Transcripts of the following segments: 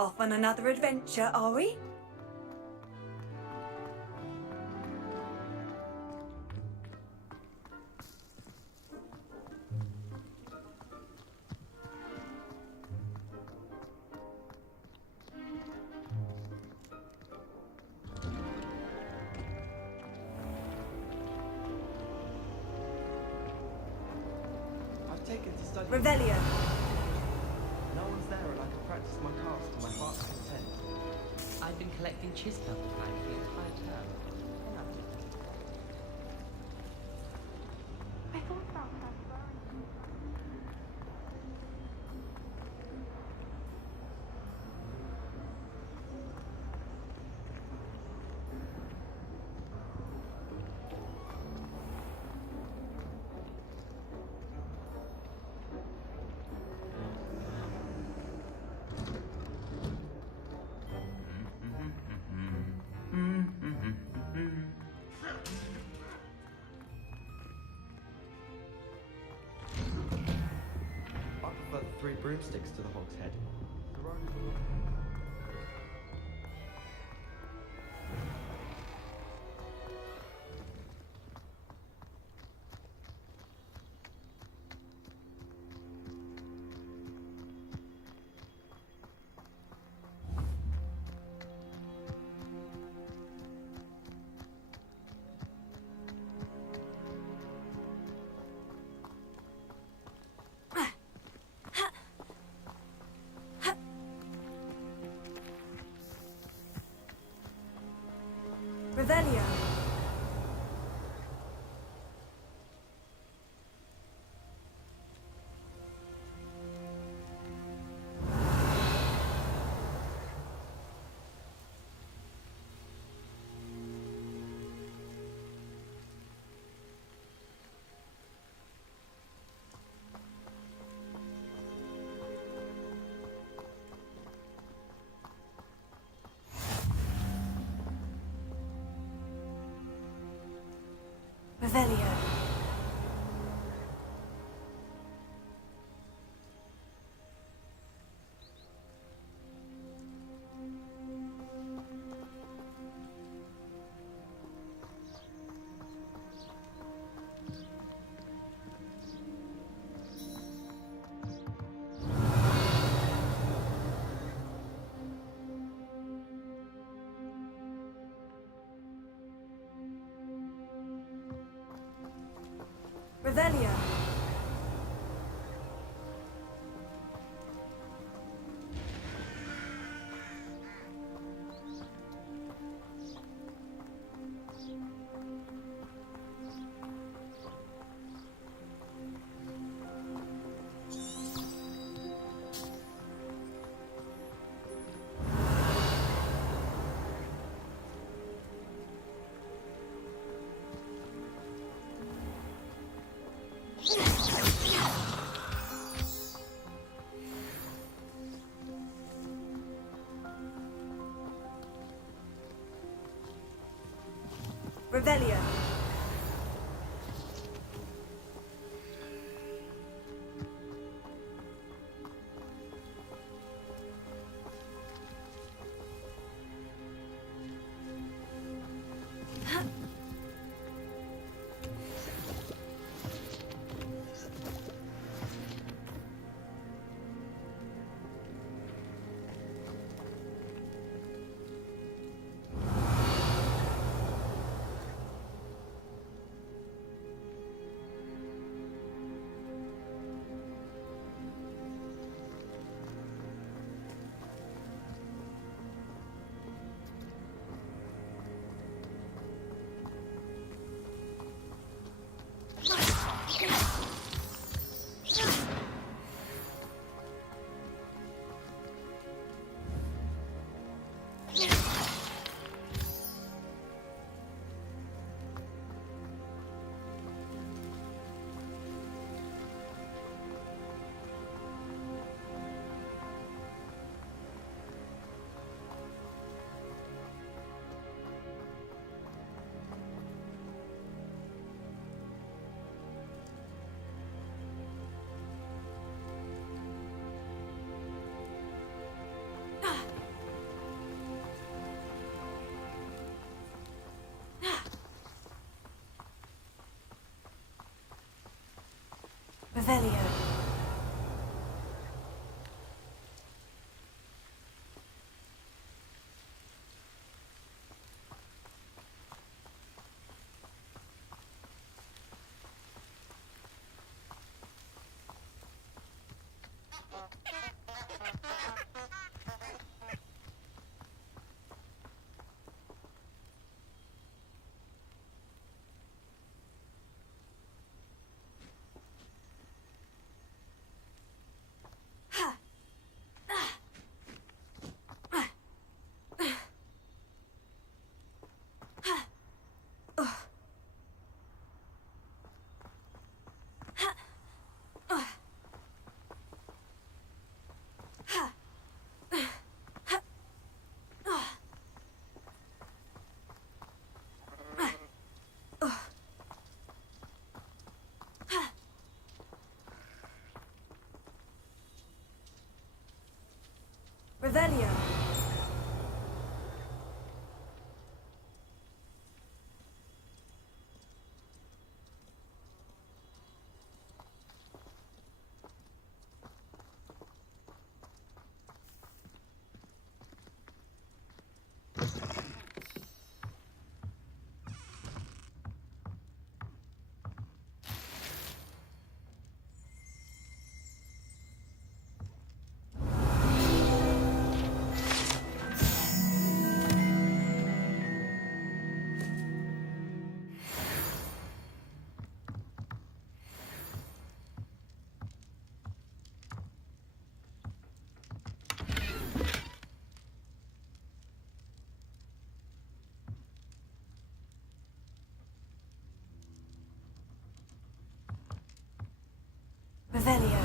Off on another adventure, are we? I've taken to study. Revelio. No one's there, and I can practice my cast to my heart's content. I've been collecting Hufflepuff for the entire term. I thought about that burn. I prefer the 3 broomsticks to the hog's head. Revelio. Revelio. Revelio. Revelio. Revelio. Revelio.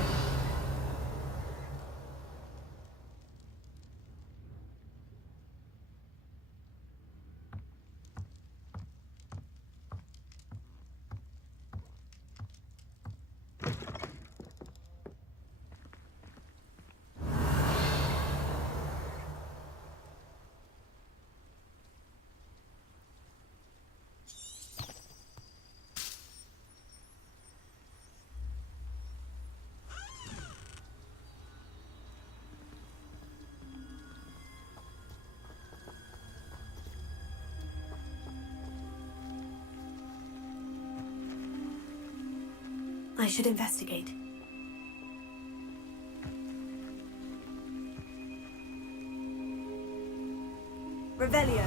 I should investigate. Revelio.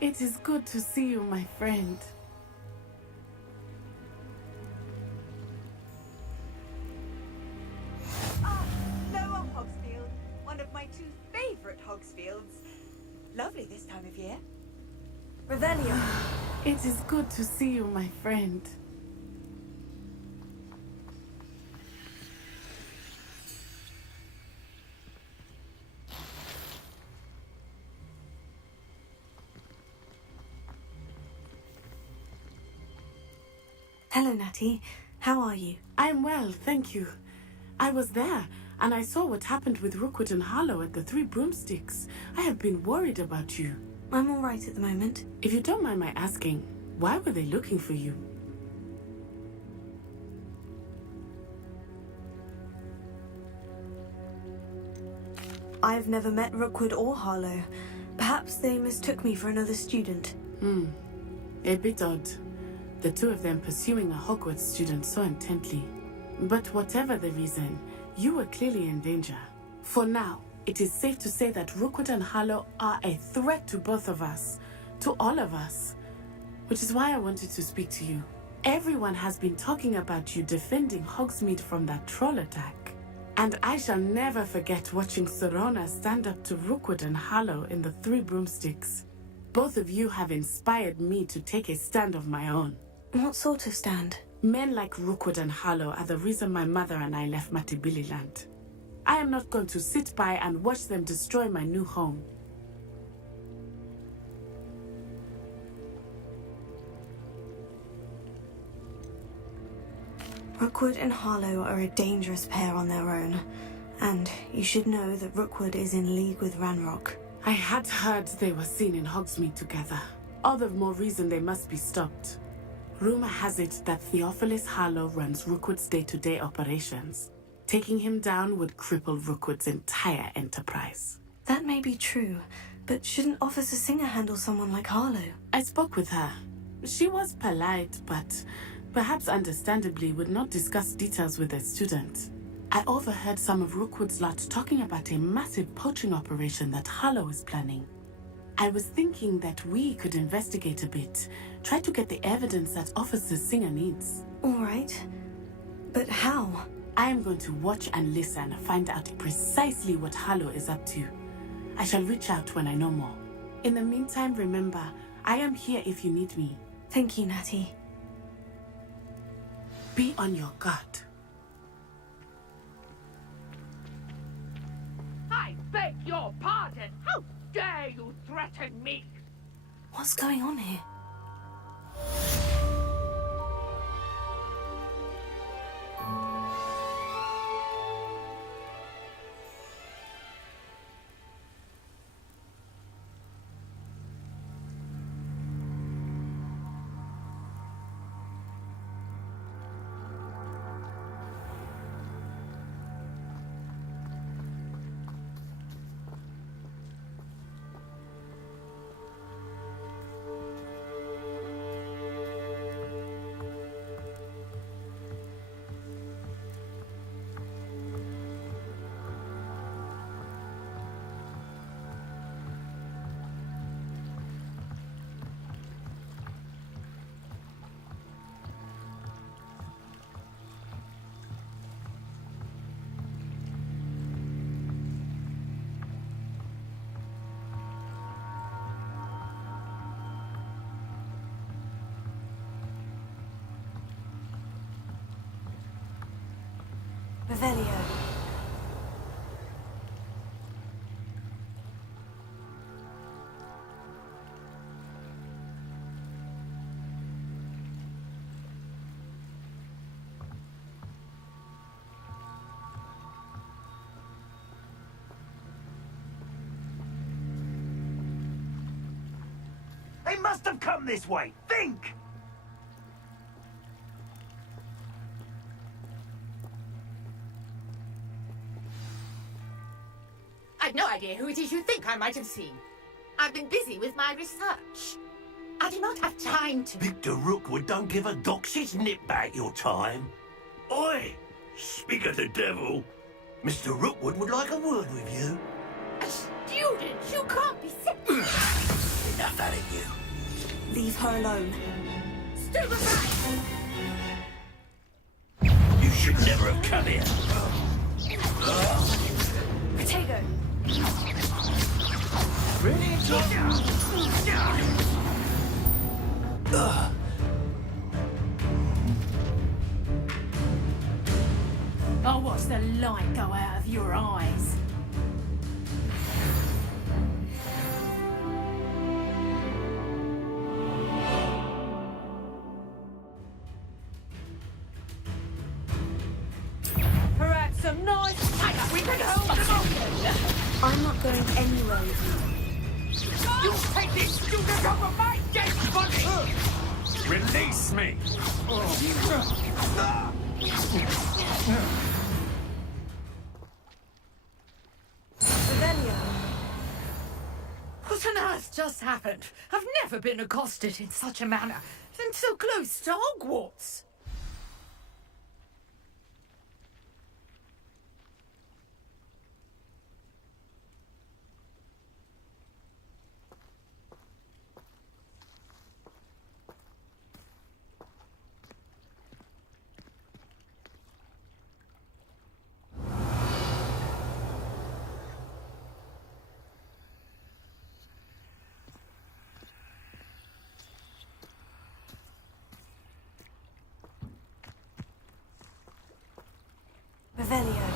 It is good to see you, my friend. Ah, Lower Hogsfield. One of my two favourite Hogsfields. Lovely this time of year. Revelio. It is good to see you, my friend. Hello, Natty. How are you? I'm well, thank you. I was there, and I saw what happened with Rookwood and Harlow at the Three Broomsticks. I have been worried about you. I'm all right at the moment. If you don't mind my asking, why were they looking for you? I've never met Rookwood or Harlow. Perhaps they mistook me for another student. A bit odd. The two of them pursuing a Hogwarts student so intently. But whatever the reason, you were clearly in danger. For now, it is safe to say that Rookwood and Harlow are a threat to both of us, to all of us. Which is why I wanted to speak to you. Everyone has been talking about you defending Hogsmeade from that troll attack. And I shall never forget watching Serona stand up to Rookwood and Harlow in the Three Broomsticks. Both of you have inspired me to take a stand of my own. What sort of stand? Men like Rookwood and Harlow are the reason my mother and I left Matibili land. I am not going to sit by and watch them destroy my new home. Rookwood and Harlow are a dangerous pair on their own, and you should know that Rookwood is in league with Ranrock. I had heard they were seen in Hogsmeade together. All the more reason they must be stopped. Rumor has it that Theophilus Harlow runs Rookwood's day-to-day operations. Taking him down would cripple Rookwood's entire enterprise. That may be true, but shouldn't Officer Singer handle someone like Harlow? I spoke with her. She was polite, but perhaps understandably would not discuss details with a student. I overheard some of Rookwood's lot talking about a massive poaching operation that Harlow is planning. I was thinking that we could investigate a bit, try to get the evidence that Officer Singer needs. All right, but how? I am going to watch and listen, find out precisely what Harlow is up to. I shall reach out when I know more. In the meantime, remember, I am here if you need me. Thank you, Natty. Be on your guard. I beg your pardon. How dare you threaten me? What's going on here? Revelio. They must have come this way. Think! I've no idea who it is you think I might have seen. I've been busy with my research. I do not have time to... Victor Rookwood don't give a doxy's nip back your time. Oi! Speak of the devil. Mr. Rookwood would like a word with you. A student! You can't be sick! Enough out of you. Leave her alone. Stupefy! You should never have come here. Protego! Really? I'll watch the light go out of your eyes. Perhaps some nice tight we can hold them open. I'm not going anywhere with you. You take this student over my dead body! Release me! Revelio. What on earth just happened? I've never been accosted in such a manner, and so close to Hogwarts. Revelio.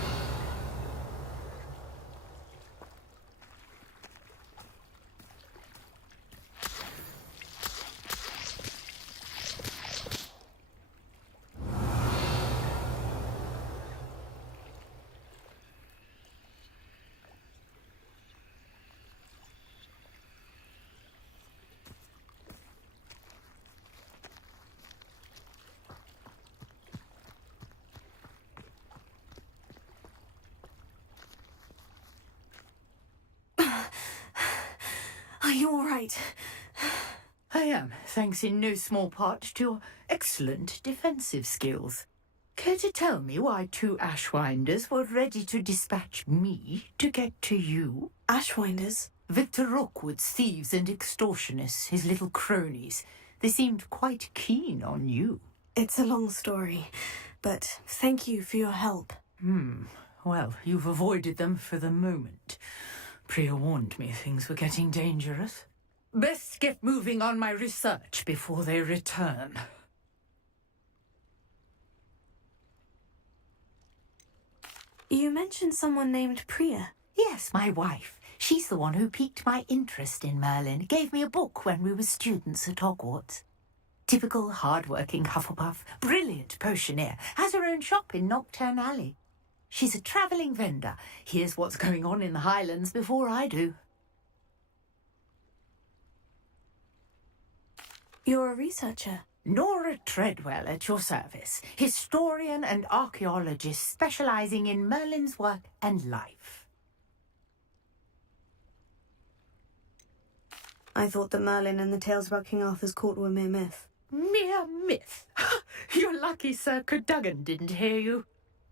Are you all right? I am, thanks in no small part to your excellent defensive skills. Care to tell me why 2 Ashwinders were ready to dispatch me to get to you? Ashwinders? Victor Rookwood's thieves and extortionists, his little cronies. They seemed quite keen on you. It's a long story, but thank you for your help. Well, you've avoided them for the moment. Priya warned me things were getting dangerous. Best get moving on my research before they return. You mentioned someone named Priya. Yes, my wife. She's the one who piqued my interest in Merlin. Gave me a book when we were students at Hogwarts. Typical hard-working Hufflepuff, brilliant potioneer, has her own shop in Knockturn Alley. She's a travelling vendor. Hears what's going on in the Highlands before I do. You're a researcher. Nora Treadwell at your service, historian and archaeologist specialising in Merlin's work and life. I thought that Merlin and the tales about King Arthur's court were mere myth. Mere myth? You're lucky Sir Cadogan didn't hear you.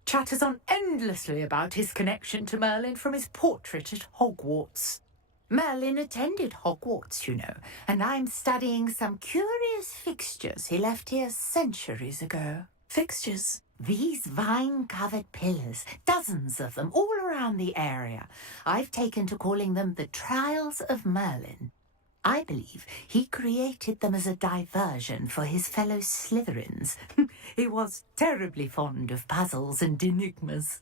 Chatters on endlessly about his connection to Merlin from his portrait at Hogwarts. Merlin attended Hogwarts, you know, and I'm studying some curious fixtures he left here centuries ago. Fixtures? These vine-covered pillars, dozens of them, all around the area. I've taken to calling them the Trials of Merlin. I believe he created them as a diversion for his fellow Slytherins. He was terribly fond of puzzles and enigmas.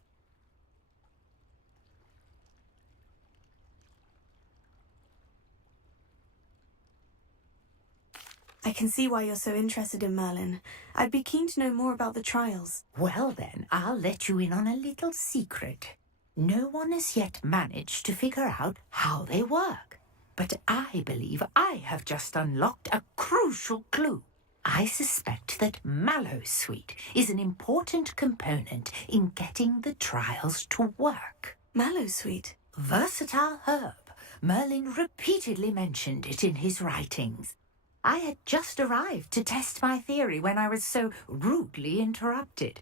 I can see why you're so interested in Merlin. I'd be keen to know more about the trials. Well then, I'll let you in on a little secret. No one has yet managed to figure out how they work. But I believe I have just unlocked a crucial clue. I suspect that Mallowsweet is an important component in getting the trials to work. Mallowsweet? Versatile herb. Merlin repeatedly mentioned it in his writings. I had just arrived to test my theory when I was so rudely interrupted.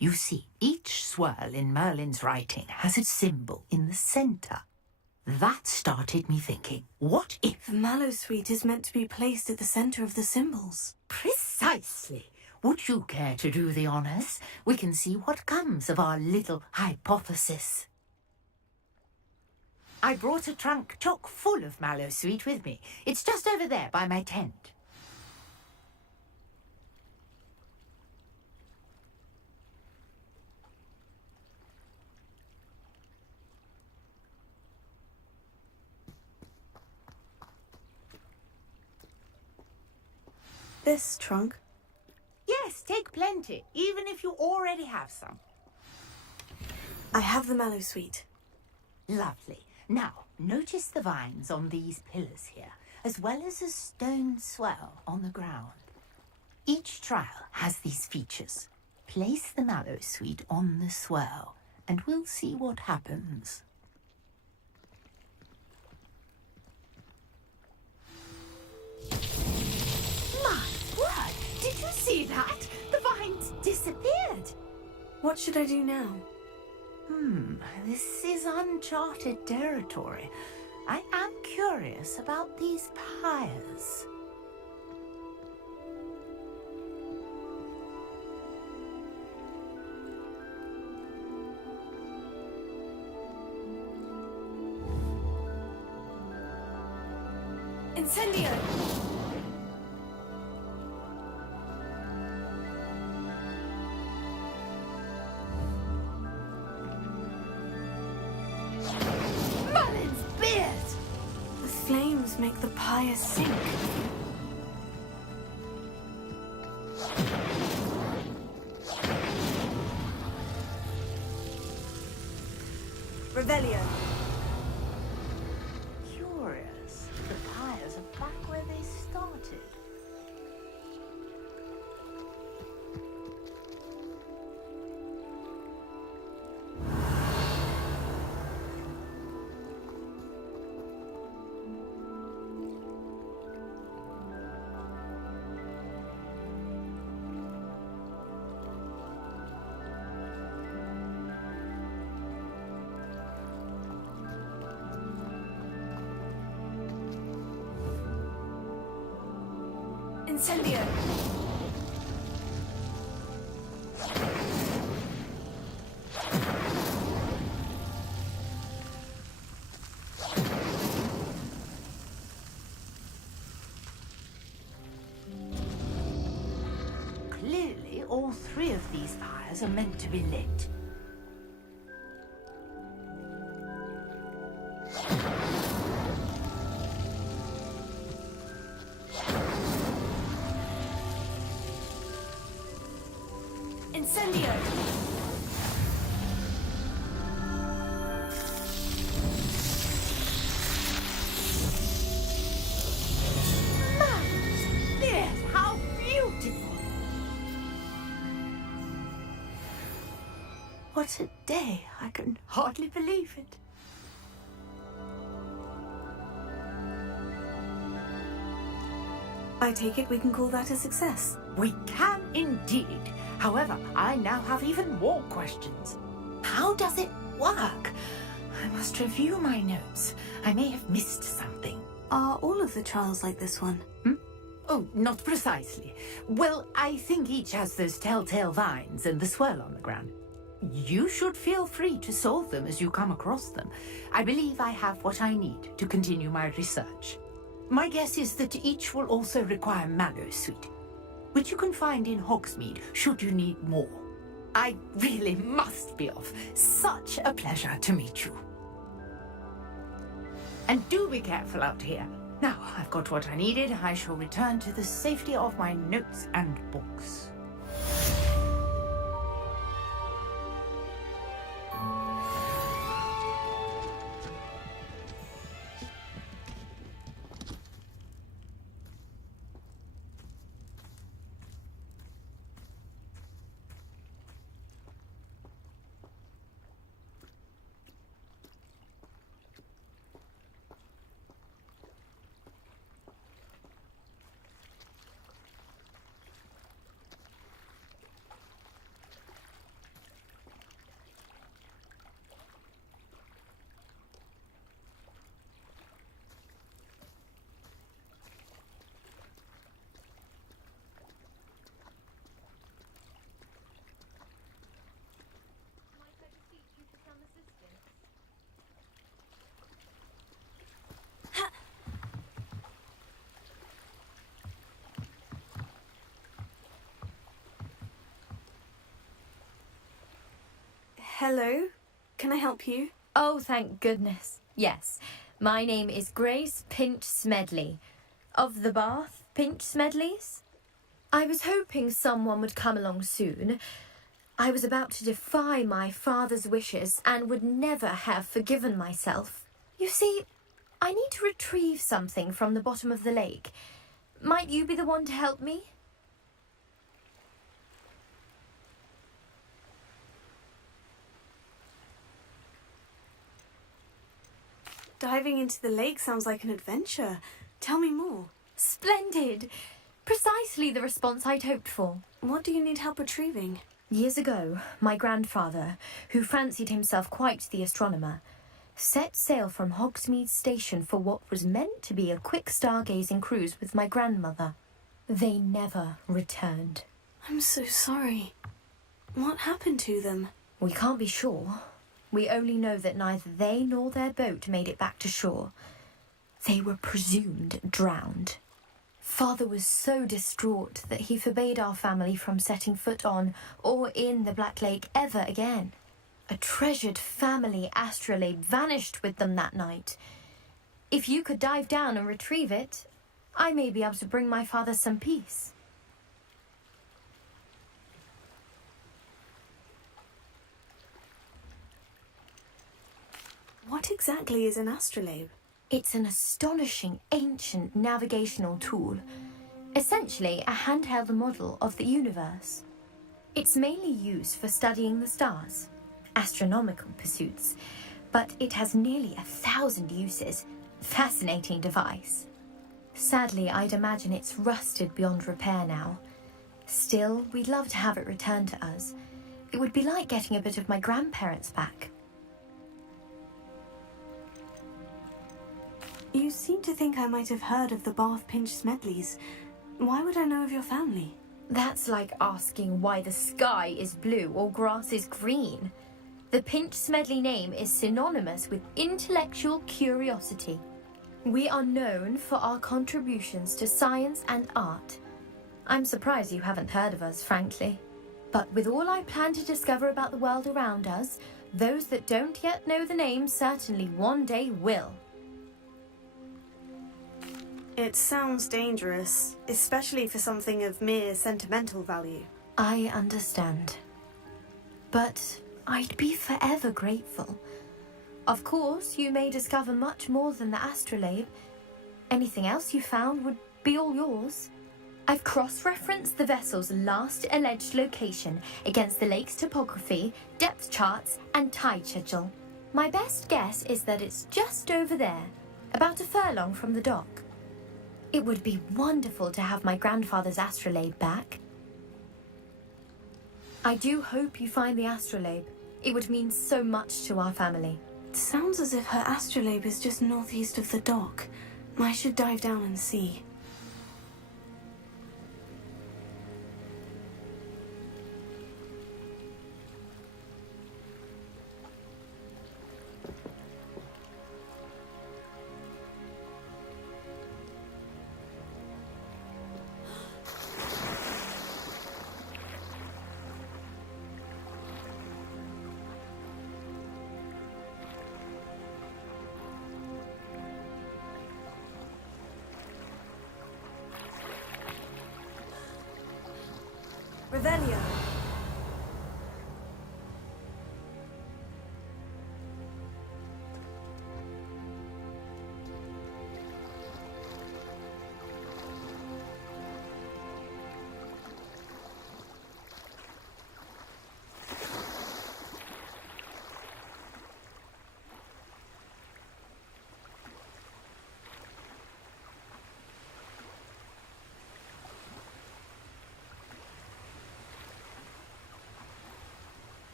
You see, each swirl in Merlin's writing has a symbol in the centre. That started me thinking, what if... The Mallowsweet is meant to be placed at the centre of the symbols. Precisely. Would you care to do the honours? We can see what comes of our little hypothesis. I brought a trunk chock full of Mallowsweet with me. It's just over there by my tent. This trunk? Yes, take plenty, even if you already have some. I have the Mallowsweet. Lovely. Now, notice the vines on these pillars here, as well as a stone swell on the ground. Each trial has these features. Place the Mallowsweet on the swell, and we'll see what happens. My word! Did you see that? The vines disappeared! What should I do now? This is uncharted territory. I am curious about these pyres. Incendio! must make the pyre sink. Revelio. Curious. The pyres are back where they started. Incendio. Clearly, all three of these pyres are meant to be lit. Incendio. Yes, how beautiful! What a day! I can hardly believe it. I take it we can call that a success. We can indeed. However, I now have even more questions. How does it work? I must review my notes. I may have missed something. Are all of the trials like this one? Oh, not precisely. Well, I think each has those telltale vines and the swirl on the ground. You should feel free to solve them as you come across them. I believe I have what I need to continue my research. My guess is that each will also require Mallow Sweet, which you can find in Hogsmeade should you need more. I really must be off. Such a pleasure to meet you. And do be careful out here. Now I've got what I needed, I shall return to the safety of my notes and books. Hello? Can I help you? Oh, thank goodness. Yes. My name is Grace Pinch Smedley. Of the Bath Pinch Smedleys? I was hoping someone would come along soon. I was about to defy my father's wishes and would never have forgiven myself. You see, I need to retrieve something from the bottom of the lake. Might you be the one to help me? Diving into the lake sounds like an adventure. Tell me more. Splendid! Precisely the response I'd hoped for. What do you need help retrieving? Years ago, my grandfather, who fancied himself quite the astronomer, set sail from Hogsmeade Station for what was meant to be a quick stargazing cruise with my grandmother. They never returned. I'm so sorry. What happened to them? We can't be sure. We only know that neither they nor their boat made it back to shore. They were presumed drowned. Father was so distraught that he forbade our family from setting foot on or in the Black Lake ever again. A treasured family astrolabe vanished with them that night. If you could dive down and retrieve it, I may be able to bring my father some peace. What exactly is an astrolabe? It's an astonishing ancient navigational tool, essentially a handheld model of the universe. It's mainly used for studying the stars, astronomical pursuits, but it has nearly 1,000 uses. Fascinating device. Sadly, I'd imagine it's rusted beyond repair now. Still, we'd love to have it returned to us. It would be like getting a bit of my grandparents back. You seem to think I might have heard of the Bath Pinch Smedleys. Why would I know of your family? That's like asking why the sky is blue or grass is green. The Pinch Smedley name is synonymous with intellectual curiosity. We are known for our contributions to science and art. I'm surprised you haven't heard of us, frankly. But with all I plan to discover about the world around us, those that don't yet know the name certainly one day will. It sounds dangerous, especially for something of mere sentimental value. I understand. But I'd be forever grateful. Of course, you may discover much more than the astrolabe. Anything else you found would be all yours. I've cross-referenced the vessel's last alleged location against the lake's topography, depth charts, and tide schedule. My best guess is that it's just over there, about a furlong from the dock. It would be wonderful to have my grandfather's astrolabe back. I do hope you find the astrolabe. It would mean so much to our family. It sounds as if her astrolabe is just northeast of the dock. I should dive down and see. Revelio.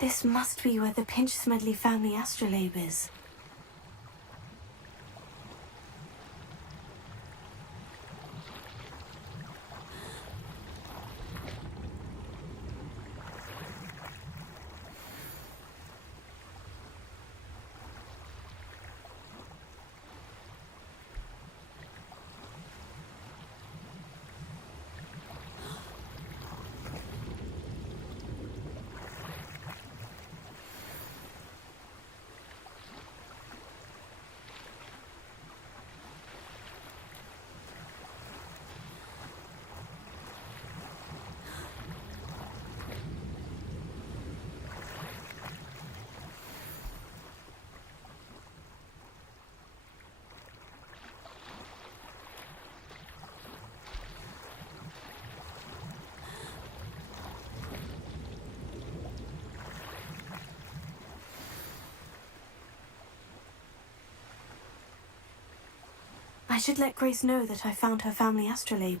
This must be where the Pinch Smedley family astrolabe is. I should let Grace know that I found her family astrolabe.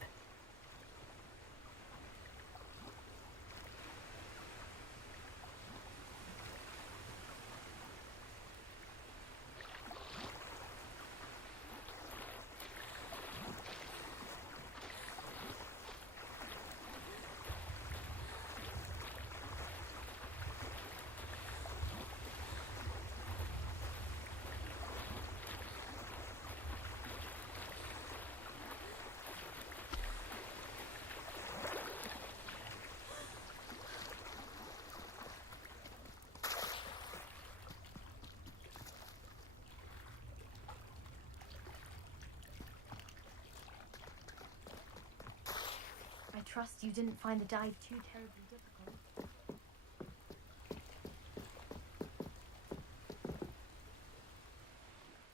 trust you didn't find the dive too terribly difficult.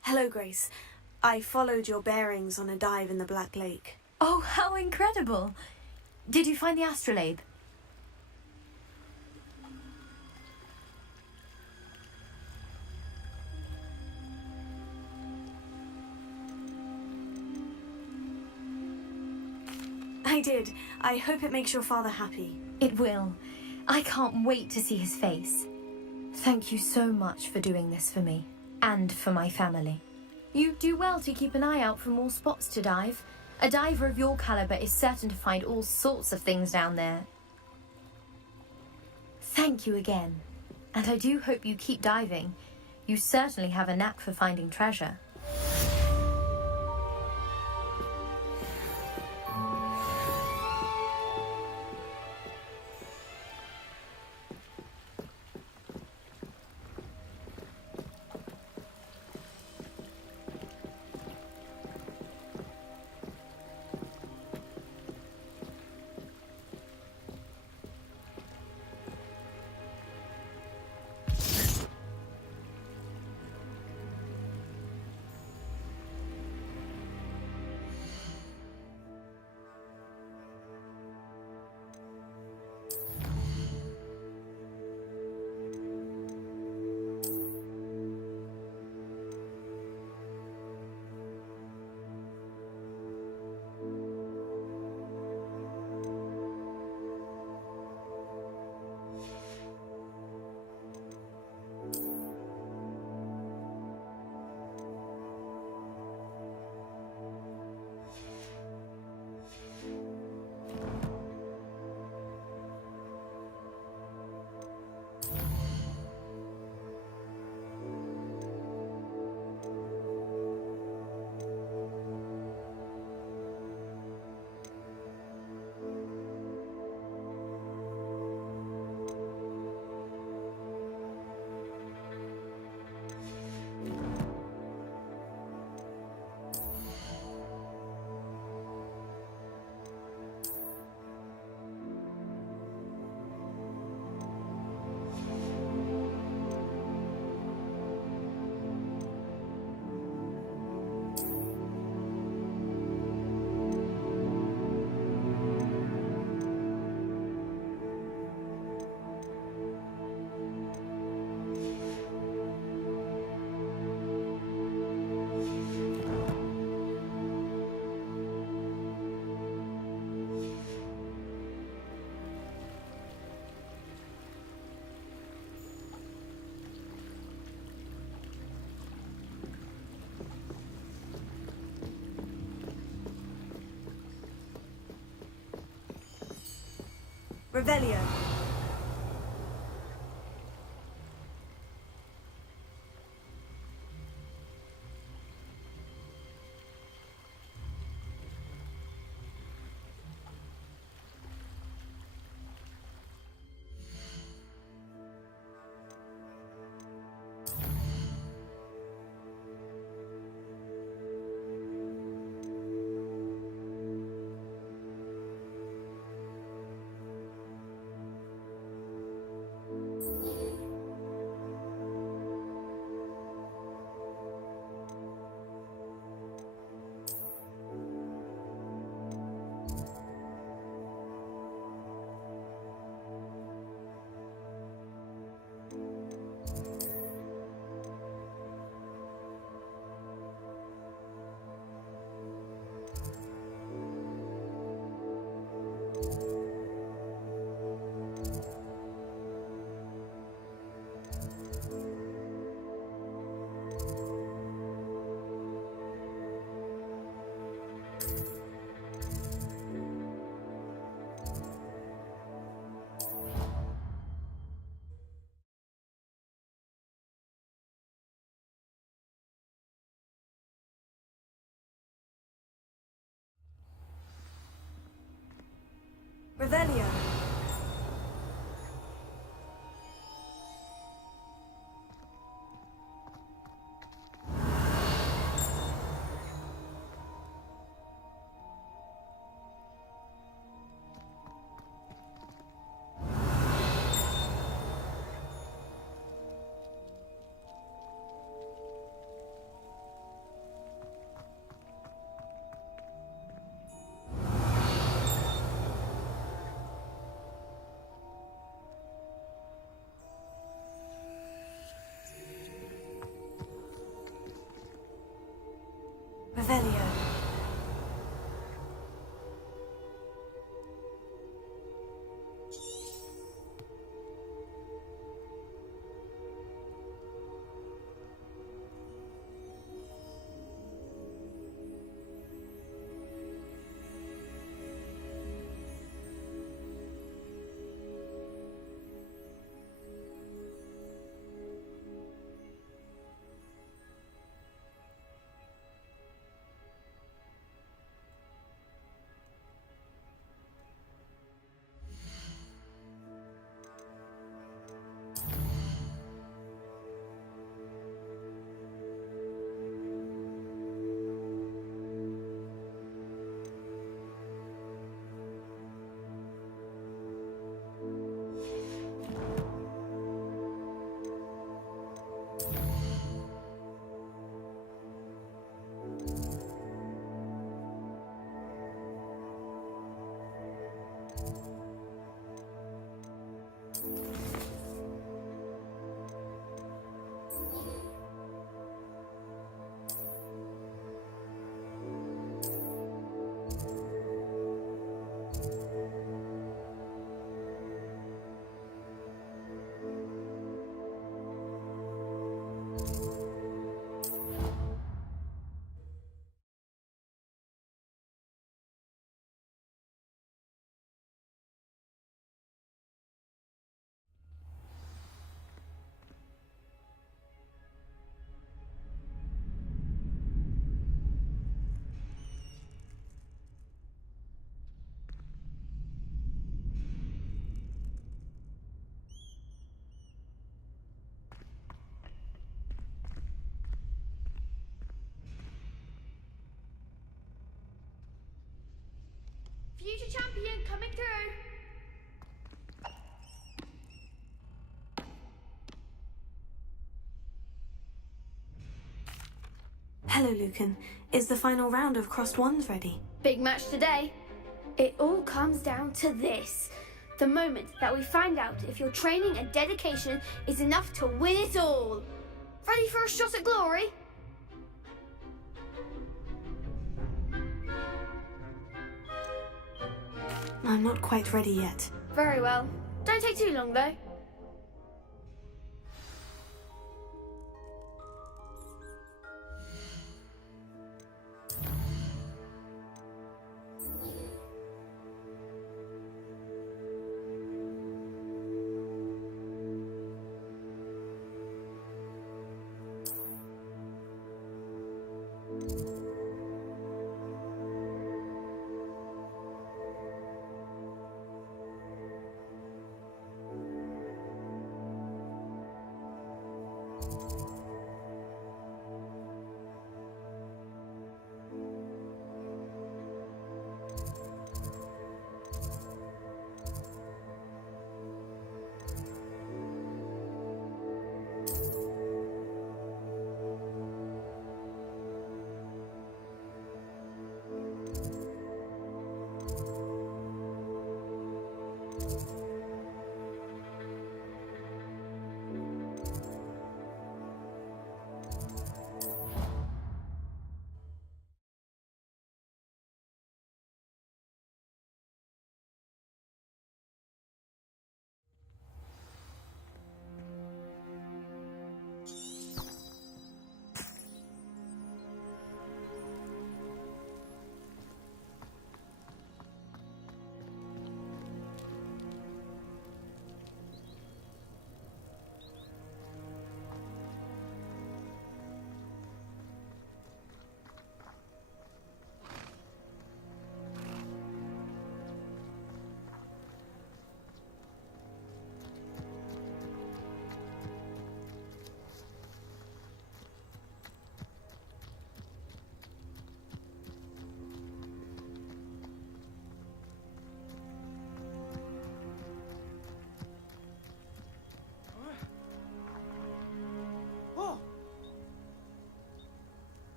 Hello, Grace. I followed your bearings on a dive in the Black Lake. Oh, how incredible! Did you find the astrolabe? I did. I hope it makes your father happy. It will. I can't wait to see his face. Thank you so much for doing this for me, and for my family. You do well to keep an eye out for more spots to dive. A diver of your caliber is certain to find all sorts of things down there. Thank you again, and I do hope you keep diving. You certainly have a knack for finding treasure. Revelio. Revelio. Future champion coming through. Hello, Lucan. Is the final round of Crossed Wands ready? Big match today. It all comes down to this. The moment that we find out if your training and dedication is enough to win it all. Ready for a shot at glory? I'm not quite ready yet. Very well. Don't take too long, though.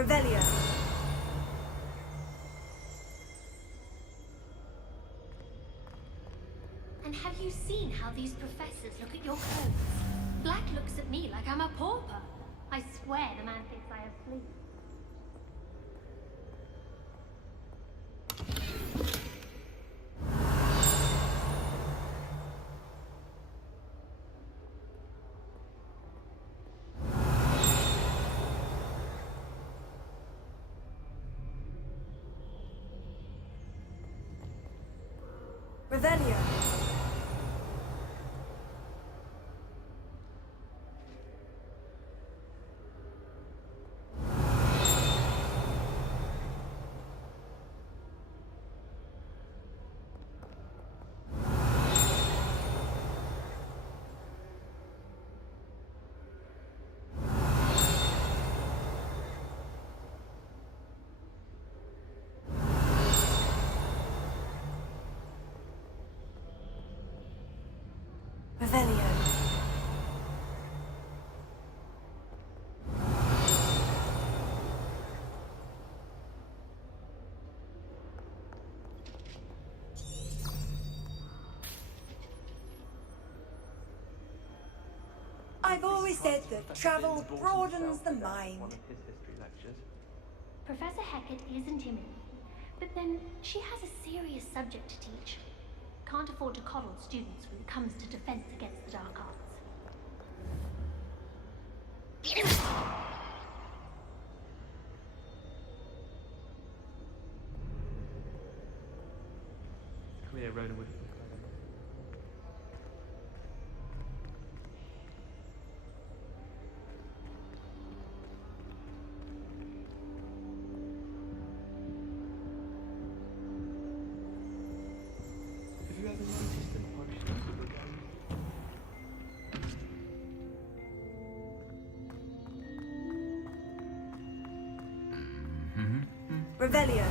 Revelio. And have you seen how these professors look at your clothes? Black looks at me like I'm a pauper. I swear the man thinks I have fleas. Revelio. Revelio. I've always said that travel broadens the mind. One of his history lectures. Professor Hecat is intimidating, but then she has a serious subject to teach. Can't afford to coddle students when it comes to defense against the dark arts. Clear, Rona would. Revelio.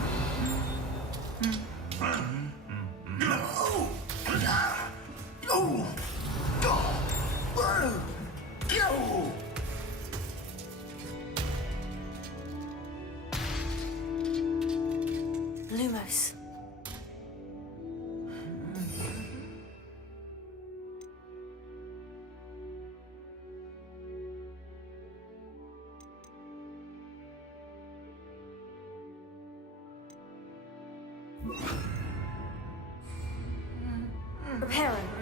Lumos. Reparo.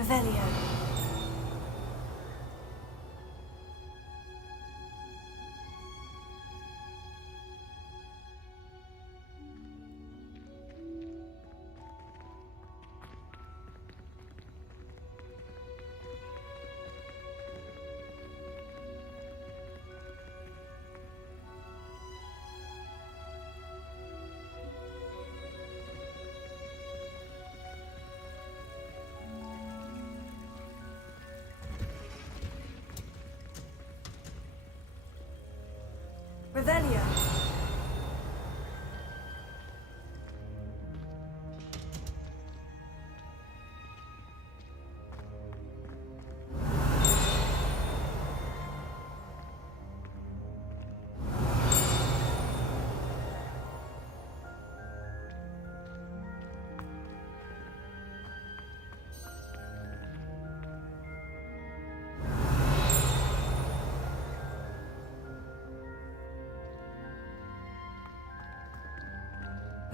Revelio. Revelio.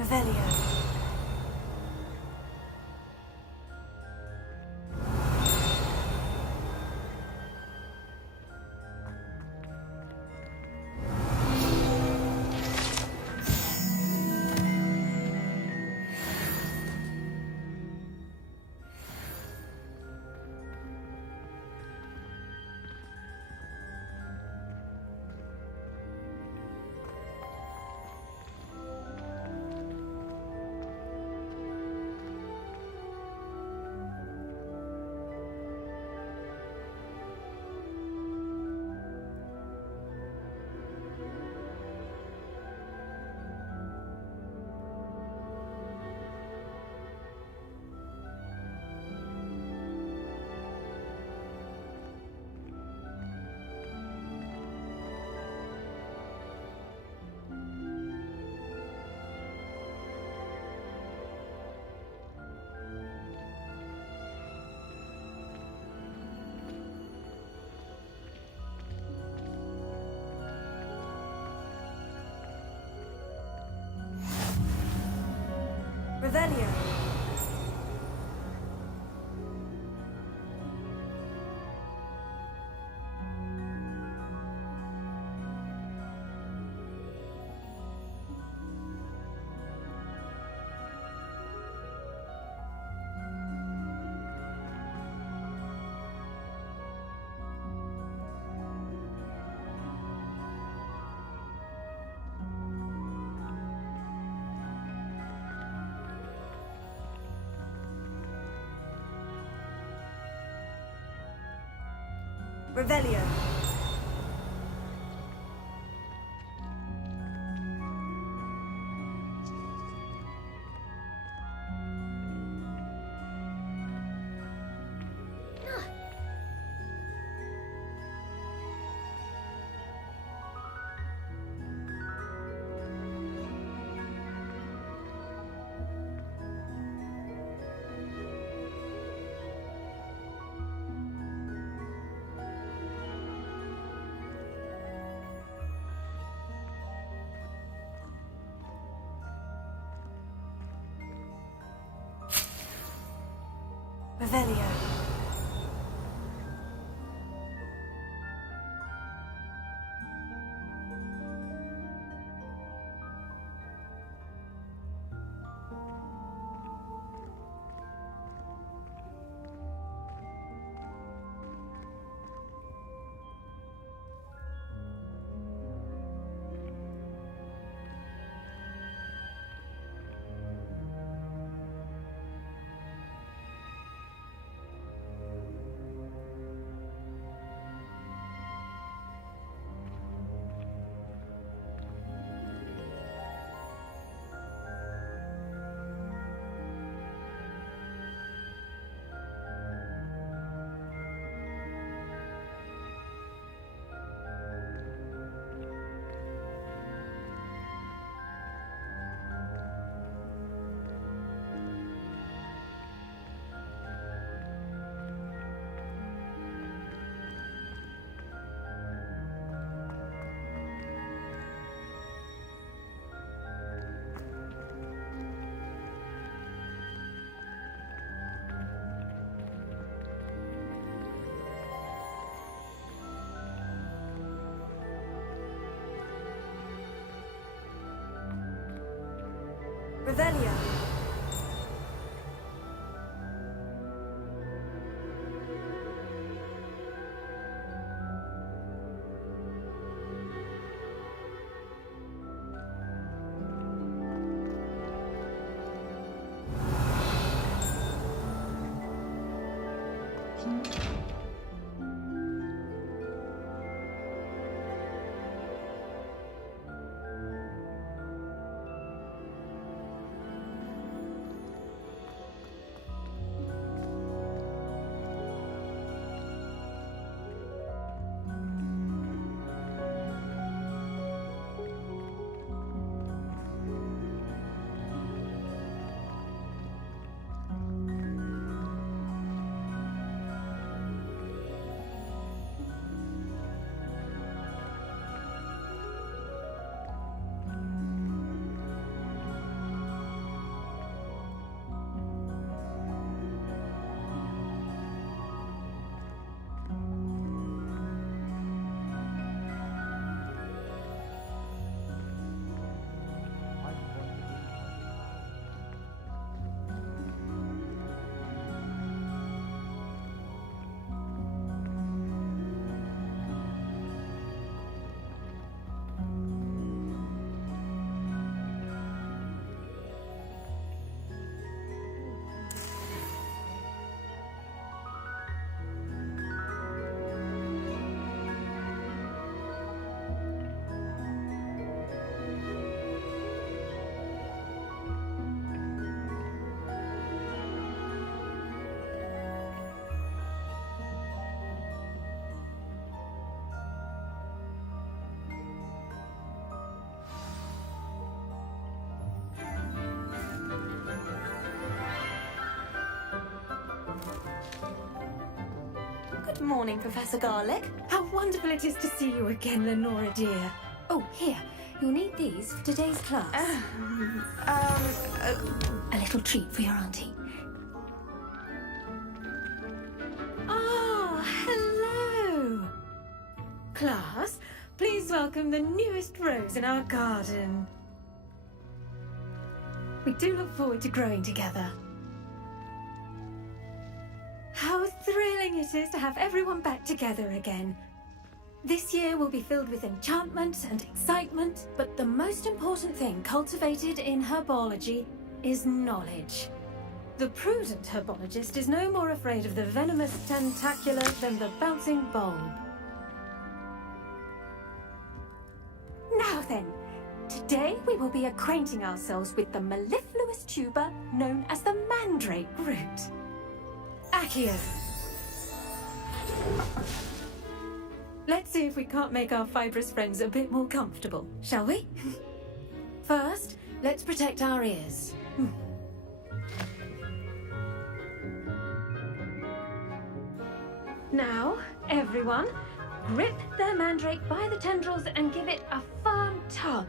Revelio. Revelio. Revelio. Revelio. Revelio. Good morning, Professor Garlick. How wonderful it is to see you again, Lenora dear. Oh, here. You'll need these for today's class. A little treat for your auntie. Oh, hello! Class, please welcome the newest rose in our garden. We do look forward to growing together. How thrilling it is to have everyone back together again. This year will be filled with enchantment and excitement, but the most important thing cultivated in herbology is knowledge. The prudent herbologist is no more afraid of the venomous tentacular than the bouncing bulb. Now then, today we will be acquainting ourselves with the mellifluous tuber known as the mandrake root. Accio. Let's see if we can't make our fibrous friends a bit more comfortable, shall we? First, let's protect our ears. Now, everyone, grip their mandrake by the tendrils and give it a firm tug.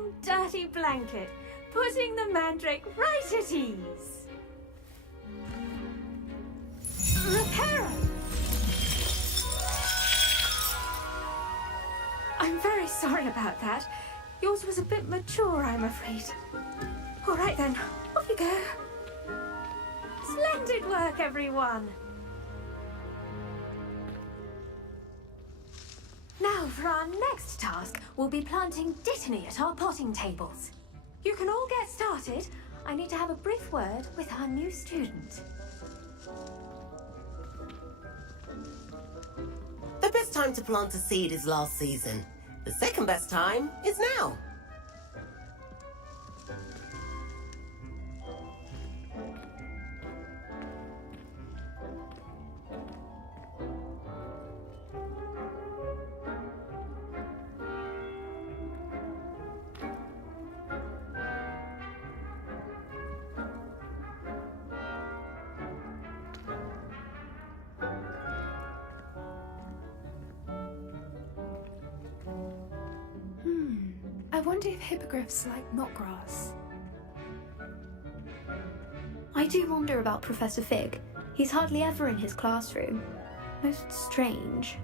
warm, dirty blanket, putting the mandrake right at ease. Reparo! I'm very sorry about that. Yours was a bit mature, I'm afraid. All right then, off you go. Splendid work, everyone. Now for our next task, we'll be planting Dittany at our potting tables. You can all get started. I need to have a brief word with our new student. The best time to plant a seed is last season. The second best time is now. I wonder if hippogriffs like knotgrass. I do wonder about Professor Fig. He's hardly ever in his classroom. Most strange.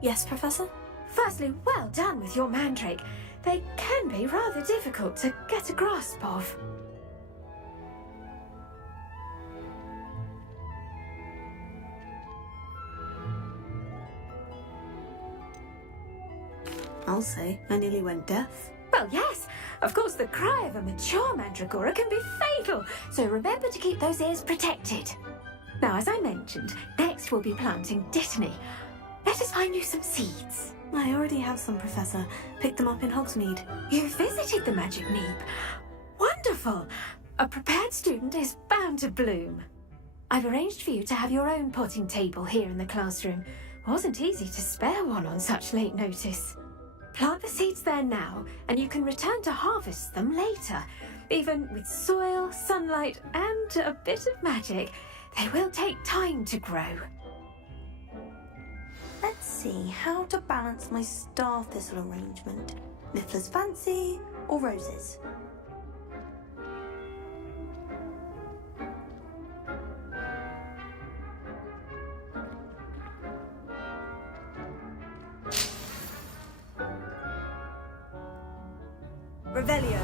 Yes, Professor? Firstly, well done with your mandrake. They can be rather difficult to get a grasp of. I'll say, I nearly went deaf. Well, yes. Of course, the cry of a mature mandragora can be fatal, so remember to keep those ears protected. Now, as I mentioned, next we'll be planting Dittany. Let us find you some seeds. I already have some, Professor. Picked them up in Hogsmeade. You visited the Magic Neep. Wonderful. A prepared student is bound to bloom. I've arranged for you to have your own potting table here in the classroom. Wasn't easy to spare one on such late notice. Plant the seeds there now, and you can return to harvest them later. Even with soil, sunlight, and a bit of magic, they will take time to grow. Let's see how to balance my star thistle arrangement. Niffler's Fancy or roses? Revelio.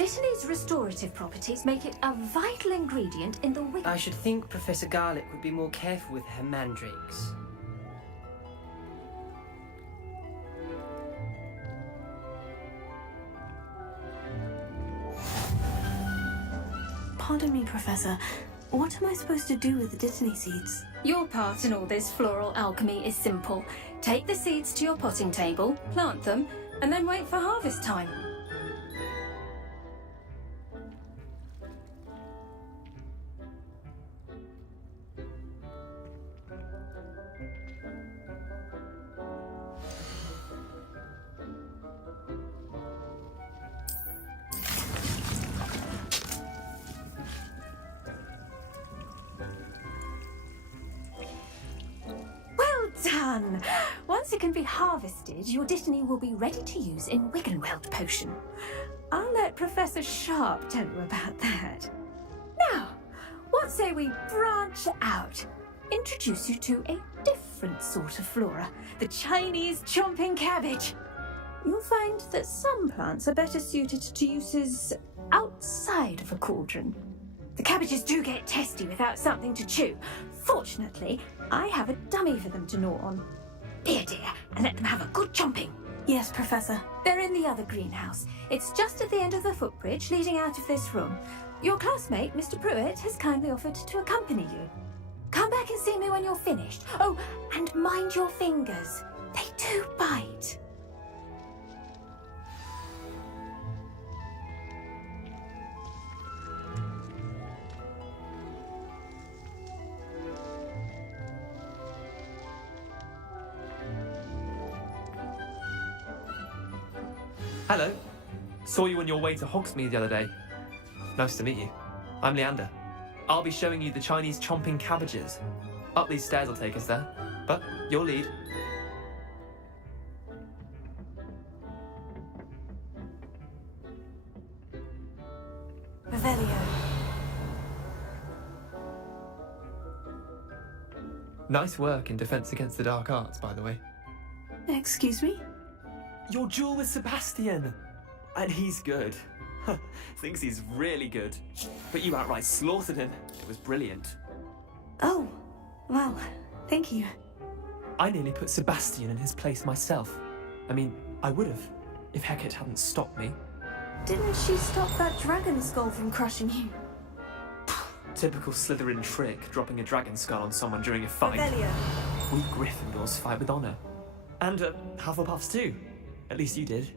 Dittany's restorative properties make it a vital ingredient in the I should think Professor Garlick would be more careful with her mandrakes. Pardon me, Professor. What am I supposed to do with the Dittany seeds? Your part in all this floral alchemy is simple. Take the seeds to your potting table, plant them, and then wait for harvest time. Done! Once it can be harvested, your Dittany will be ready to use in Wiggenweld potion. I'll let Professor Sharp tell you about that. Now, what say we branch out? Introduce you to a different sort of flora, the Chinese chomping cabbage. You'll find that some plants are better suited to uses outside of a cauldron. The cabbages do get testy without something to chew. Fortunately, I have a dummy for them to gnaw on. Here, dear, and let them have a good chomping. Yes, Professor. They're in the other greenhouse. It's just at the end of the footbridge leading out of this room. Your classmate, Mr. Pruitt, has kindly offered to accompany you. Come back and see me when you're finished. Oh, and mind your fingers. They do bite. Hello. Saw you on your way to Hogsmeade the other day. Nice to meet you. I'm Leander. I'll be showing you the Chinese chomping cabbages. Up these stairs will take us there, but your lead. Revelio. Nice work in Defense Against the Dark Arts, by the way. Excuse me? Your duel with Sebastian! And he's good. Thinks he's really good. But you outright slaughtered him. It was brilliant. Oh, well, thank you. I nearly put Sebastian in his place myself. I mean, I would have, if Hecate hadn't stopped me. Didn't she stop that dragon skull from crushing you? Typical Slytherin trick, dropping a dragon skull on someone during a fight. Revelio. We Gryffindors fight with honour. And Hufflepuffs too. At least you did.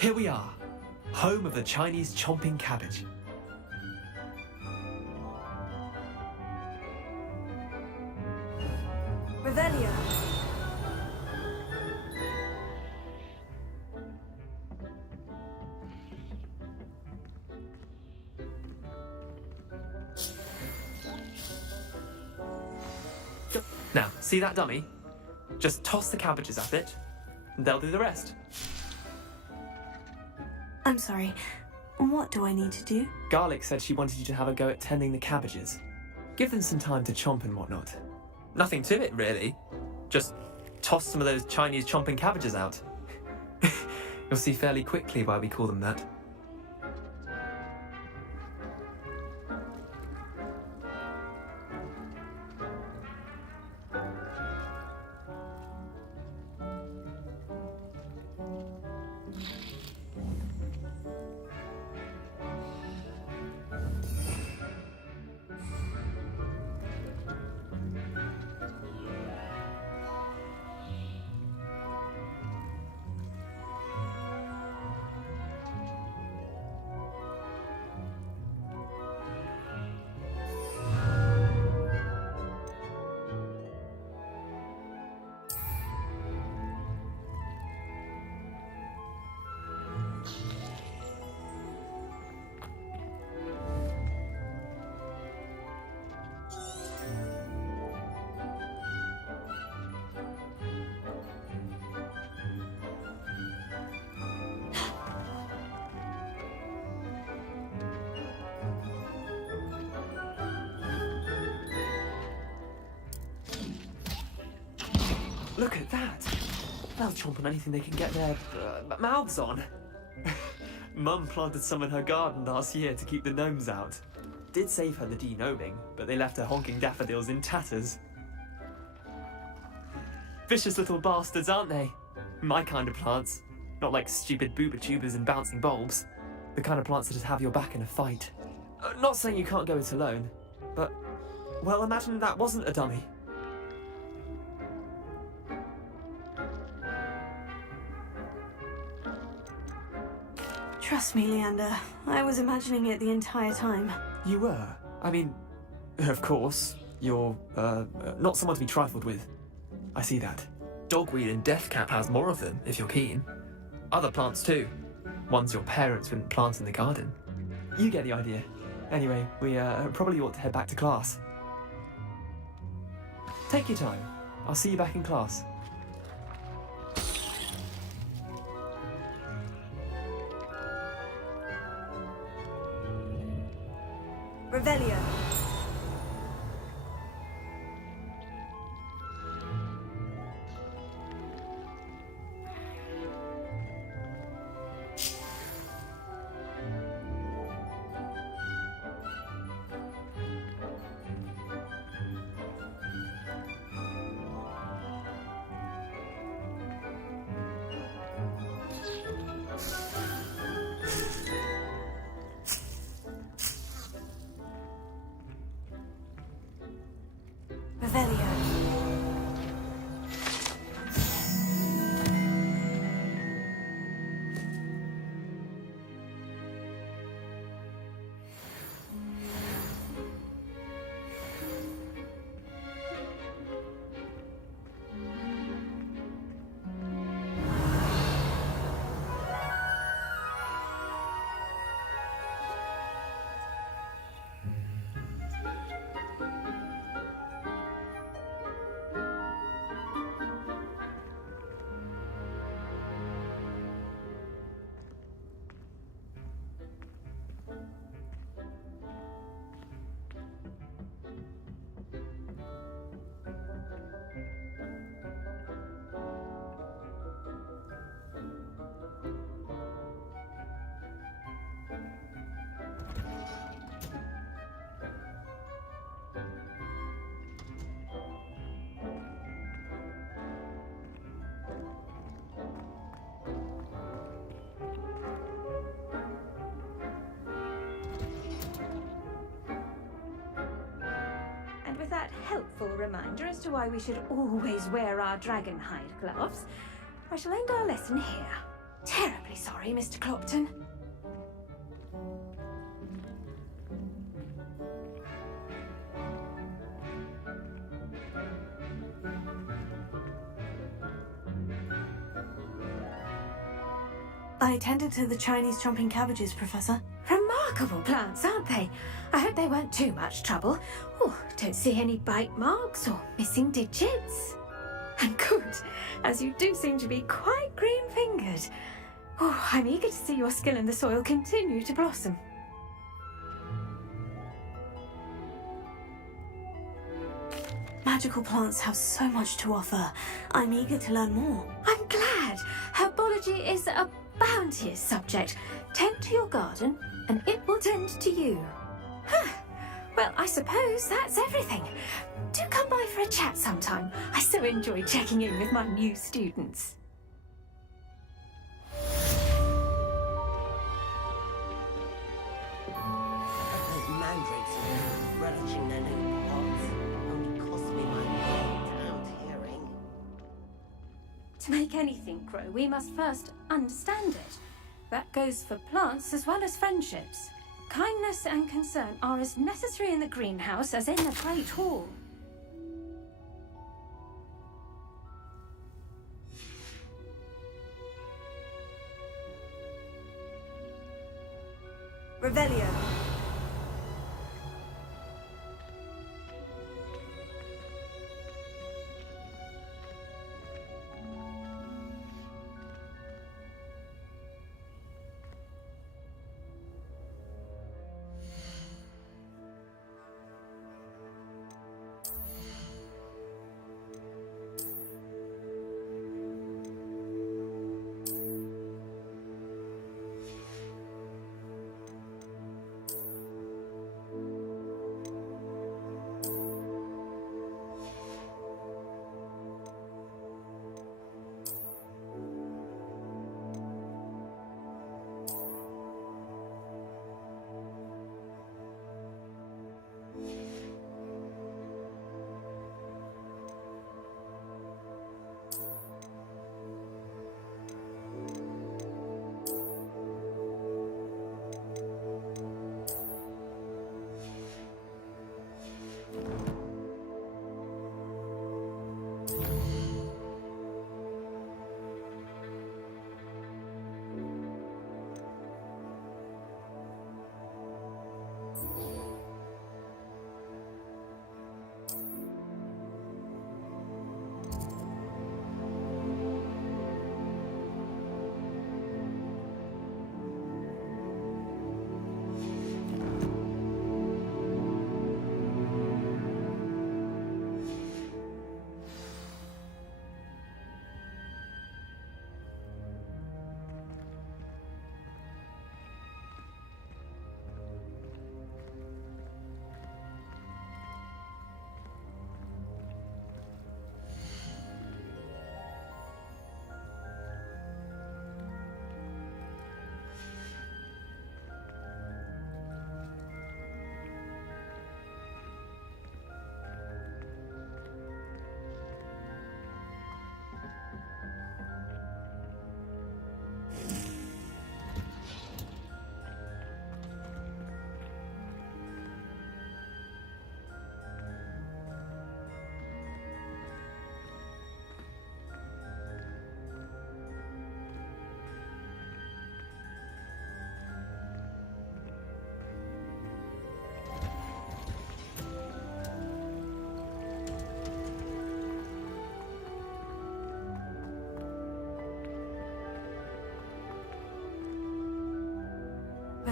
Here we are, home of the Chinese chomping cabbage. Revelio. Now, see that dummy? Just toss the cabbages at it, and they'll do the rest. I'm sorry. What do I need to do? Garlic said she wanted you to have a go at tending the cabbages. Give them some time to chomp and whatnot. Nothing to it, really. Just toss some of those Chinese chomping cabbages out. You'll see fairly quickly why we call them that. Look at that! They'll chomp on anything they can get their mouths on. Mum planted some in her garden last year to keep the gnomes out. Did save her the de-gnoming, but they left her honking daffodils in tatters. Vicious little bastards, aren't they? My kind of plants. Not like stupid booba tubers and bouncing bulbs. The kind of plants that just have your back in a fight. Not saying you can't go it alone, but, well, imagine that wasn't a dummy. Trust me, Leander. I was imagining it the entire time. You were? I mean, of course, you're, not someone to be trifled with. I see that. Dogweed and deathcap has more of them, if you're keen. Other plants too. Ones your parents wouldn't plant in the garden. You get the idea. Anyway, we, probably ought to head back to class. Take your time. I'll see you back in class. Revelio. Revelio. And with that helpful reminder as to why we should always wear our dragon hide gloves, I shall end our lesson here. Terribly sorry, Mr. Clopton. I attended to the Chinese chomping cabbages, Professor. Remarkable plants, aren't they? I hope they weren't too much trouble. Oh, don't see any bite marks or missing digits. And good, as you do seem to be quite green-fingered. Oh, I'm eager to see your skill in the soil continue to blossom. Magical plants have so much to offer. I'm eager to learn more. I'm glad. Herbology is a bounteous subject. Tend to your garden, and it will tend to you. Well, I suppose that's everything. Do come by for a chat sometime. I so enjoy checking in with my new students. Those mandrakes are relishing their new pots. Only cost me my out hearing. To make anything grow, we must first understand it. That goes for plants as well as friendships. Kindness and concern are as necessary in the greenhouse as in the Great Hall. Revelio.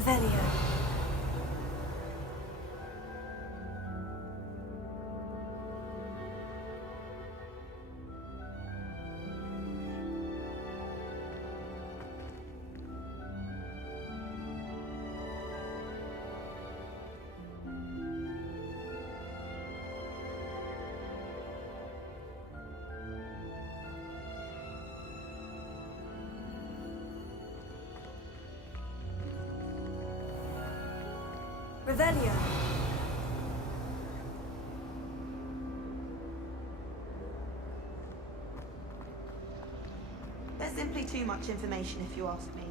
Revelio. Revelio. There's simply too much information, if you ask me.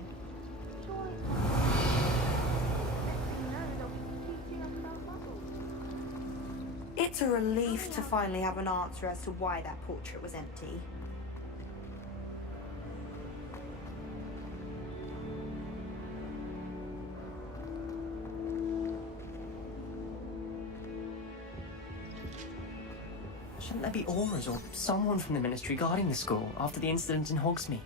It's a relief to finally have an answer as to why that portrait was empty. Shouldn't there be aurors or someone from the Ministry guarding the school after the incident in Hogsmeade?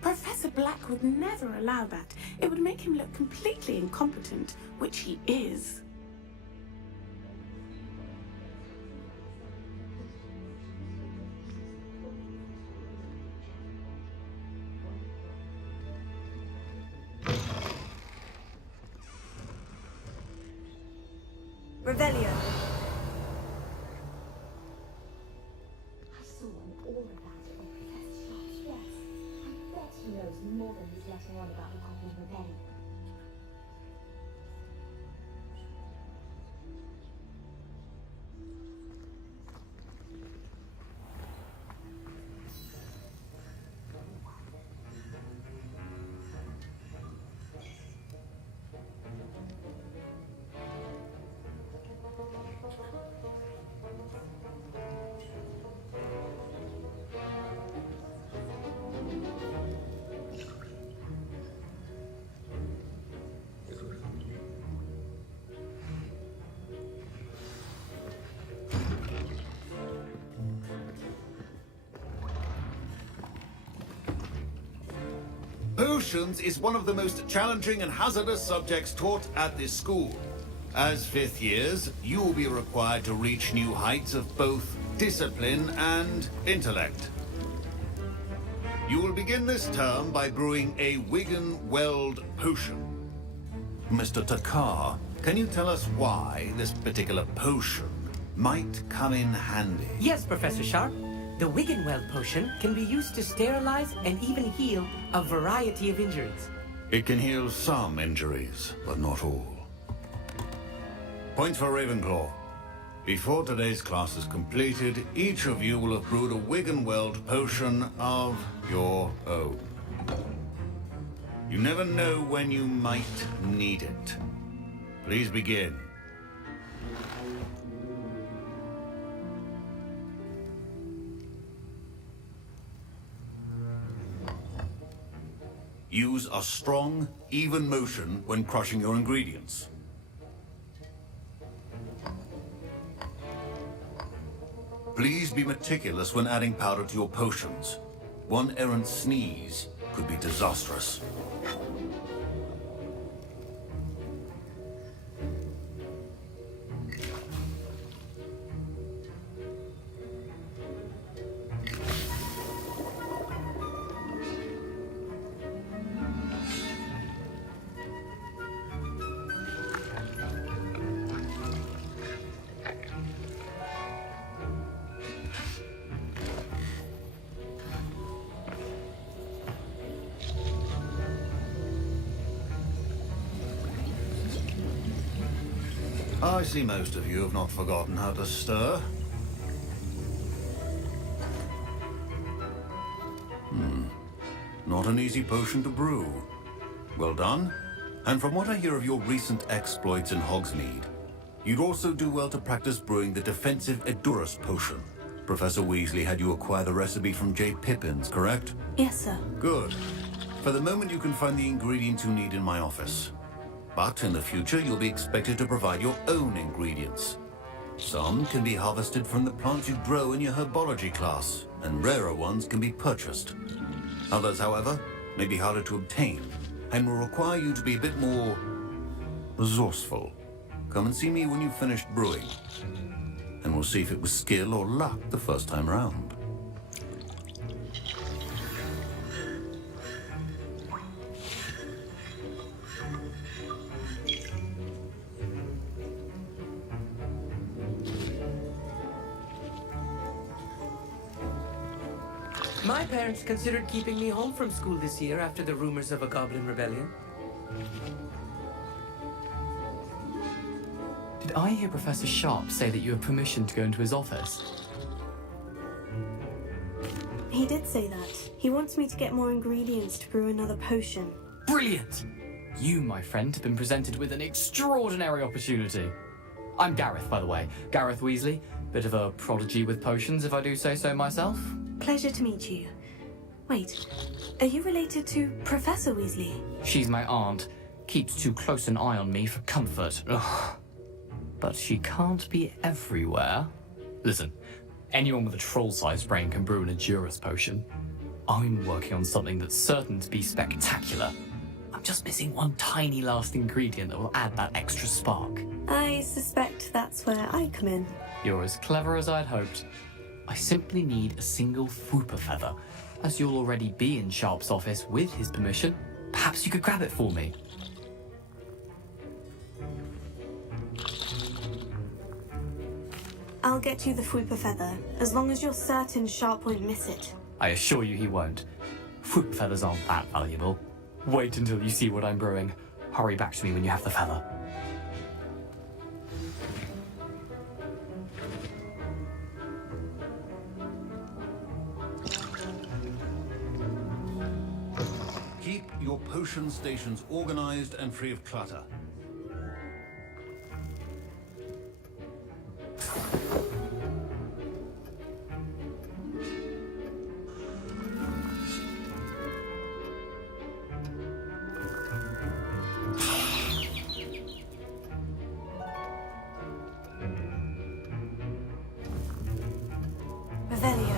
Professor Black would never allow that. It would make him look completely incompetent, which he is. Revelio. I saw an aura about it on Professor Sharp's dress. I bet he knows more than he's letting on about the copy of the pen. Potions is one of the most challenging and hazardous subjects taught at this school. As fifth years, you will be required to reach new heights of both discipline and intellect. You will begin this term by brewing a Wigan-Weld potion. Mr. Takar, can you tell us why this particular potion might come in handy? Yes, Professor Sharp. The Wiggenweld potion can be used to sterilize and even heal a variety of injuries. It can heal some injuries, but not all. Points for Ravenclaw. Before today's class is completed, each of you will have brewed a Wiggenweld potion of your own. You never know when you might need it. Please begin. Use a strong, even motion when crushing your ingredients. Please be meticulous when adding powder to your potions. One errant sneeze could be disastrous. I see most of you have not forgotten how to stir. Not an easy potion to brew. Well done. And from what I hear of your recent exploits in Hogsmeade, you'd also do well to practice brewing the defensive Edurus potion. Professor Weasley had you acquire the recipe from J. Pippins, correct? Yes, sir. Good. For the moment, you can find the ingredients you need in my office. But in the future, you'll be expected to provide your own ingredients. Some can be harvested from the plants you grow in your herbology class, and rarer ones can be purchased. Others, however, may be harder to obtain, and will require you to be a bit more resourceful. Come and see me when you've finished brewing. And we'll see if it was skill or luck the first time round. My parents considered keeping me home from school this year after the rumors of a goblin rebellion. Did I hear Professor Sharp say that you have permission to go into his office? He did say that. He wants me to get more ingredients to brew another potion. Brilliant! You, my friend, have been presented with an extraordinary opportunity. I'm Gareth, by the way. Gareth Weasley. Bit of a prodigy with potions, if I do say so myself. Pleasure to meet you. Wait, are you related to Professor Weasley? She's my aunt. Keeps too close an eye on me for comfort. Ugh. But she can't be everywhere. Listen, anyone with a troll-sized brain can brew an Edurus potion. I'm working on something that's certain to be spectacular. I'm just missing one tiny last ingredient that will add that extra spark. I suspect that's where I come in. You're as clever as I'd hoped. I simply need a single Fwooper feather. As you'll already be in Sharp's office with his permission, perhaps you could grab it for me. I'll get you the Fwooper feather, as long as you're certain Sharp won't miss it. I assure you he won't. Fwooper feathers aren't that valuable. Wait until you see what I'm brewing. Hurry back to me when you have the feather. Keep your potion stations organized and free of clutter. Revelio.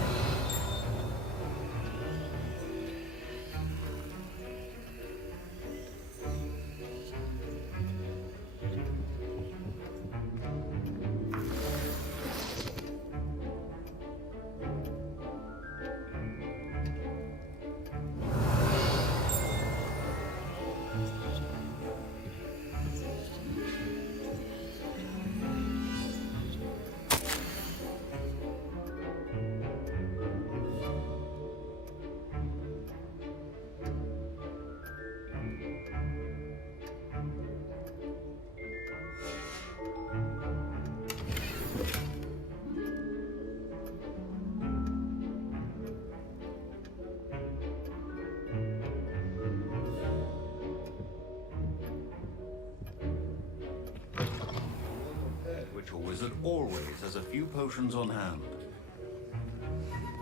Witch or wizard always has a few potions on hand.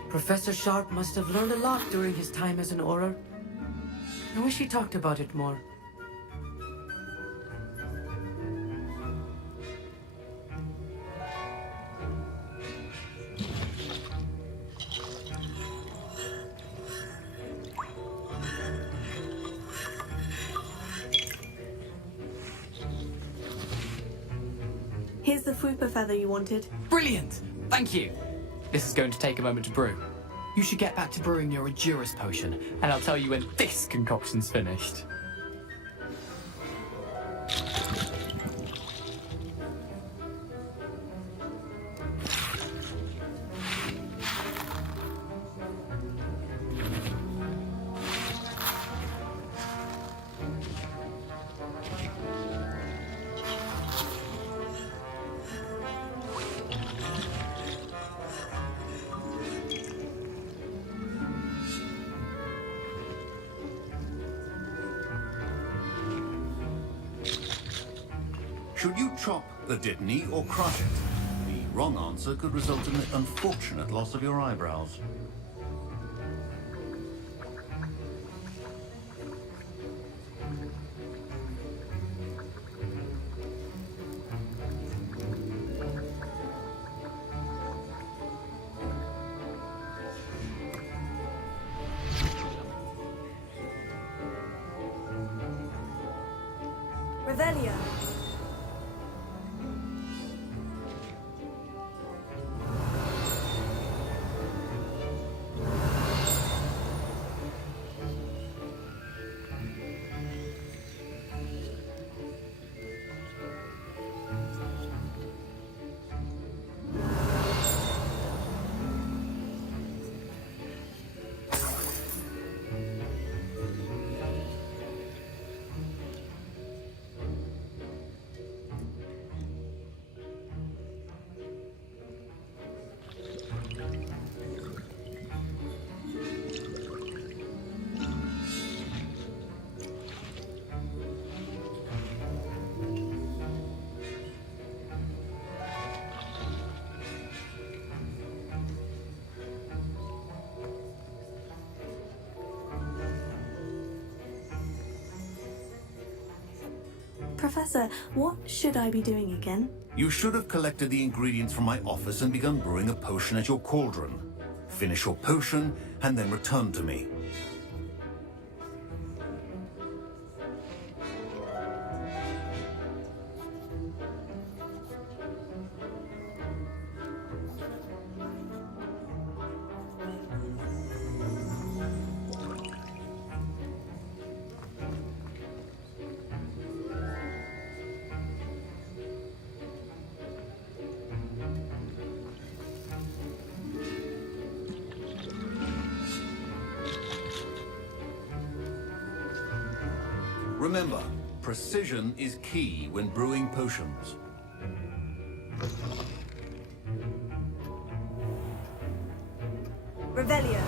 Professor Sharp must have learned a lot during his time as an Auror. I wish he talked about it more. Here's the Fwooper feather you wanted. Brilliant! Thank you! This is going to take a moment to brew. You should get back to brewing your Edurus potion, and I'll tell you when this concoction's finished. Should you chop the Dittany or crush it? The wrong answer could result in the unfortunate loss of your eyebrows. Revelio. Professor, what should I be doing again? You should have collected the ingredients from my office and begun brewing a potion at your cauldron. Finish your potion and then return to me. Remember, precision is key when brewing potions. Revelio.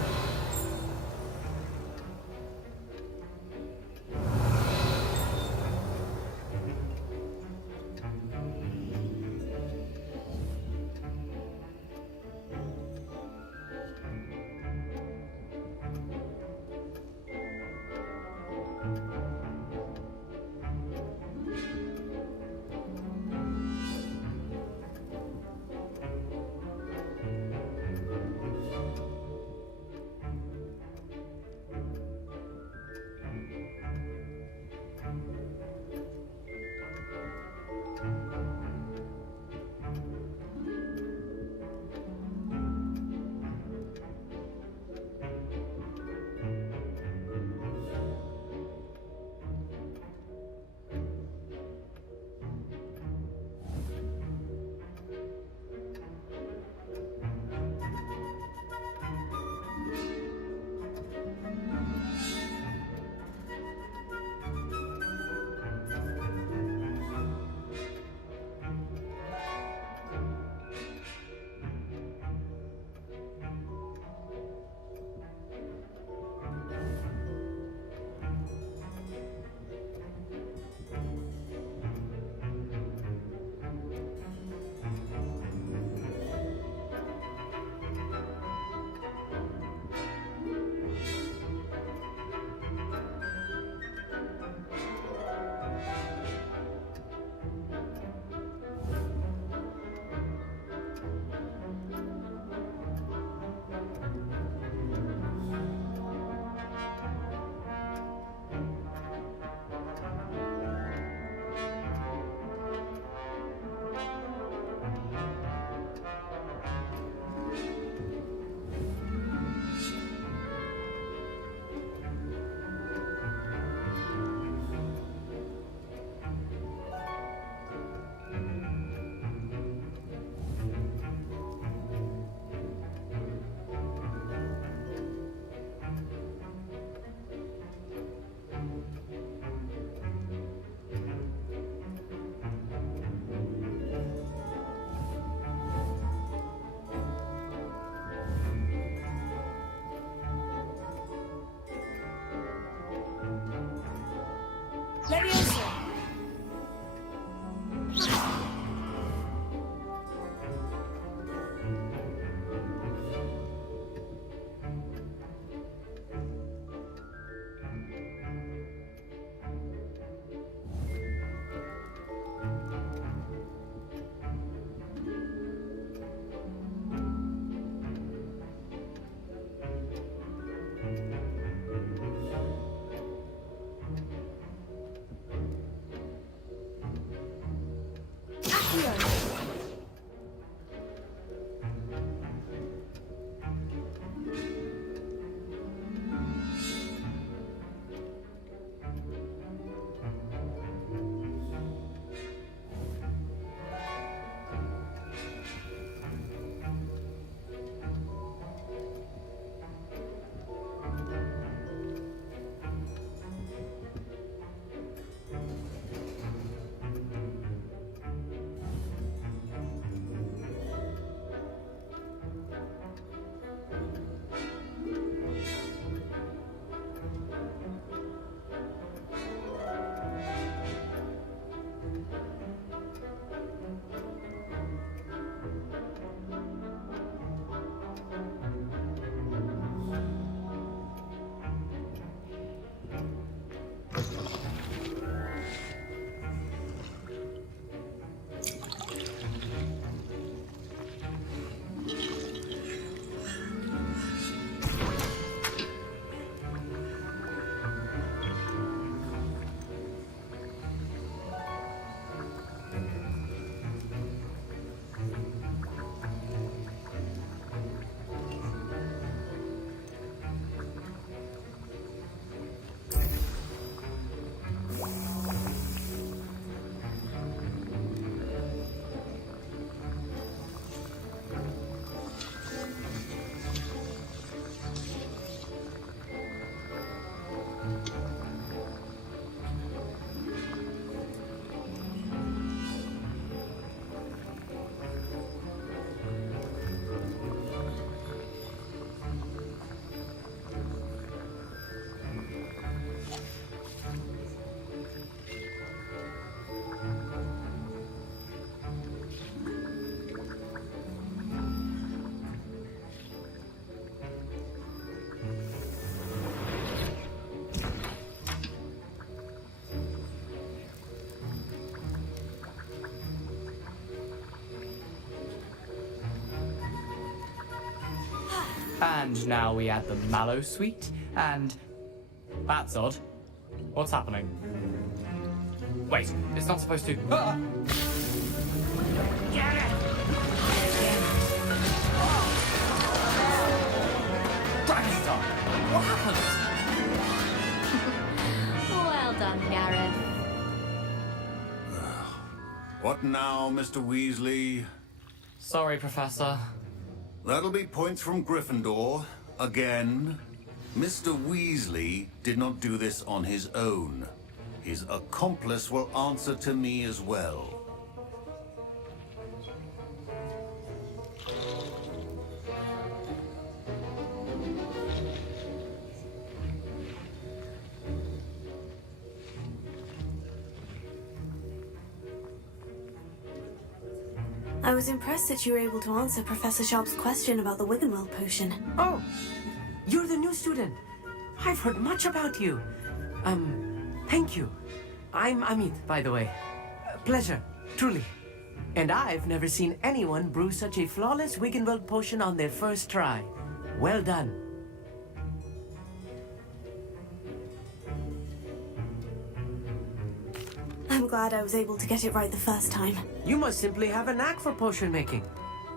And now we add the mallow sweet, and... That's odd. What's happening? Wait, it's not supposed to... Ah! Dragonstar! What happened? Well done, Gareth. What now, Mr. Weasley? Sorry, Professor. That'll be points from Gryffindor. Again. Mr. Weasley did not do this on his own. His accomplice will answer to me as well. I was impressed that you were able to answer Professor Sharp's question about the Wiggenweld potion. Oh, you're the new student. I've heard much about you. Thank you. I'm Amit, by the way. Pleasure, truly. And I've never seen anyone brew such a flawless Wiggenweld potion on their first try. Well done. I'm glad I was able to get it right the first time. You must simply have a knack for potion making.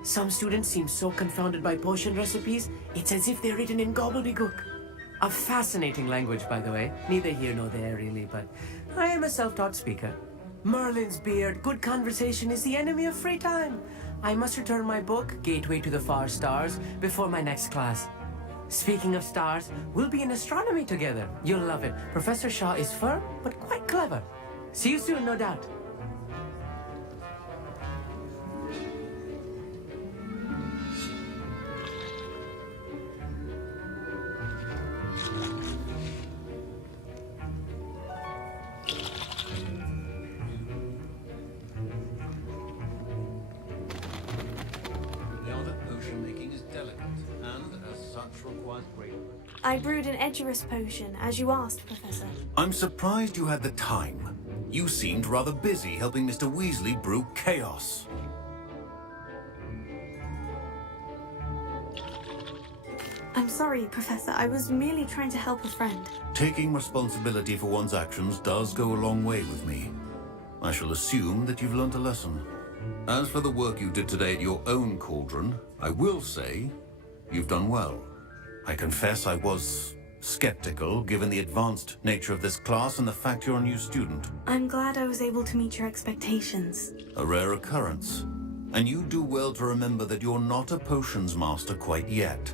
Some students seem so confounded by potion recipes, it's as if they're written in gobbledygook. A fascinating language, by the way. Neither here nor there, really, but I am a self-taught speaker. Merlin's beard, good conversation is the enemy of free time. I must return my book, Gateway to the Far Stars, before my next class. Speaking of stars, we'll be in astronomy together. You'll love it. Professor Shaw is firm, but quite clever. See you soon, no doubt. Now that potion making is delicate, and as such requires great... I brewed an Edgerus potion, as you asked, Professor. I'm surprised you had the time. You seemed rather busy helping Mr. Weasley brew chaos. I'm sorry, Professor. I was merely trying to help a friend. Taking responsibility for one's actions does go a long way with me. I shall assume that you've learnt a lesson. As for the work you did today at your own cauldron, I will say you've done well. I confess I was skeptical, given the advanced nature of this class and the fact you're a new student. I'm glad I was able to meet your expectations. A rare occurrence. And you do well to remember that you're not a potions master quite yet.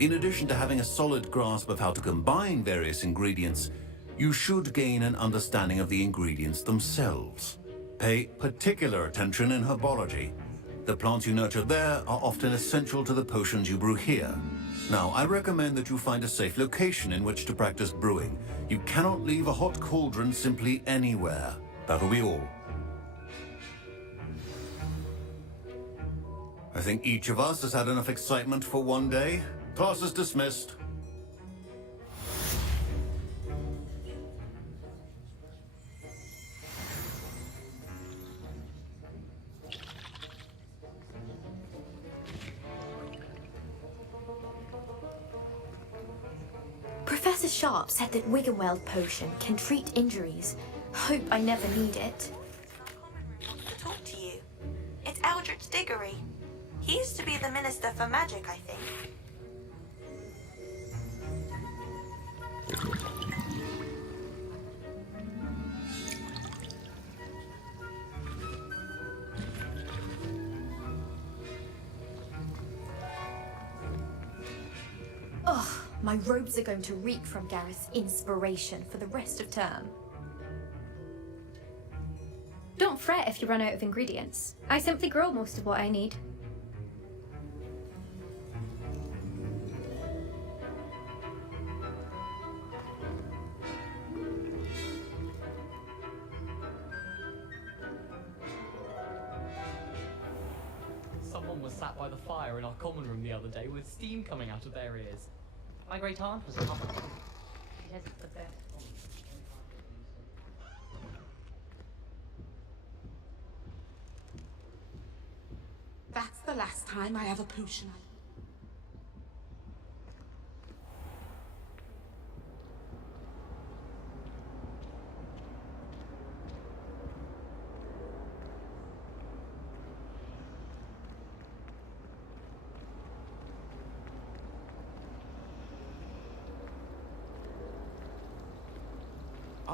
In addition to having a solid grasp of how to combine various ingredients, you should gain an understanding of the ingredients themselves. Pay particular attention in herbology. The plants you nurture there are often essential to the potions you brew here. Now, I recommend that you find a safe location in which to practice brewing. You cannot leave a hot cauldron simply anywhere. That'll be all. I think each of us has had enough excitement for one day. Class is dismissed. Professor Sharp said that Wiggenweld potion can treat injuries. Hope I never need it. To talk to you. It's Eldritch Diggory. He used to be the Minister for Magic, I think. Ugh, my robes are going to reek from Gareth's inspiration for the rest of term. Don't fret if you run out of ingredients. I simply grow most of what I need. Someone was sat by the fire in our common room the other day with steam coming out of their ears. My great aunt was a Hufflepuff. She has the best. That's the last time I have a potion.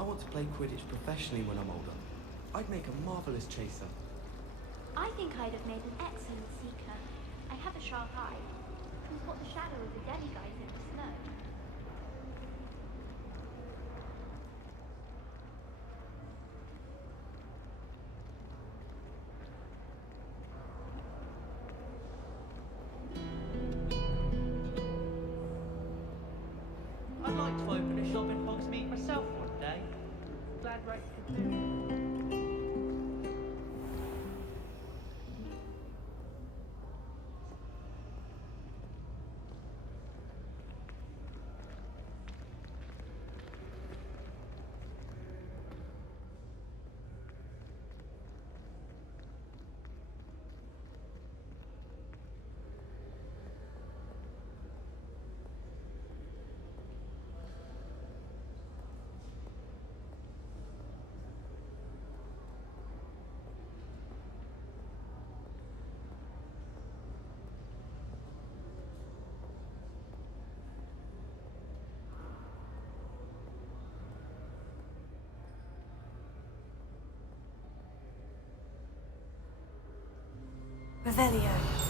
I want to play Quidditch professionally when I'm older. I'd make a marvelous chaser. I think I'd have made an excellent seeker. I have a sharp eye. Can spot the shadow of the demiguise in the snow. I'd like to open a shop in Hogsmeade myself one day. Glad Rex could do it. Revelio.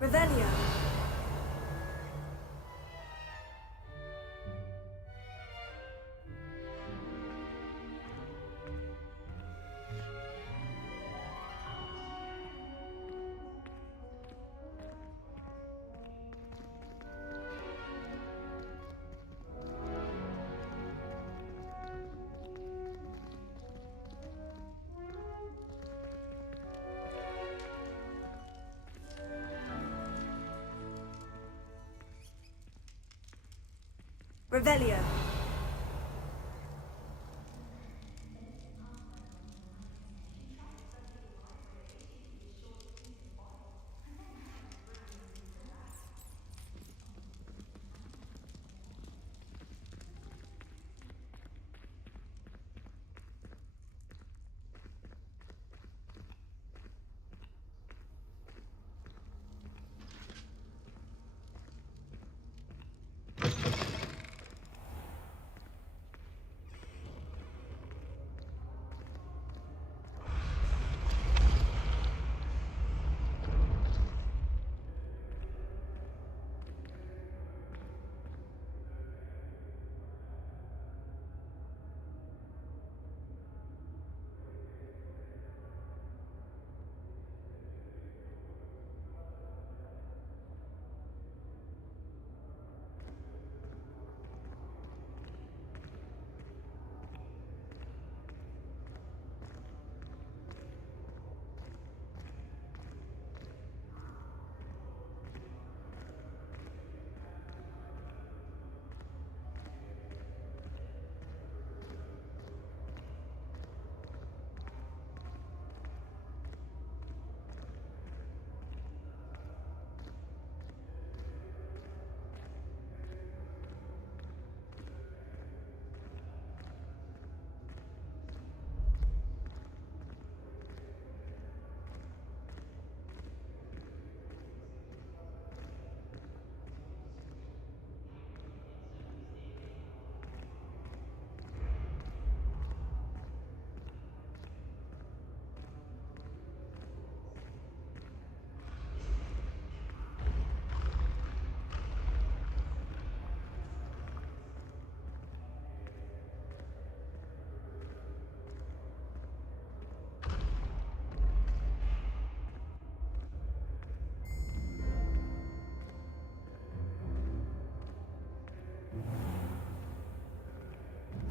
Revelio. Revelio.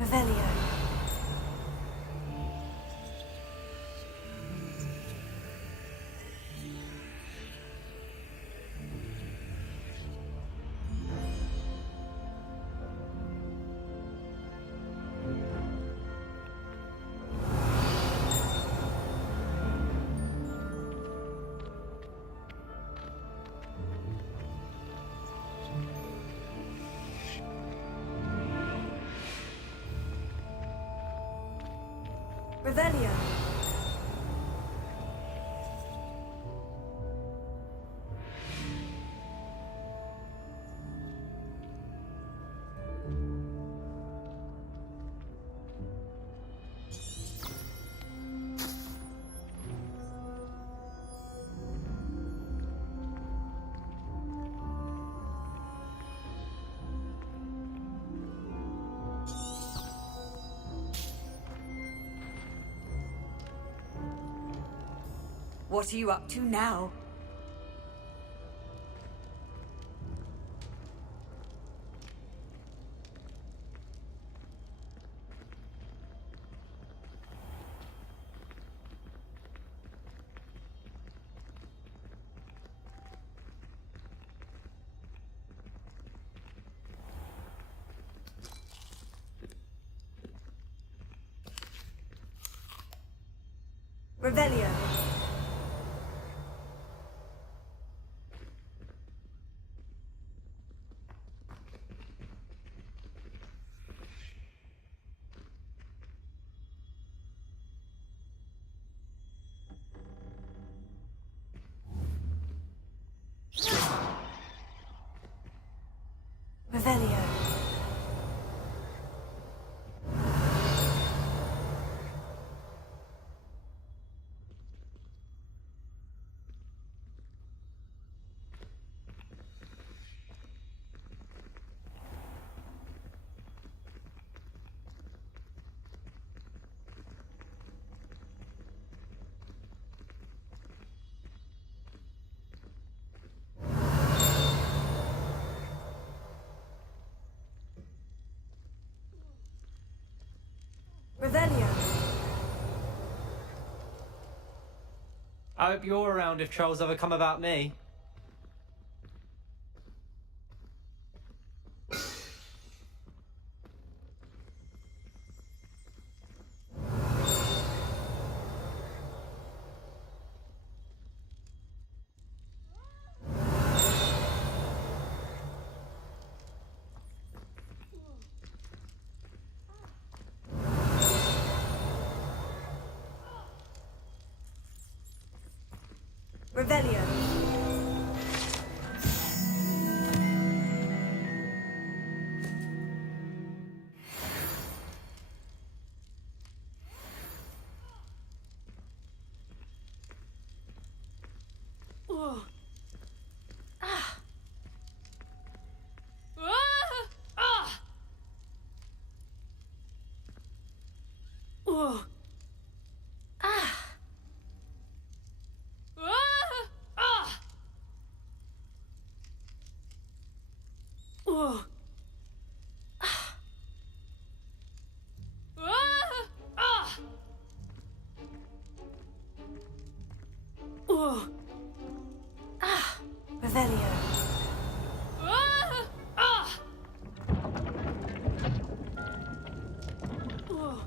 Revelio. Revelio. What are you up to now? Revelio. Revelio. Revelio. I hope you're around if trolls ever come about me. Revelio. Oh. Ah. Oh. Oh. Oh. Revelio. Oh.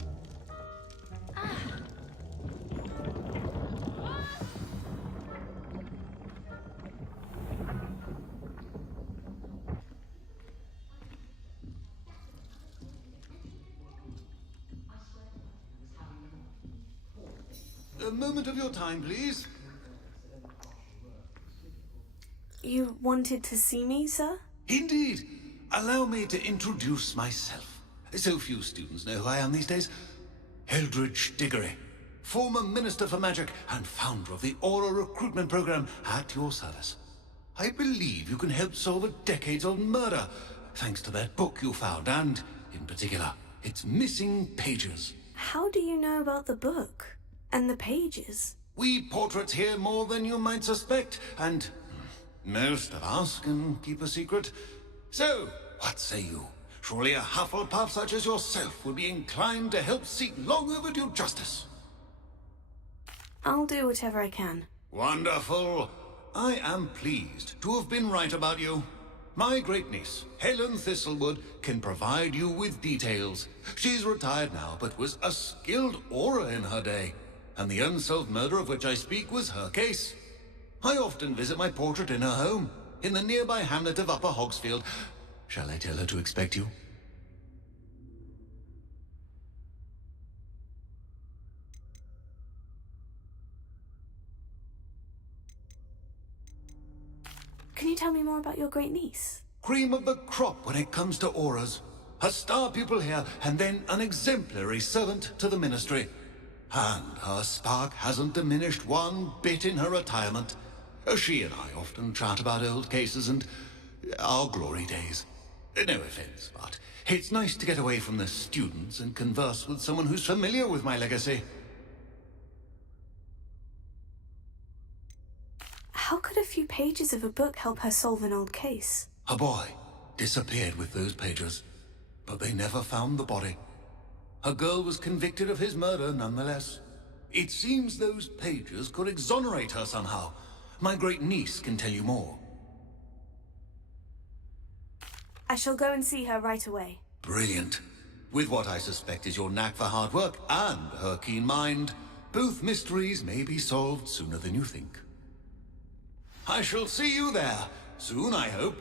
A moment of your time, please. You wanted to see me, sir? Indeed. Allow me to introduce myself. So few students know who I am these days. Eldridge Diggory, former Minister for Magic and founder of the Aura Recruitment Program, at your service. I believe you can help solve a decades-old murder, thanks to that book you found, and, in particular, its missing pages. How do you know about the book? And the pages? We portraits hear more than you might suspect, and most of us can keep a secret. So, what say you? Surely a Hufflepuff such as yourself would be inclined to help seek long overdue justice. I'll do whatever I can. Wonderful. I am pleased to have been right about you. My great-niece, Helen Thistlewood, can provide you with details. She's retired now, but was a skilled aura in her day. And the unsolved murder of which I speak was her case. I often visit my portrait in her home, in the nearby hamlet of Upper Hogsfield. Shall I tell her to expect you? Can you tell me more about your great-niece? Cream of the crop when it comes to auras. A star pupil here, and then an exemplary servant to the ministry. And her spark hasn't diminished one bit in her retirement. She and I often chat about old cases and our glory days. No offense, but it's nice to get away from the students and converse with someone who's familiar with my legacy. How could a few pages of a book help her solve an old case? A boy disappeared with those pages, but they never found the body. A girl was convicted of his murder nonetheless. It seems those pages could exonerate her somehow. My great-niece can tell you more. I shall go and see her right away. Brilliant. With what I suspect is your knack for hard work and her keen mind, both mysteries may be solved sooner than you think. I shall see you there, soon I hope.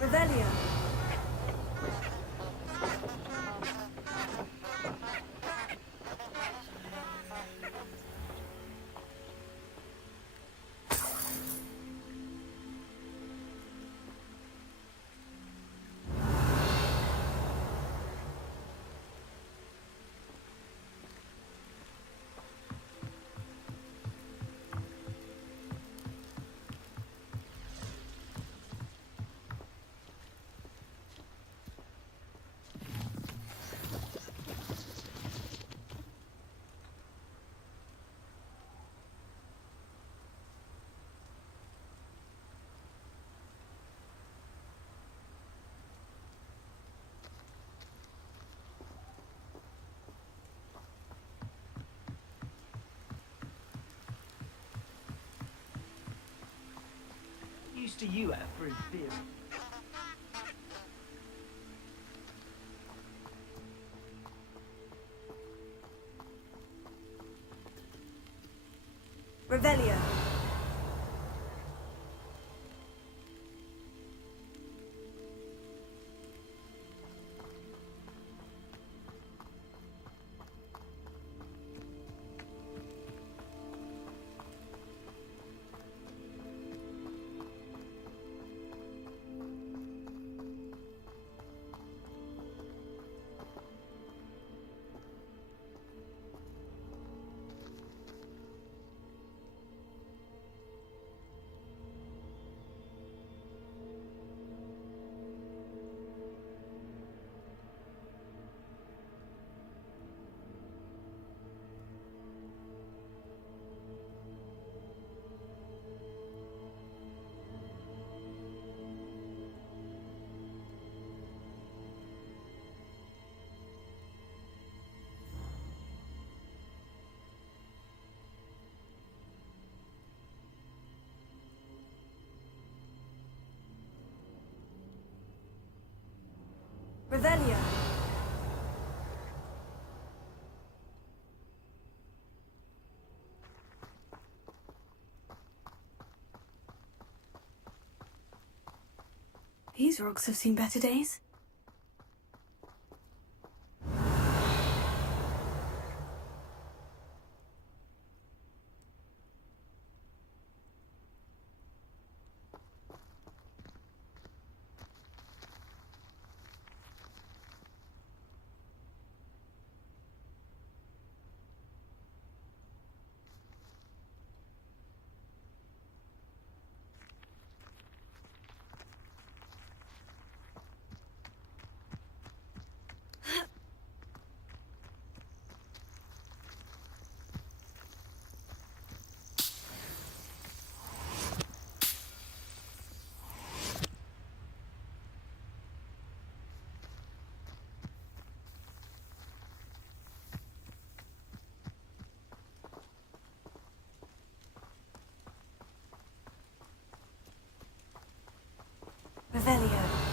Revelio. Used to you at for theory. Revelio. Revelio. These rocks have seen better days. Revelio.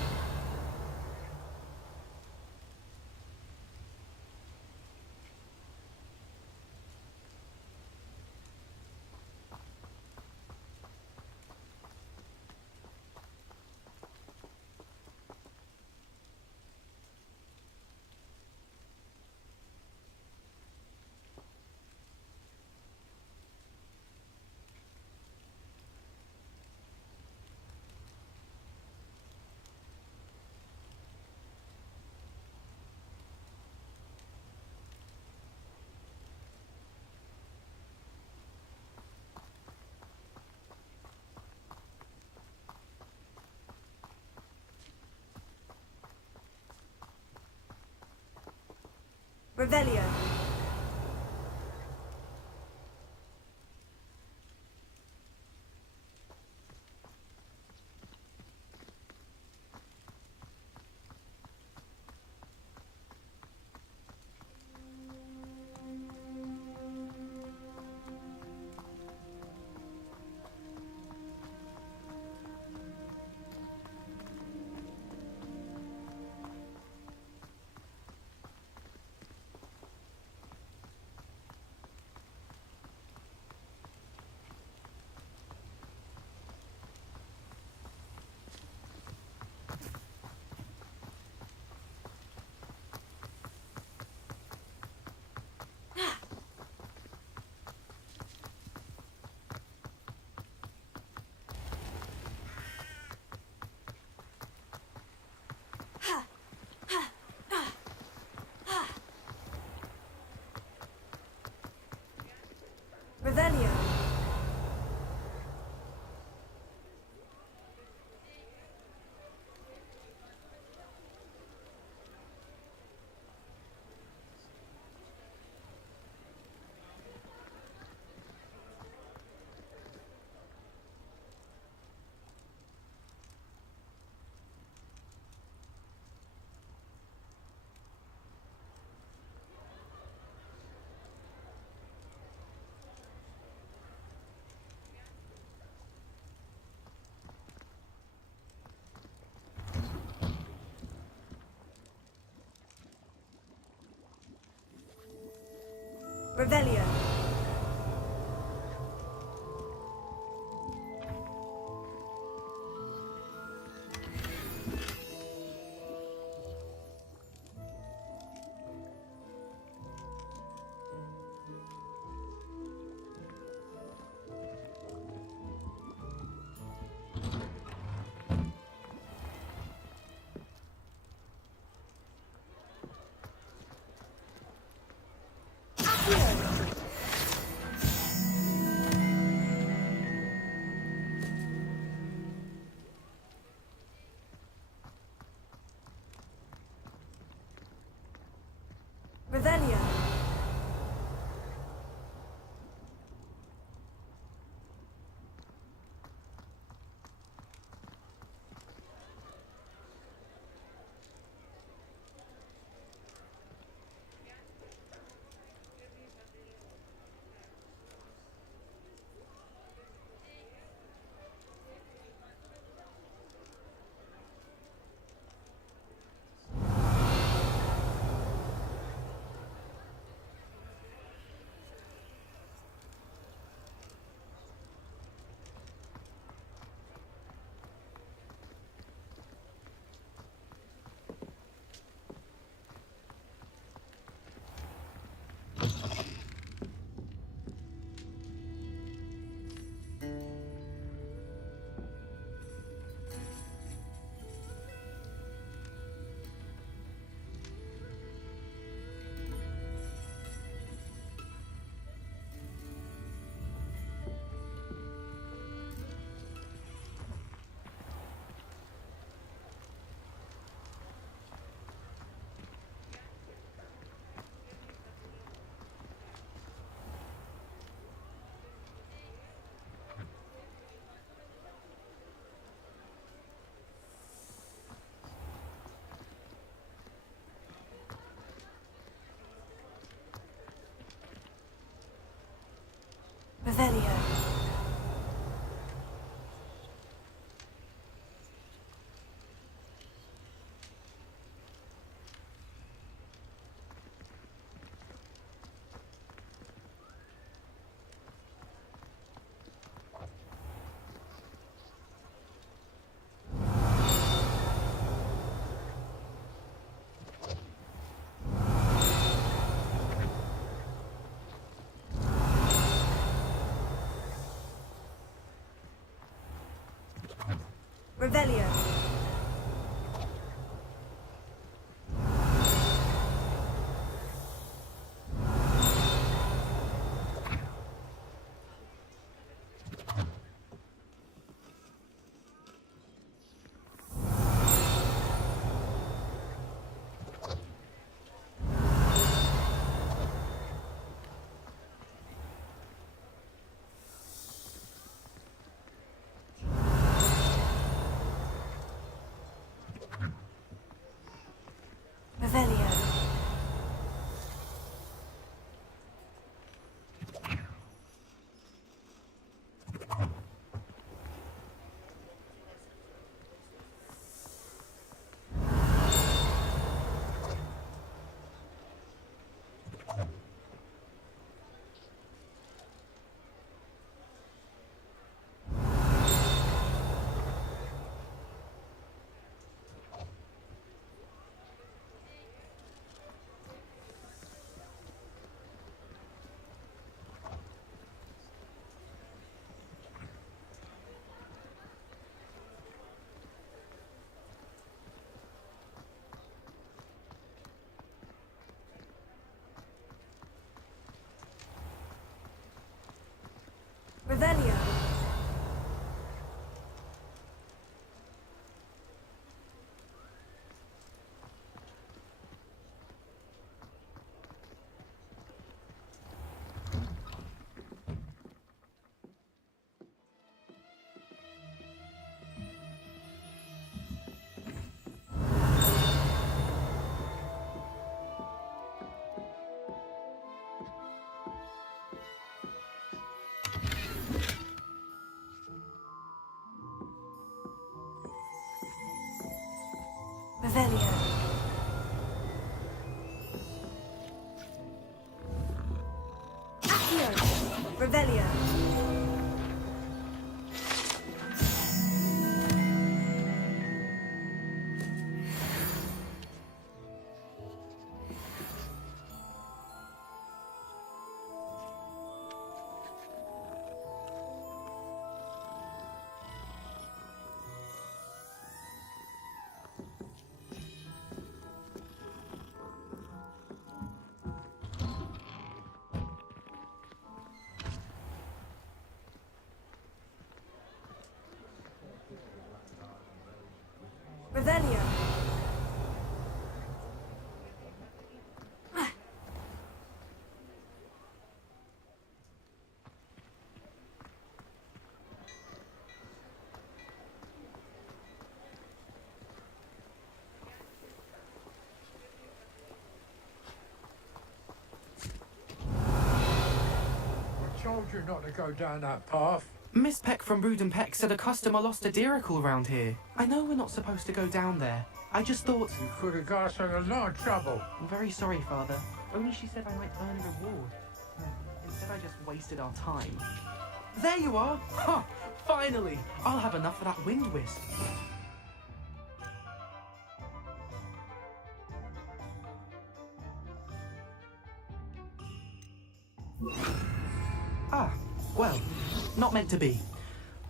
Revelio. Revelio. Revelio. Revelio. Revelio. Revelio. Revelio. Revelio. Revelio. I told you not to go down that path. Miss Peck from Brood and Peck said a customer lost a deeracle round here. I know we're not supposed to go down there. I just thought... You could have got us in a lot of trouble. I'm very sorry, Father. Only she said I might earn a reward. Instead, I just wasted our time. There you are! Ha! Finally! I'll have enough of that wind wisp. Ah, well, not meant to be.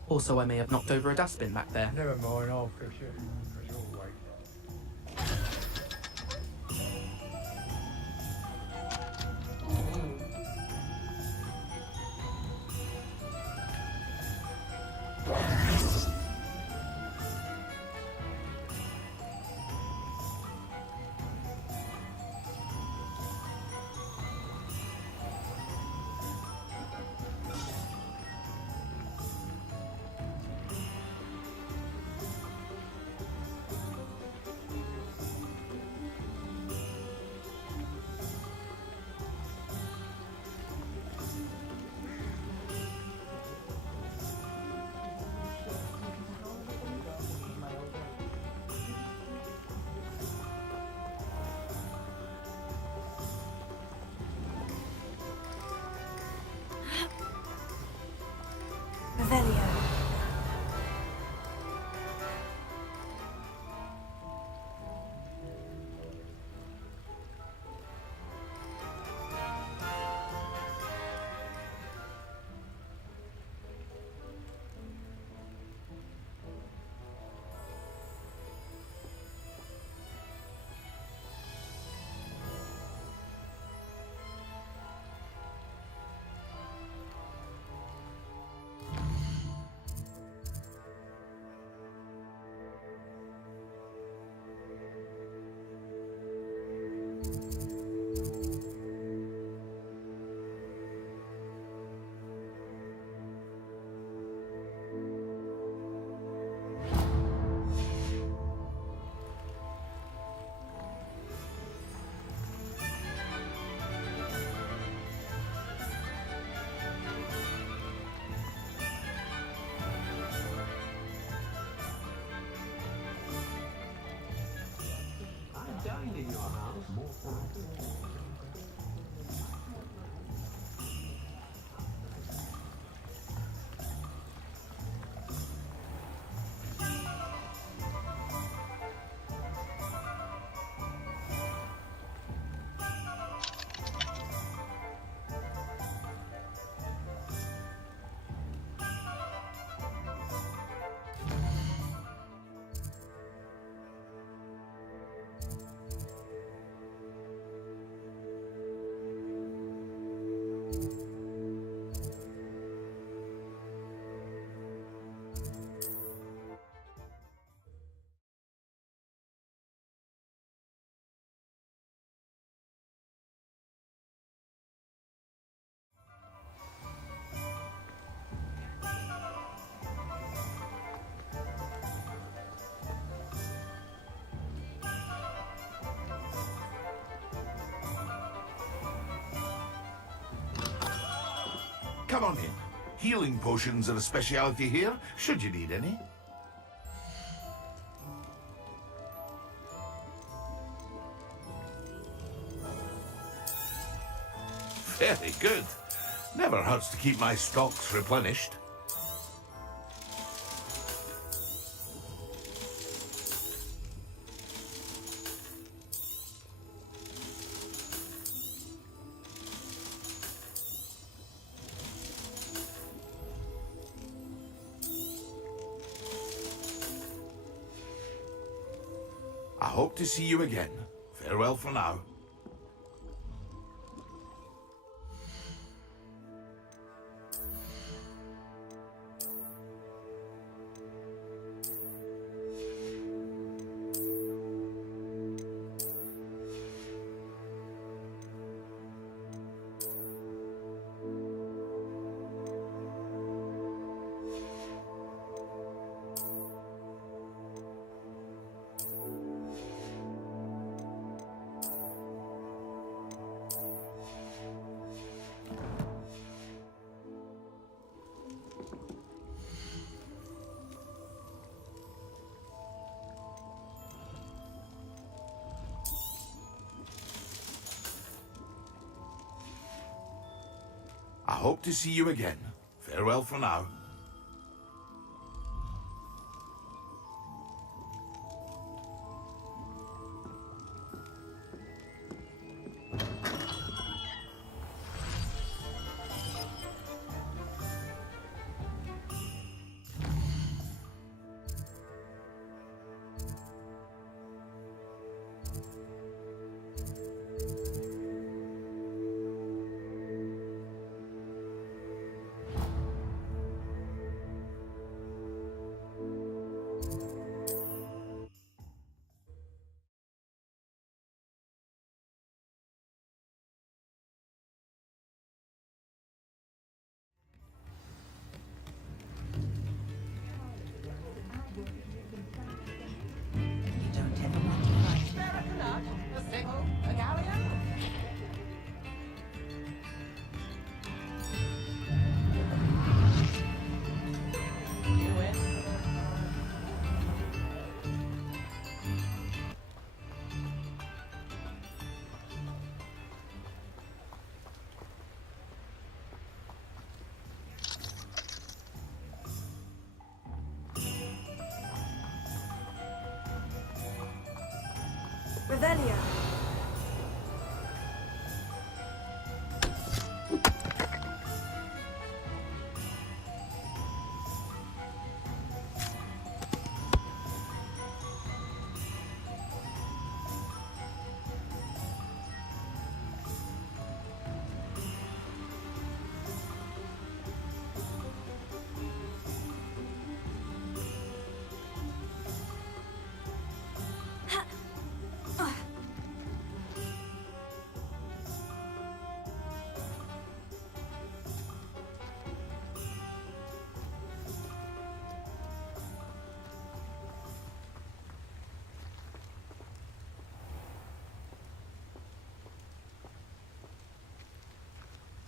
Also, I may have knocked over a dustbin back there. Never mind, I'll fix it. As always. Revelio. Come on in. Healing potions are a speciality here, should you need any. Very good. Never hurts to keep my stocks replenished. I hope to see you again. Farewell for now. hope to see you again. Farewell for now. Revelio.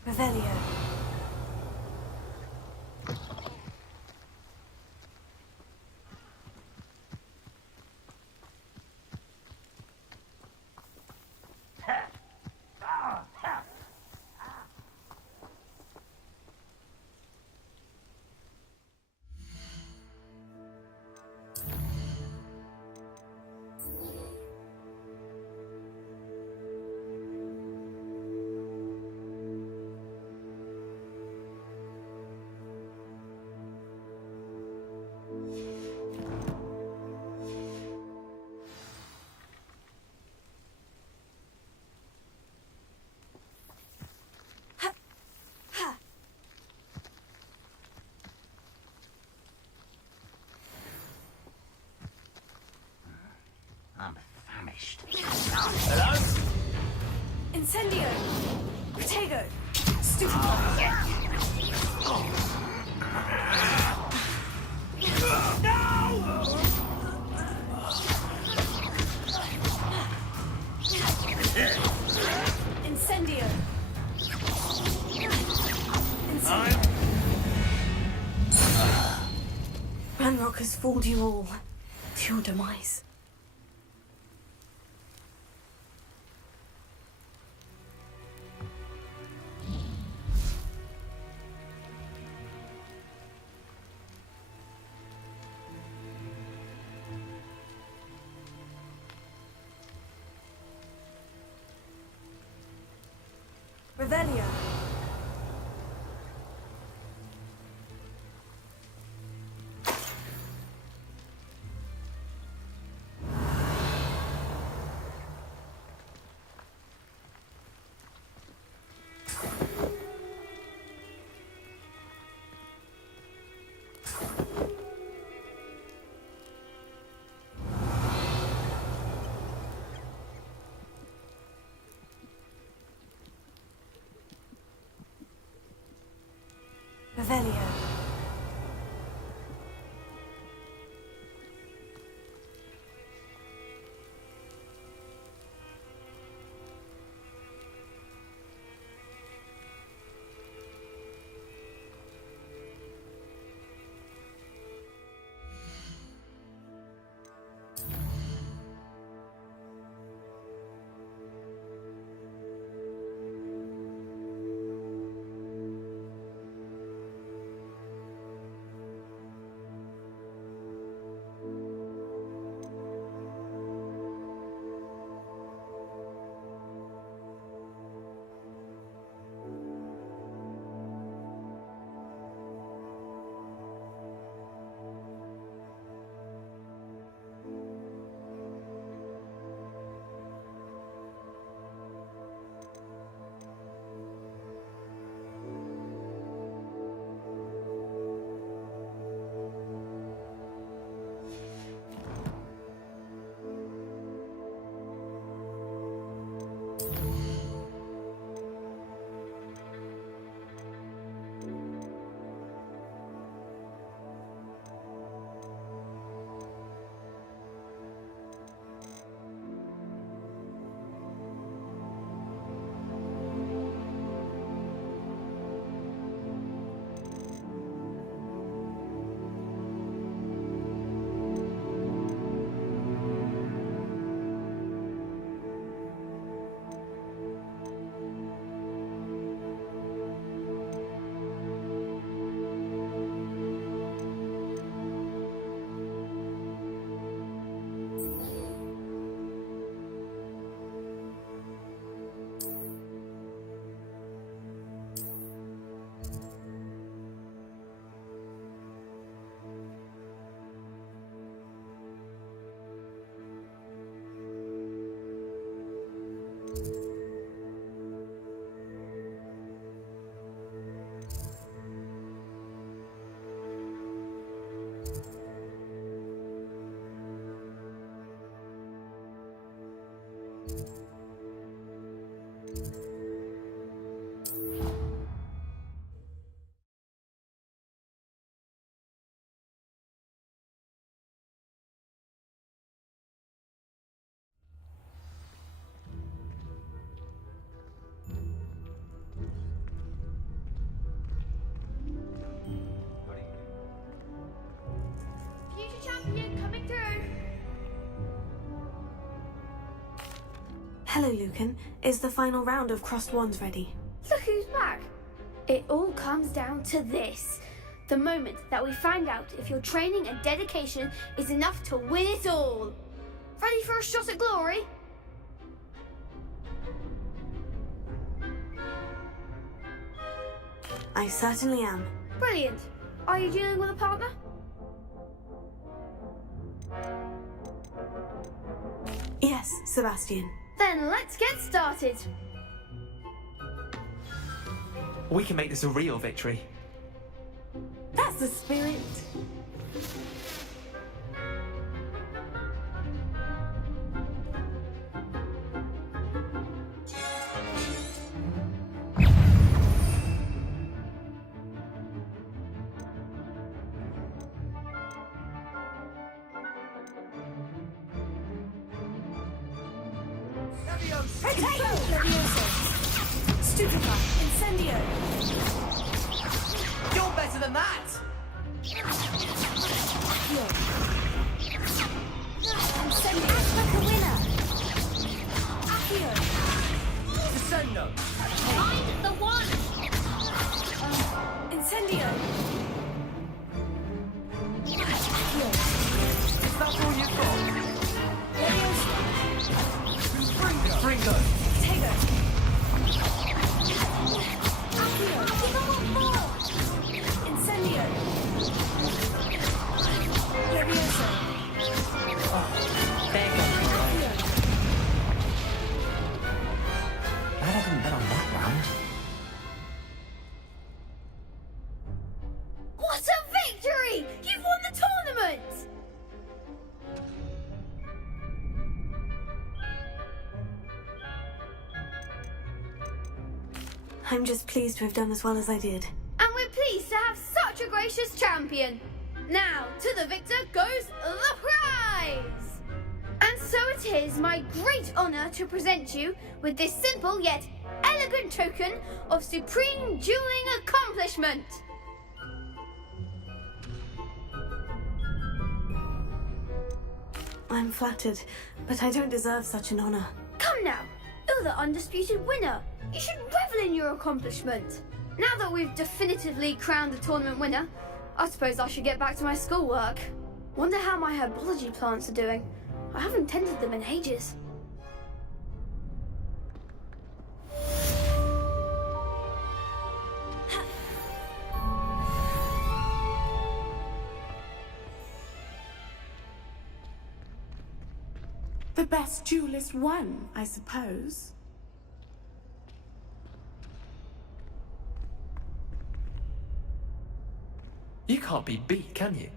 Revelio. I'm famished. Hello? Incendio! Protego! Stupid! Incendio! Incendio! Ranrock has fooled you all to your demise. Revelio. Revelio. Hello, Lucan. Is the final round of crossed wands ready? Look who's back. It all comes down to this. The moment that we find out if your training and dedication is enough to win it all. Ready for a shot at glory? I certainly am. Brilliant. Are you dealing with a partner? Yes, Sebastian. Then let's get started. We can make this a real victory. That's the spirit. Stupefy! Incendio! You're better than that! Incendio! Accio! Descendo! Find the one! Incendio! Is that all you've got? Fringo! Tego! Incendio! Levioso! There you go. Glad I didn't bet on that round. What a victory! You've won the tournament! I'm just pleased to have done as well as I did. And we're pleased to have such a gracious champion. Now, to the victor goes the prize! And so it is my great honour to present you with this simple yet elegant token of supreme dueling accomplishment. I'm flattered, but I don't deserve such an honour. Come now, you're the undisputed winner. You should revel in your accomplishment. Now that we've definitively crowned the tournament winner, I suppose I should get back to my schoolwork. Wonder how my herbology plants are doing. I haven't tended them in ages. The best duelist won, I suppose. You can't be beat, can you?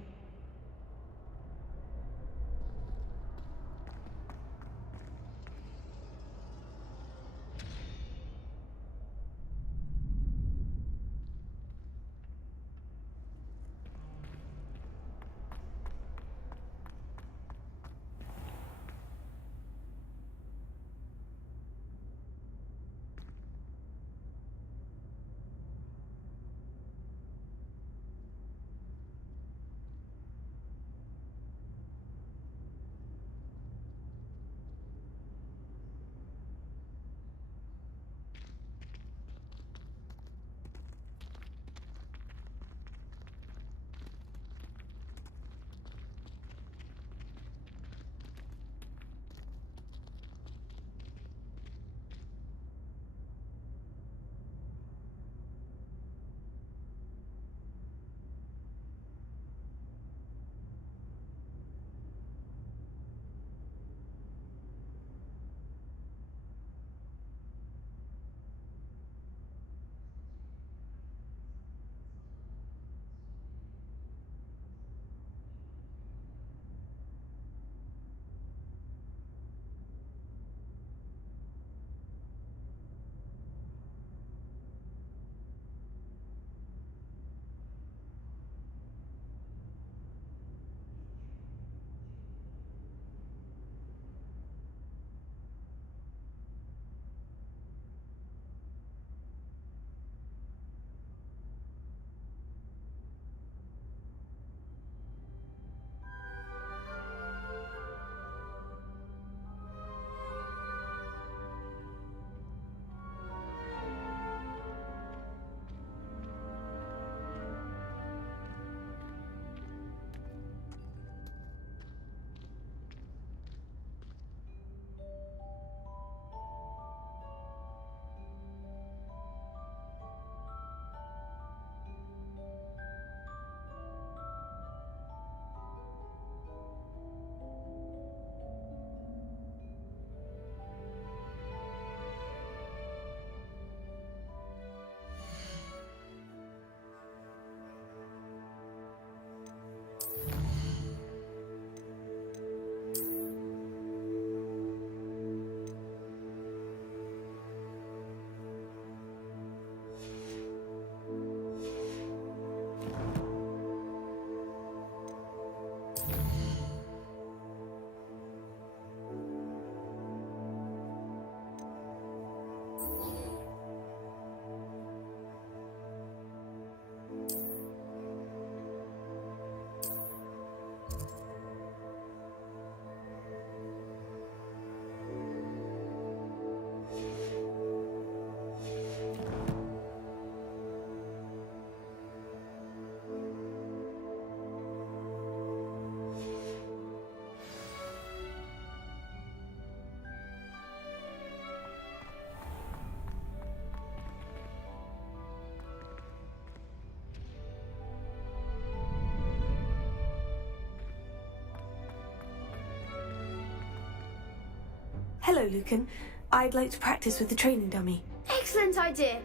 Hello, Lucan. I'd like to practice with the training dummy. Excellent idea.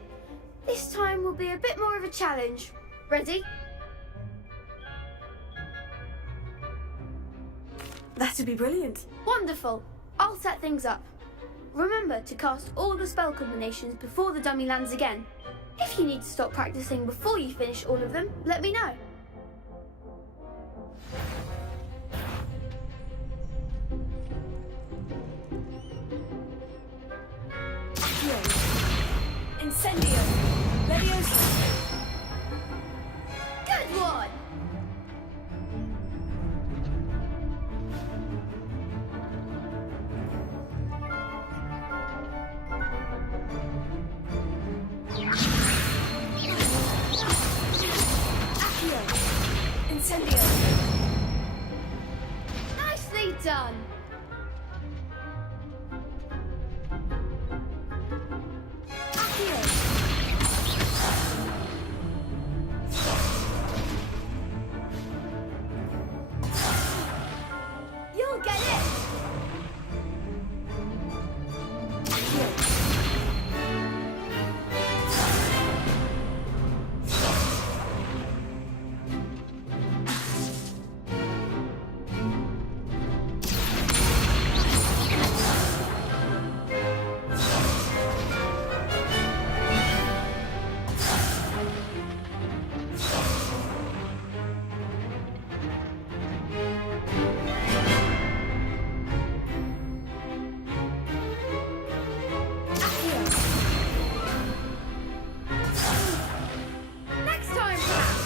This time will be a bit more of a challenge. Ready? That'd be brilliant. Wonderful. I'll set things up. Remember to cast all the spell combinations before the dummy lands again. If you need to stop practicing before you finish all of them, let me know. Incendio! Leviosa! Good one! Accio! Incendio! Nicely done! You'll get it! Next time, perhaps!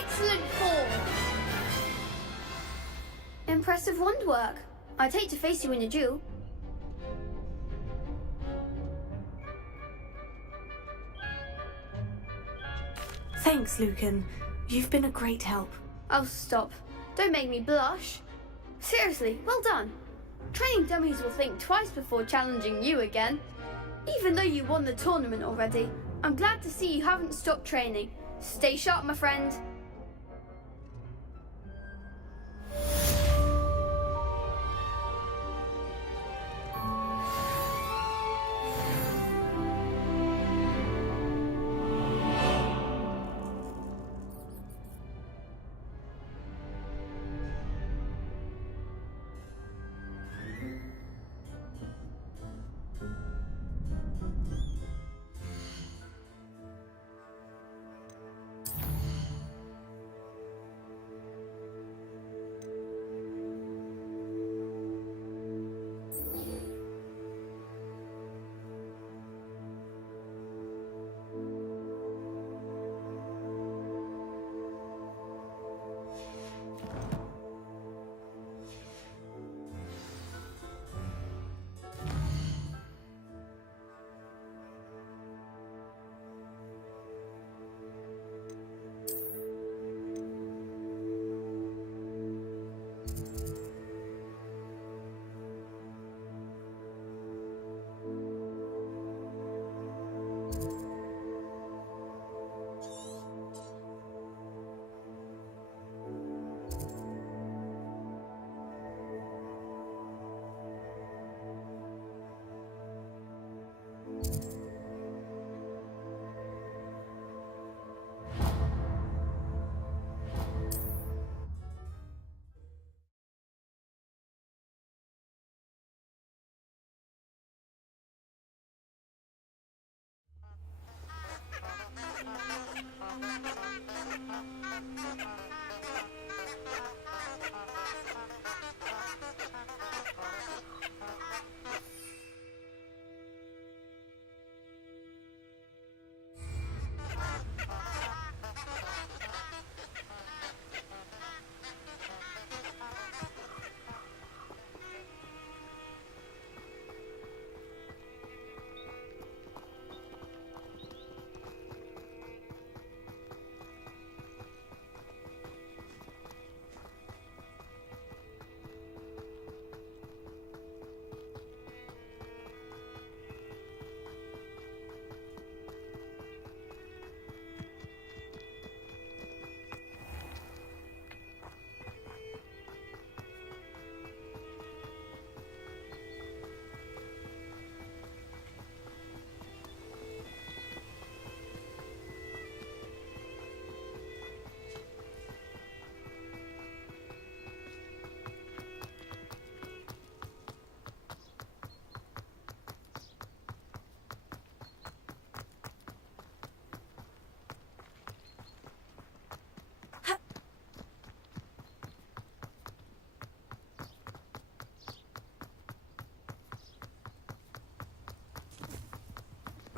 Excellent form! Impressive wand work. I'd hate to face you in a duel. Thanks, Lucan. You've been a great help. Oh, stop. Don't make me blush. Seriously, well done. Training dummies will think twice before challenging you again. Even though you won the tournament already, I'm glad to see you haven't stopped training. Stay sharp, my friend.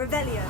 Revelio.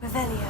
Revelio.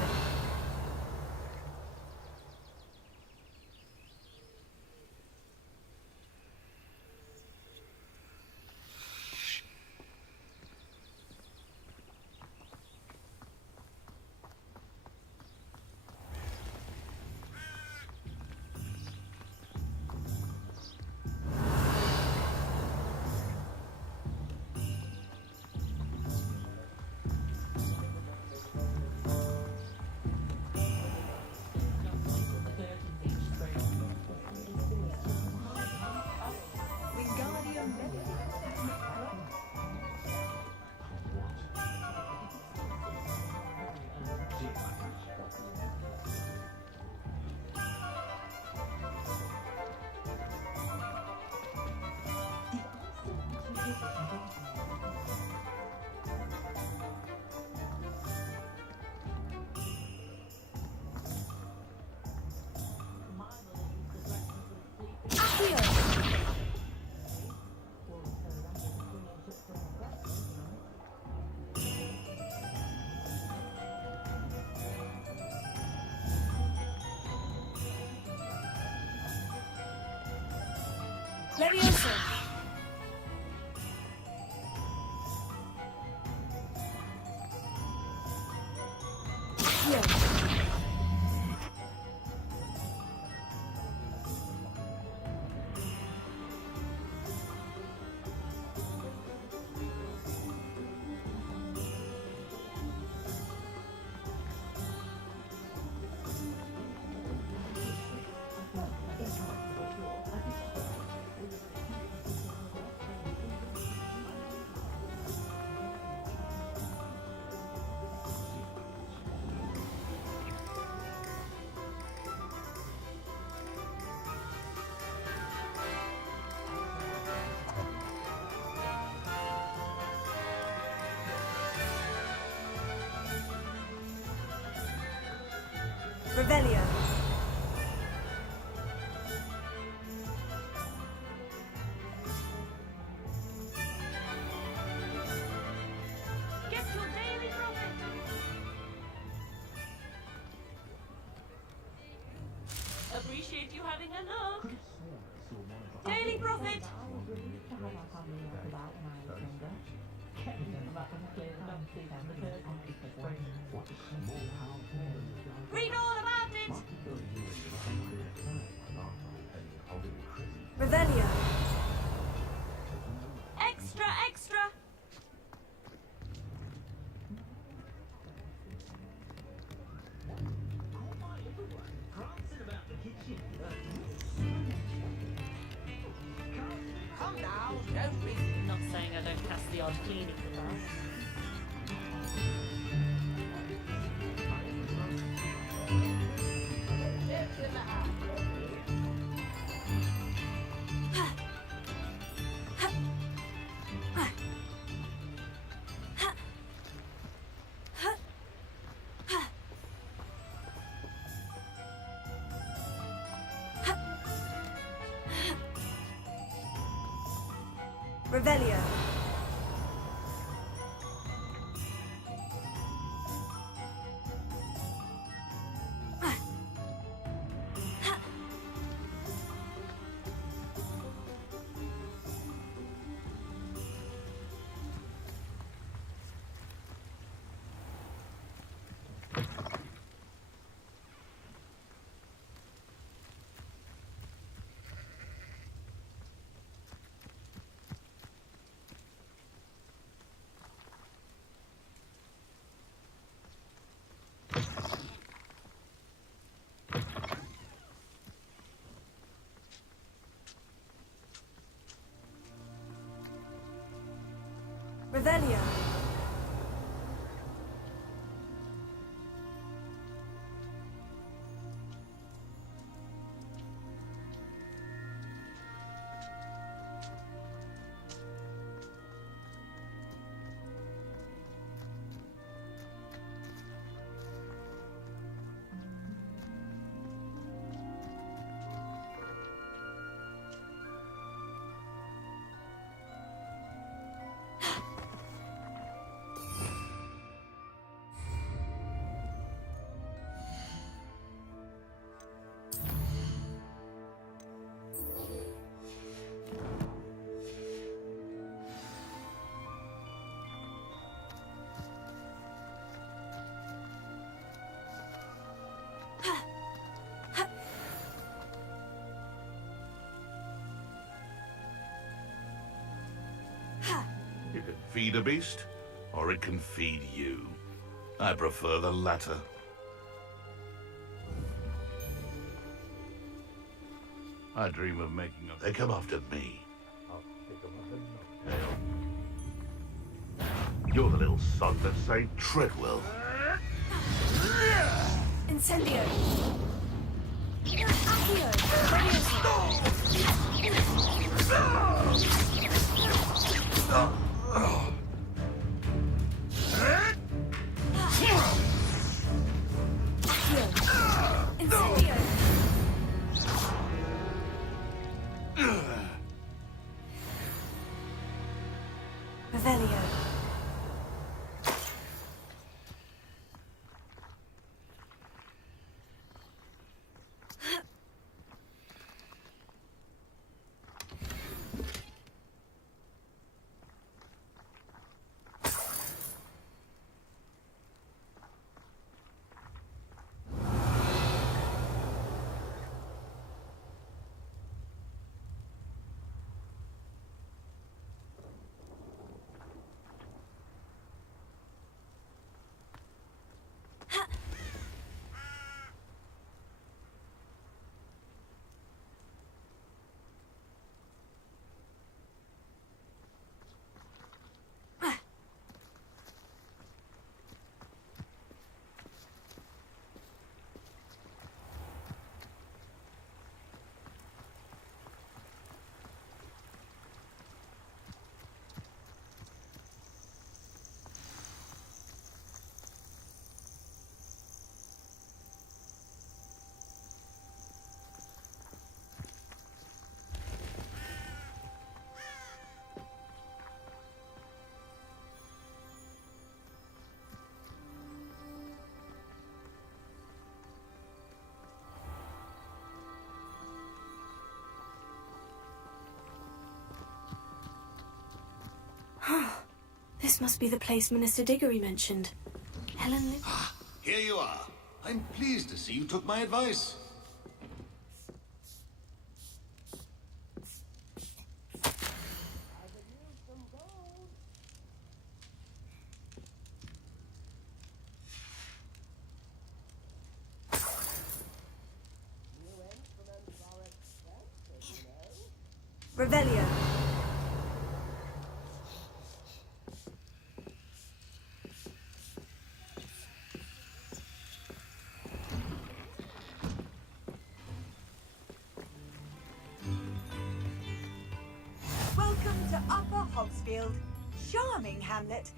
Leviosa. Revelio. Get your daily profit. Appreciate you having a look. Daily profit. Read all about it. Revelio. Extra, extra. Come now, don't be. Not saying I don't pass the odd cleaning class. Revelio. Revelio. You can feed a beast, or it can feed you. I prefer the latter. I dream of making a... They come after me. I'll pick them up in no tail. You're the little son that saved Treadwell. Incendio. Accio. Incendio. Revelio. This must be the place Minister Diggory mentioned. Helen Lin- Here you are. I'm pleased to see you took my advice. Revelio. Welcome to Upper Hogsfield. Charming hamlet.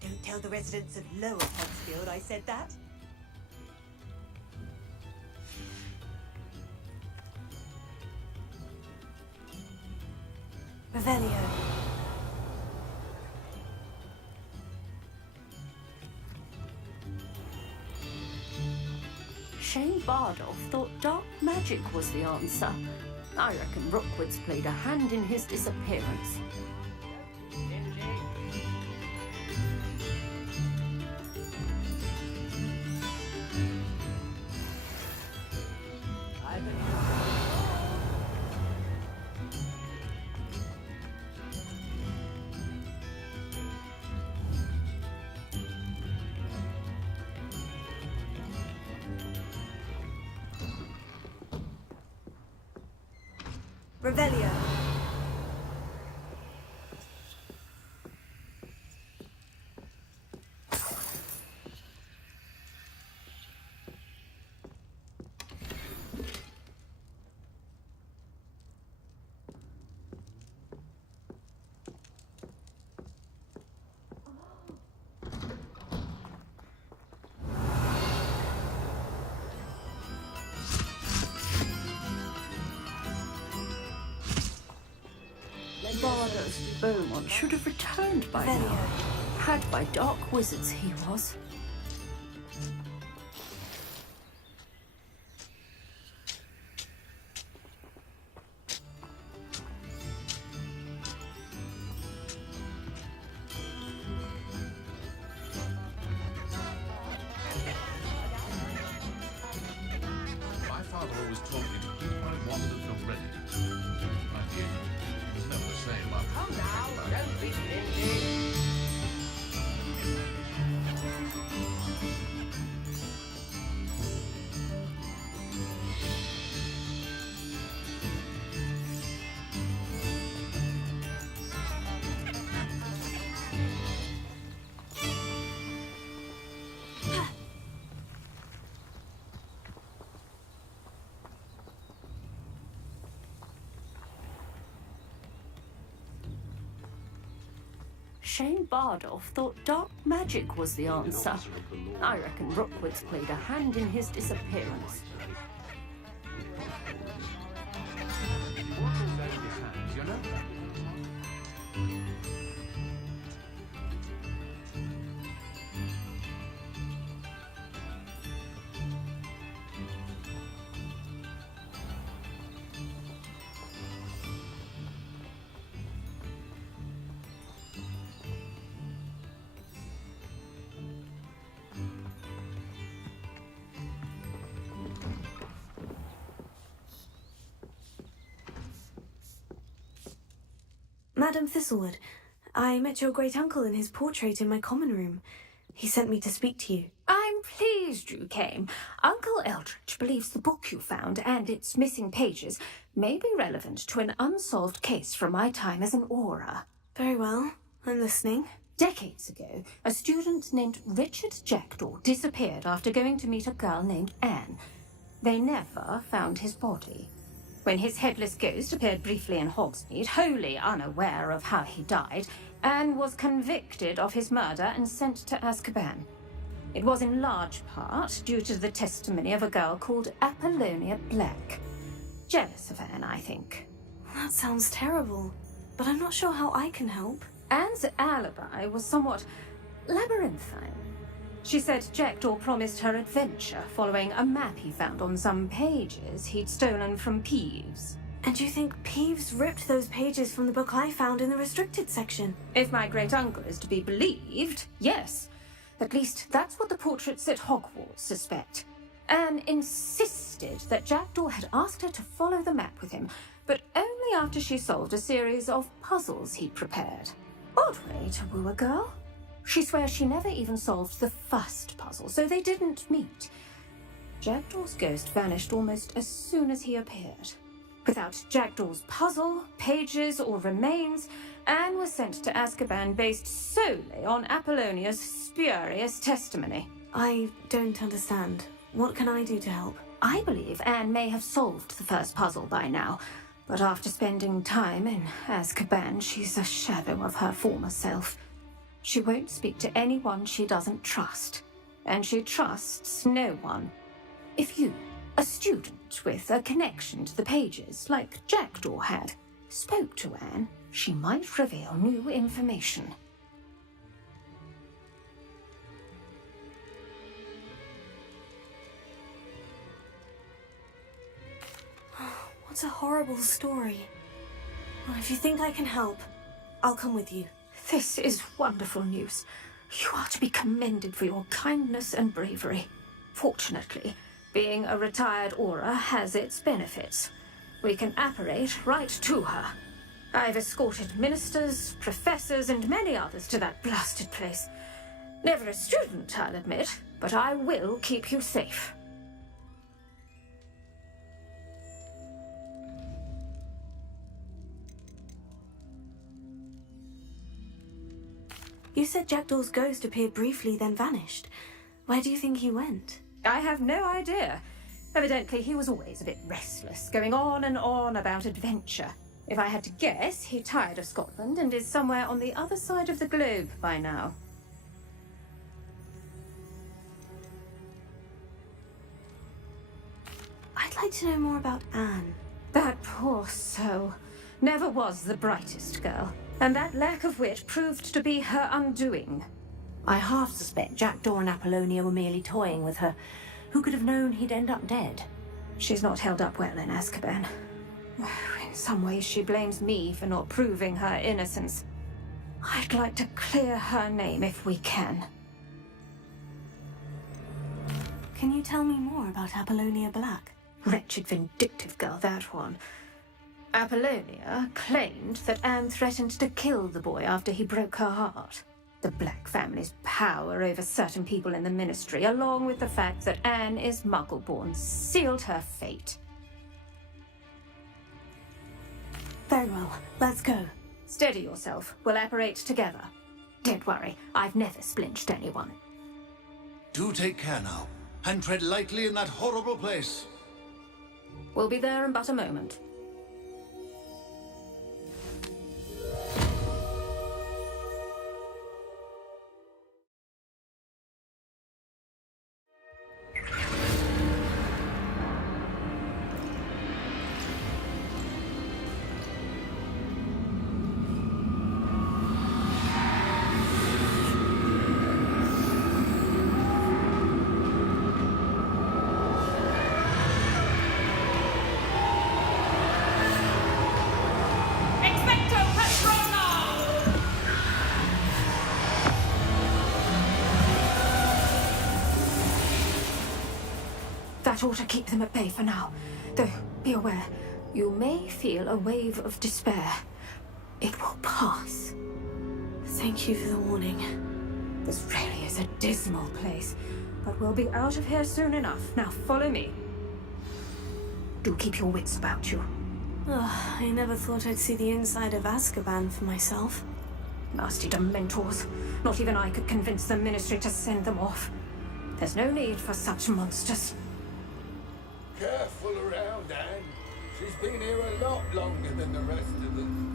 Don't tell the residents of Lower Hogsfield I said that. Revelio. Shane Bardolph thought dark magic was the answer. I reckon Rookwood's played a hand in his disappearance. Revelio. Bardos Beaumont should have returned by now. Had by dark wizards he was. My father always told me to keep my wanders ready. I did. It was never the same after. Come now, don't be silly. Shane Bardoff thought dark magic was the answer. I reckon Rookwood's played a hand in his disappearance. Madam Thistlewood, I met your great-uncle in his portrait in my common room. He sent me to speak to you. I'm pleased you came. Uncle Eldridge believes the book you found and its missing pages may be relevant to an unsolved case from my time as an aura. Very well. I'm listening. Decades ago, a student named Richard Jackdaw disappeared after going to meet a girl named Anne. They never found his body. When his headless ghost appeared briefly in Hogsmeade, wholly unaware of how he died, Anne was convicted of his murder and sent to Azkaban. It was in large part due to the testimony of a girl called Apollonia Black. Jealous of Anne, I think. That sounds terrible, but I'm not sure how I can help. Anne's alibi was somewhat labyrinthine. She said Jackdaw promised her adventure following a map he found on some pages he'd stolen from Peeves. And you think Peeves ripped those pages from the book I found in the restricted section? If my great-uncle is to be believed, yes. At least that's what the portraits at Hogwarts suspect. Anne insisted that Jackdaw had asked her to follow the map with him, but only after she solved a series of puzzles he'd prepared. Odd way to woo a girl. She swears she never even solved the first puzzle, so they didn't meet. Jackdaw's ghost vanished almost as soon as he appeared. Without Jackdaw's puzzle, pages, or remains, Anne was sent to Azkaban based solely on Apollonia's spurious testimony. I don't understand. What can I do to help? I believe Anne may have solved the first puzzle by now, but after spending time in Azkaban, she's a shadow of her former self. She won't speak to anyone she doesn't trust, and she trusts no one. If you, a student with a connection to the pages like Jackdaw had, spoke to Anne, she might reveal new information. What a horrible story. Well, if you think I can help, I'll come with you. This is wonderful news. You are to be commended for your kindness and bravery. Fortunately, being a retired aura has its benefits. We can apparate right to her. I've escorted ministers, professors, and many others to that blasted place. Never a student, I'll admit, but I will keep you safe. You said Jackdaw's ghost appeared briefly, then vanished. Where do you think he went? I have no idea. Evidently, he was always a bit restless, going on and on about adventure. If I had to guess, he tired of Scotland and is somewhere on the other side of the globe by now. I'd like to know more about Anne. That poor soul. never was the brightest girl, and that lack of wit proved to be her undoing. I half suspect Jackdaw and Apollonia were merely toying with her. Who could have known he'd end up dead? She's not held up well in Azkaban. In some ways, she blames me for not proving her innocence. I'd like to clear her name if we can. Can you tell me more about Apollonia Black? Wretched, vindictive girl, that one. Apollonia claimed that Anne threatened to kill the boy after he broke her heart. The Black family's power over certain people in the Ministry, along with the fact that Anne is Muggle-born, sealed her fate. Very well, let's go. Steady yourself. We'll apparate together. Don't worry, I've never splinched anyone. Do take care now, and tread lightly in that horrible place. We'll be there in but a moment. That ought to keep them at bay for now. Though, be aware, you may feel a wave of despair. It will pass. Thank you for the warning. This really is a dismal place, but we'll be out of here soon enough. Now follow me. Do keep your wits about you. I never thought I'd see the inside of Azkaban for myself. Nasty Dementors. Not even I could convince the Ministry to send them off. There's no need for such monsters. Careful around, Anne. She's been here a lot longer than the rest of us.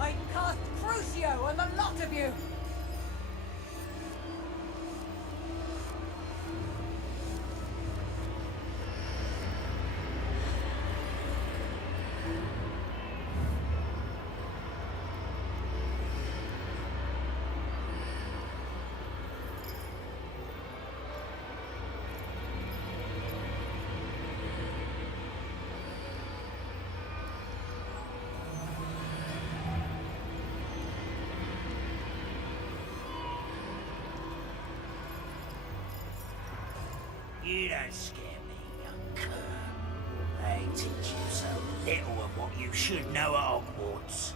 I cast Crucio on the lot of you! You don't scare me, young cur. They teach you so little of what you should know at Hogwarts.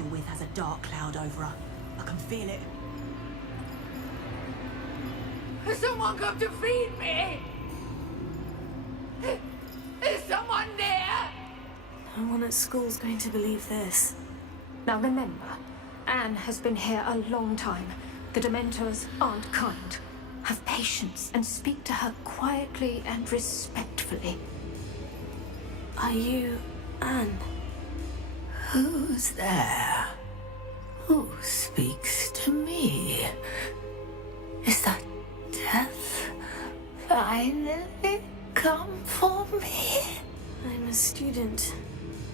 you're with has a dark cloud over her. I can feel it. Someone come to feed me! Is someone there? No one at school's going to believe this. Now remember, Anne has been here a long time. The Dementors aren't kind. Have patience and speak to her quietly and respectfully. Are you Anne? Who's there? Who speaks to me? Is that death finally come for me? I'm a student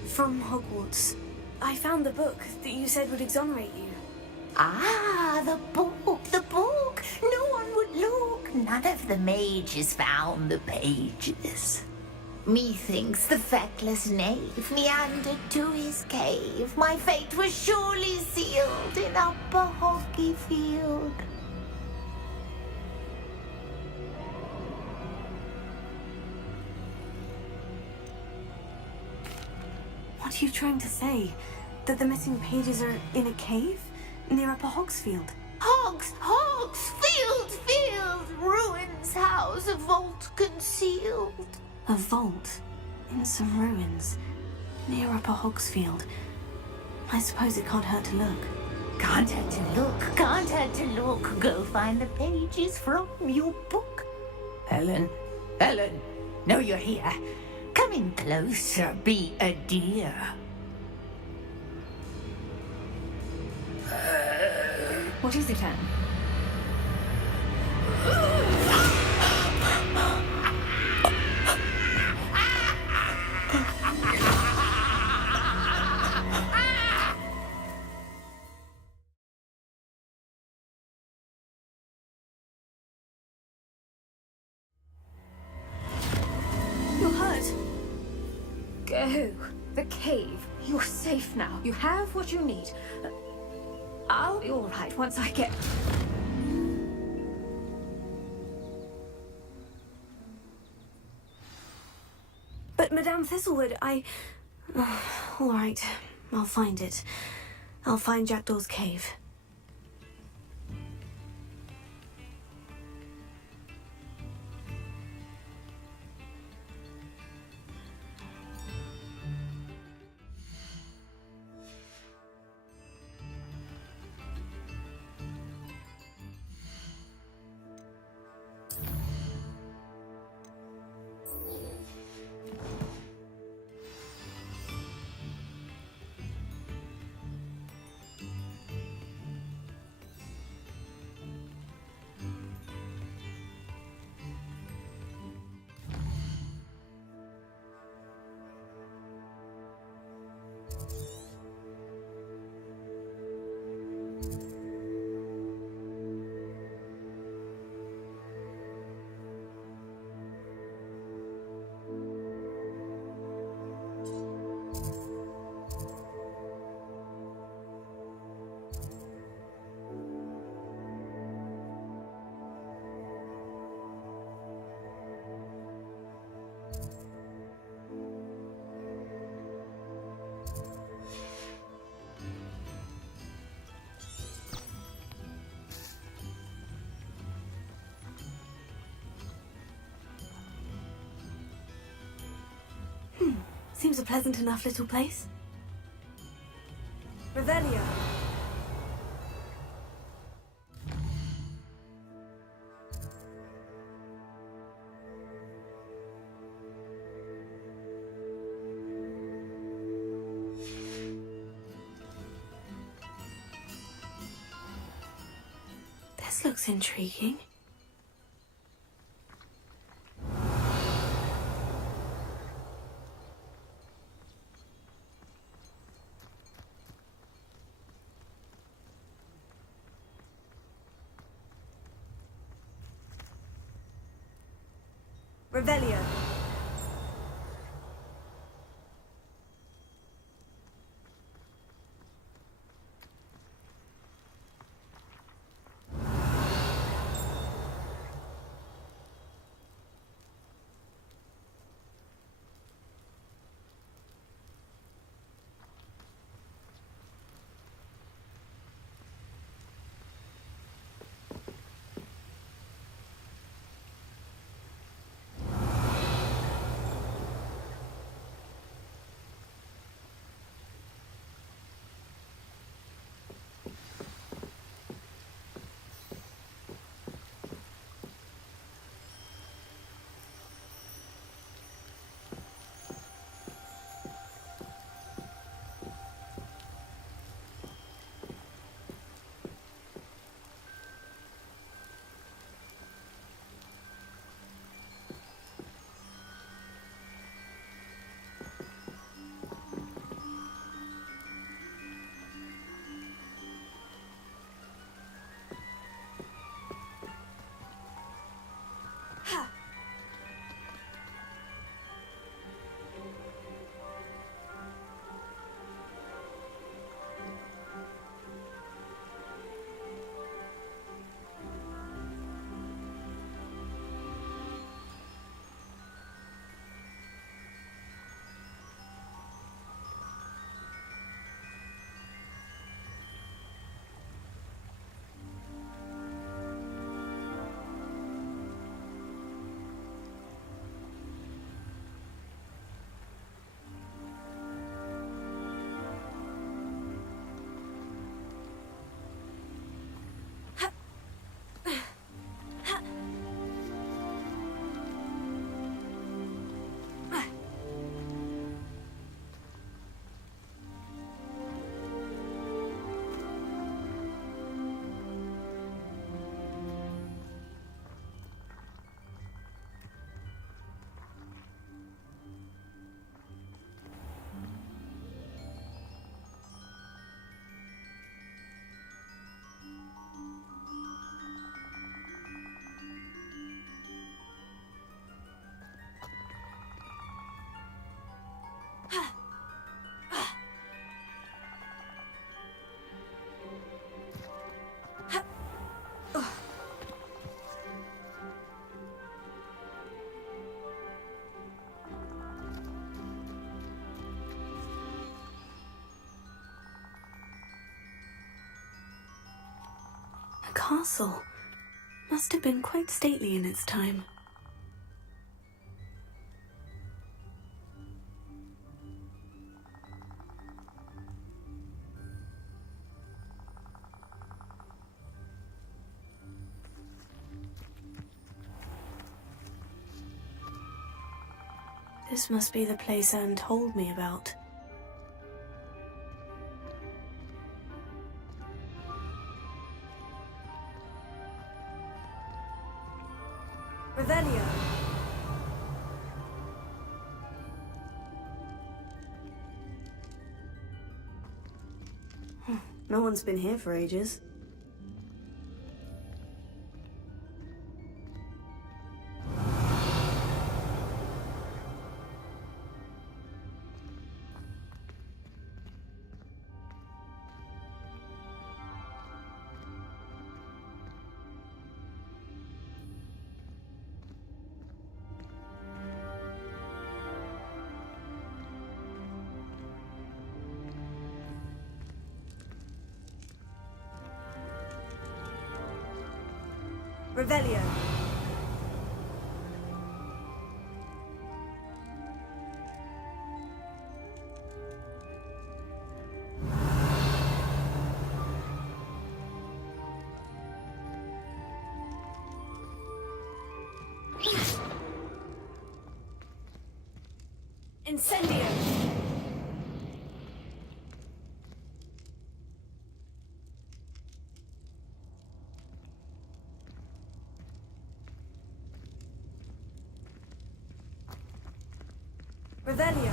from Hogwarts. I found the book that you said would exonerate you. Ah, the book, the book. No one would look. None of the mages found the pages. Methinks the feckless knave meandered to his cave. My fate was surely sealed in Upper Hogsfield. What are you trying to say? That the missing pages are in a cave? Near Upper Hogsfield? Hogsfield, ruins house, a vault concealed. A vault? In some ruins? Near Upper Hogsfield? I suppose it can't hurt to look. Can't hurt to look, can't hurt to look. Go find the pages from your book. Helen, know you're here. Come in closer, be a dear. What is it, Anne? You're hurt. Go. The cave. You're safe now. You have what you need. I'll be all right once I get... But Madame Thistlewood, all right, I'll find it. I'll find Jackdaw's cave. Seems a pleasant enough little place. Revelio. This looks intriguing. Revelio. castle. Must have been quite stately in its time. This must be the place Anne told me about. Revelio. No one's been here for ages. Revelio. Incendio. Revelio.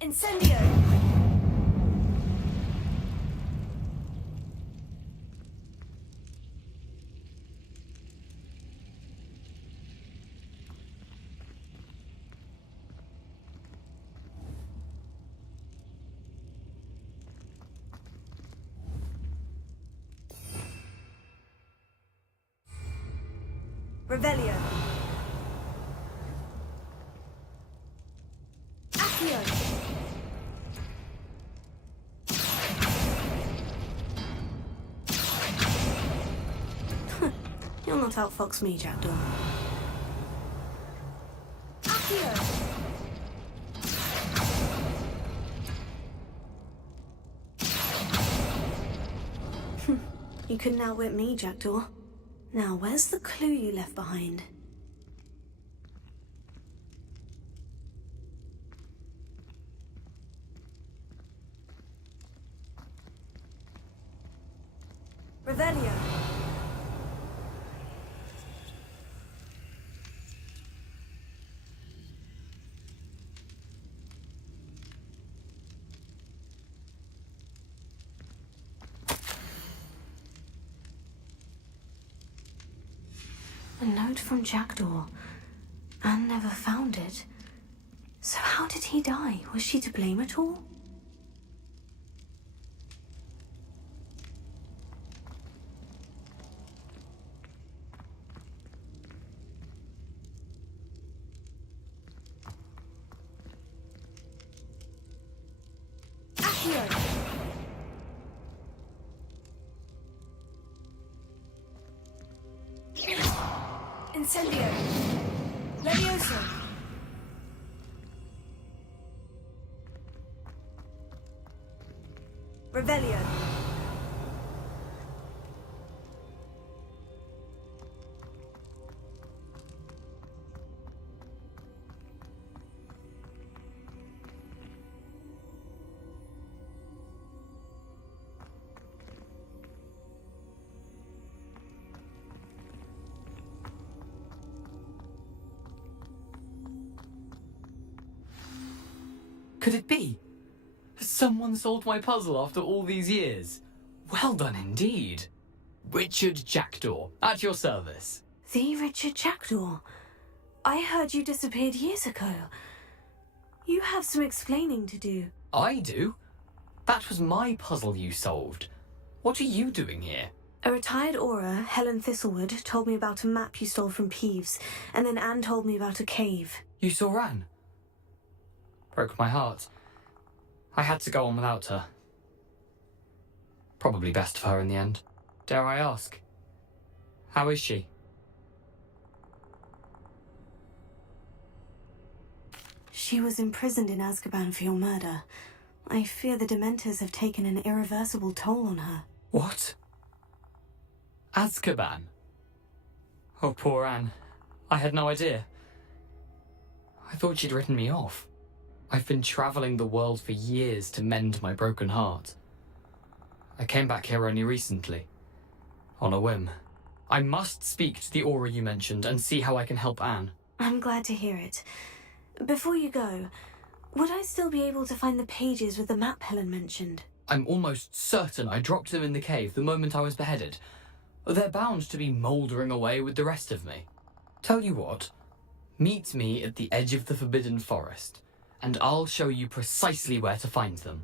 Incendio! Revelio. Accio. You'll not outfox me, Jackdaw. Accio. You couldn't outwit me, Jackdaw. Now, where's the clue you left behind? Revelio. A note from Jackdaw. Anne never found it. So how did he die? Was she to blame at all? Accio. Incendio. Levioso. Revelio. Could it be? Has someone solved my puzzle after all these years? Well done indeed. Richard Jackdaw, at your service. The Richard Jackdaw. I heard you disappeared years ago. You have some explaining to do. I do? That was my puzzle you solved. What are you doing here? A retired Aura, Helen Thistlewood, told me about a map you stole from Peeves, and then Anne told me about a cave. You saw Anne? Broke my heart. I had to go on without her. Probably best for her in the end. Dare I ask? How is she? She was imprisoned in Azkaban for your murder. I fear the Dementors have taken an irreversible toll on her. What? Azkaban? Oh, poor Anne. I had no idea. I thought she'd written me off. I've been travelling the world for years to mend my broken heart. I came back here only recently. On a whim. I must speak to the Aura you mentioned and see how I can help Anne. I'm glad to hear it. Before you go, would I still be able to find the pages with the map Helen mentioned? I'm almost certain I dropped them in the cave the moment I was beheaded. They're bound to be mouldering away with the rest of me. Tell you what, meet me at the edge of the Forbidden Forest, and I'll show you precisely where to find them.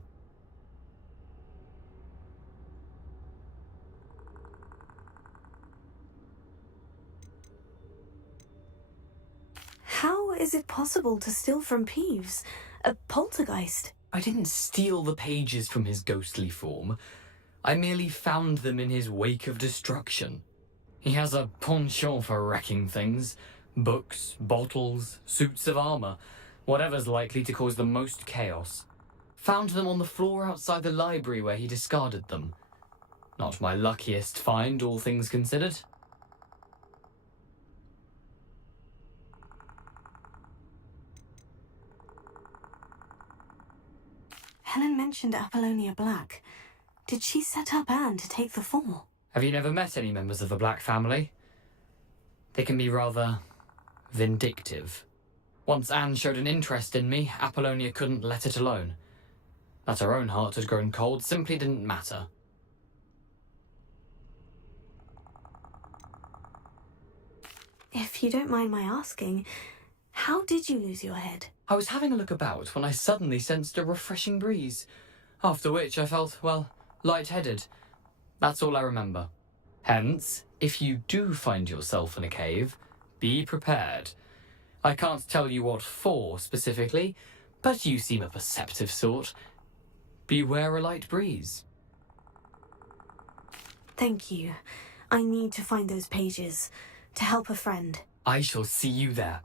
How is it possible to steal from Peeves? A poltergeist? I didn't steal the pages from his ghostly form. I merely found them in his wake of destruction. He has a penchant for wrecking things. Books, bottles, suits of armour, whatever's likely to cause the most chaos. Found them on the floor outside the library where he discarded them. Not my luckiest find, all things considered. Helen mentioned Apollonia Black. Did she set up Anne to take the fall? Have you never met any members of the Black family? They can be rather vindictive. Once Anne showed an interest in me, Apollonia couldn't let it alone. That her own heart had grown cold simply didn't matter. If you don't mind my asking, how did you lose your head? I was having a look about when I suddenly sensed a refreshing breeze, after which I felt, well, lightheaded. That's all I remember. Hence, if you do find yourself in a cave, be prepared. I can't tell you what for specifically, but you seem a perceptive sort. Beware a light breeze. Thank you. I need to find those pages to help a friend. I shall see you there.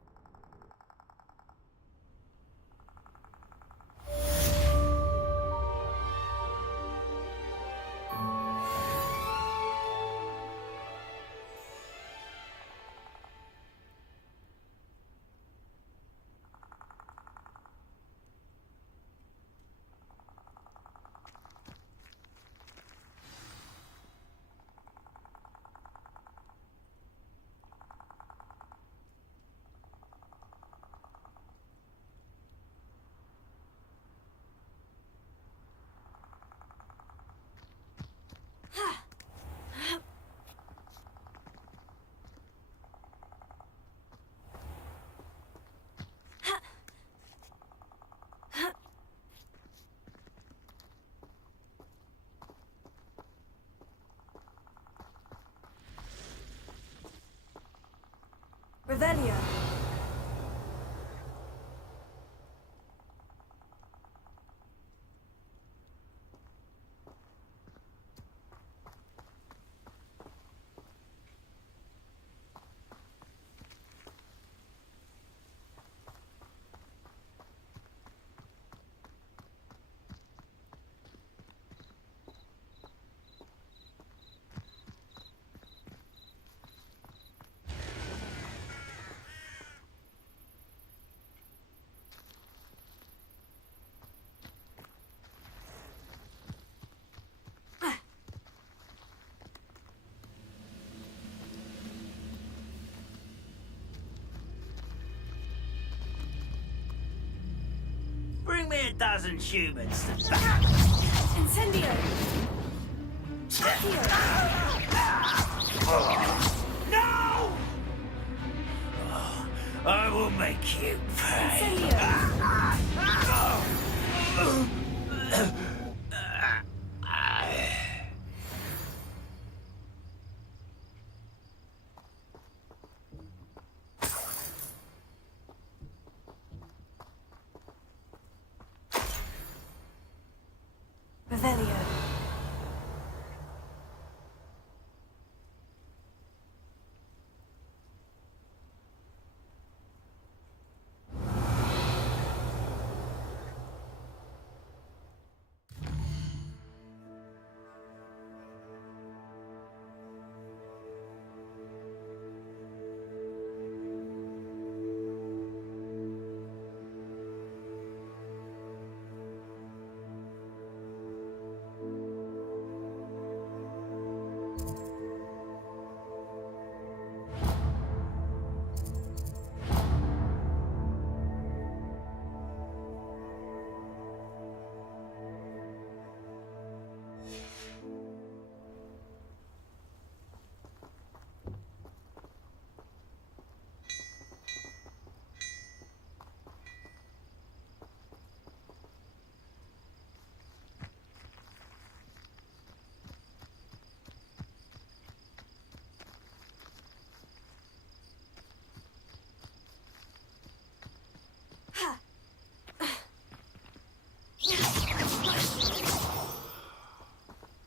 Revelio. Bring me a dozen humans to back. Incendio! Accio! No! Oh, I will make you pay. Revelio.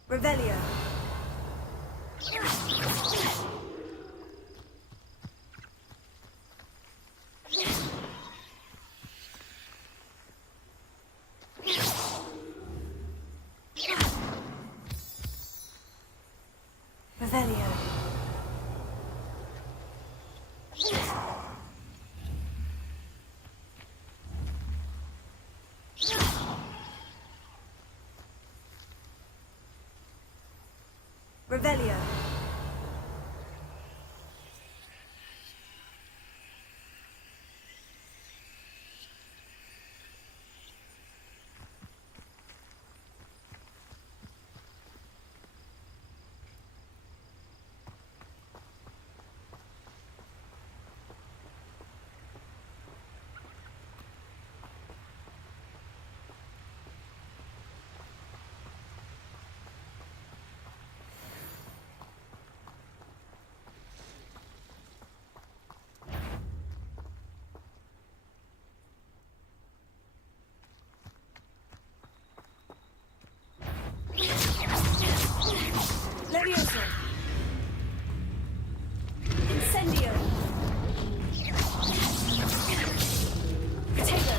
Revelio. Revelio. Revelio. Levioso. Incendio. Potato.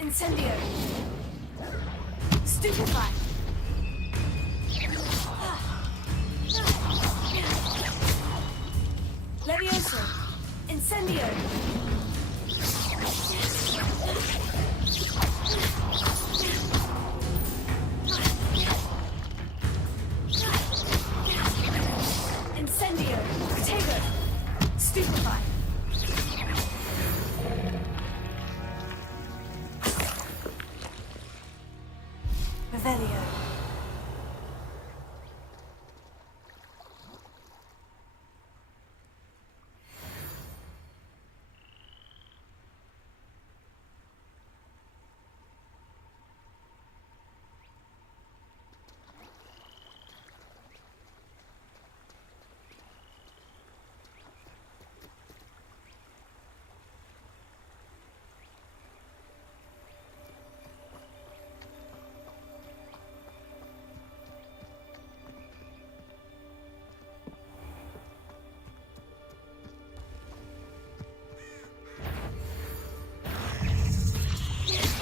Incendio. Stupefy. Levioso. Incendio. Incendio. Potato. Stupefy. Revelio.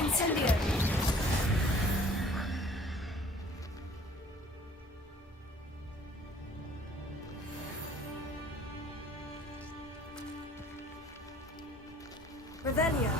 Incendio. Revelio.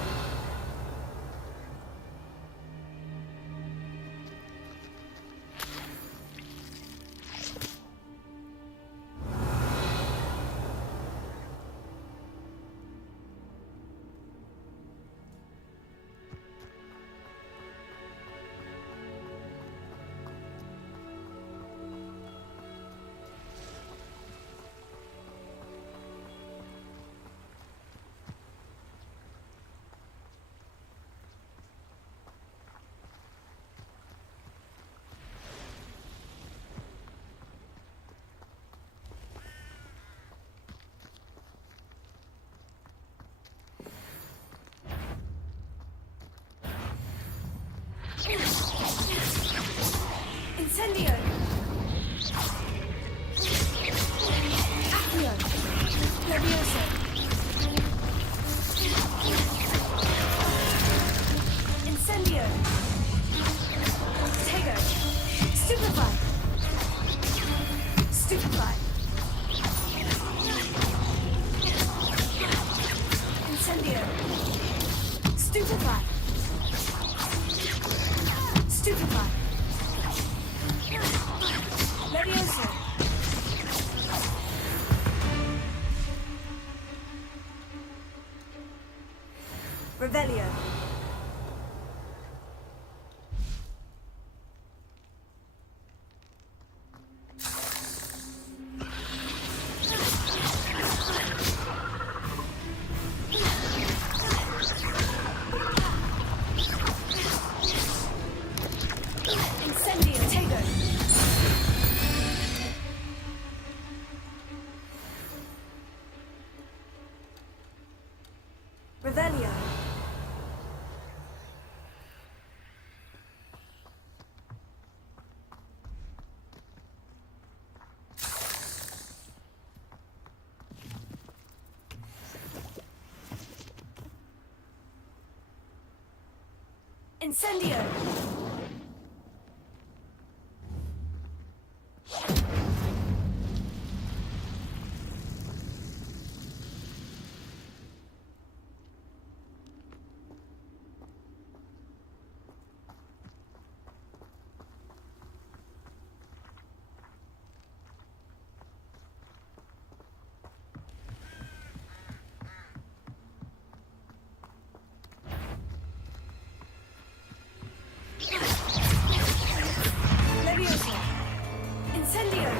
Incendio! Accio! Levioso! Incendio! Tego! Stupefy! Stupefy! Incendio! Stupefy! Stupefy! Levioso! Revelio! Incendio! Tego! Revelio! Incendio! Levioso! Incendio!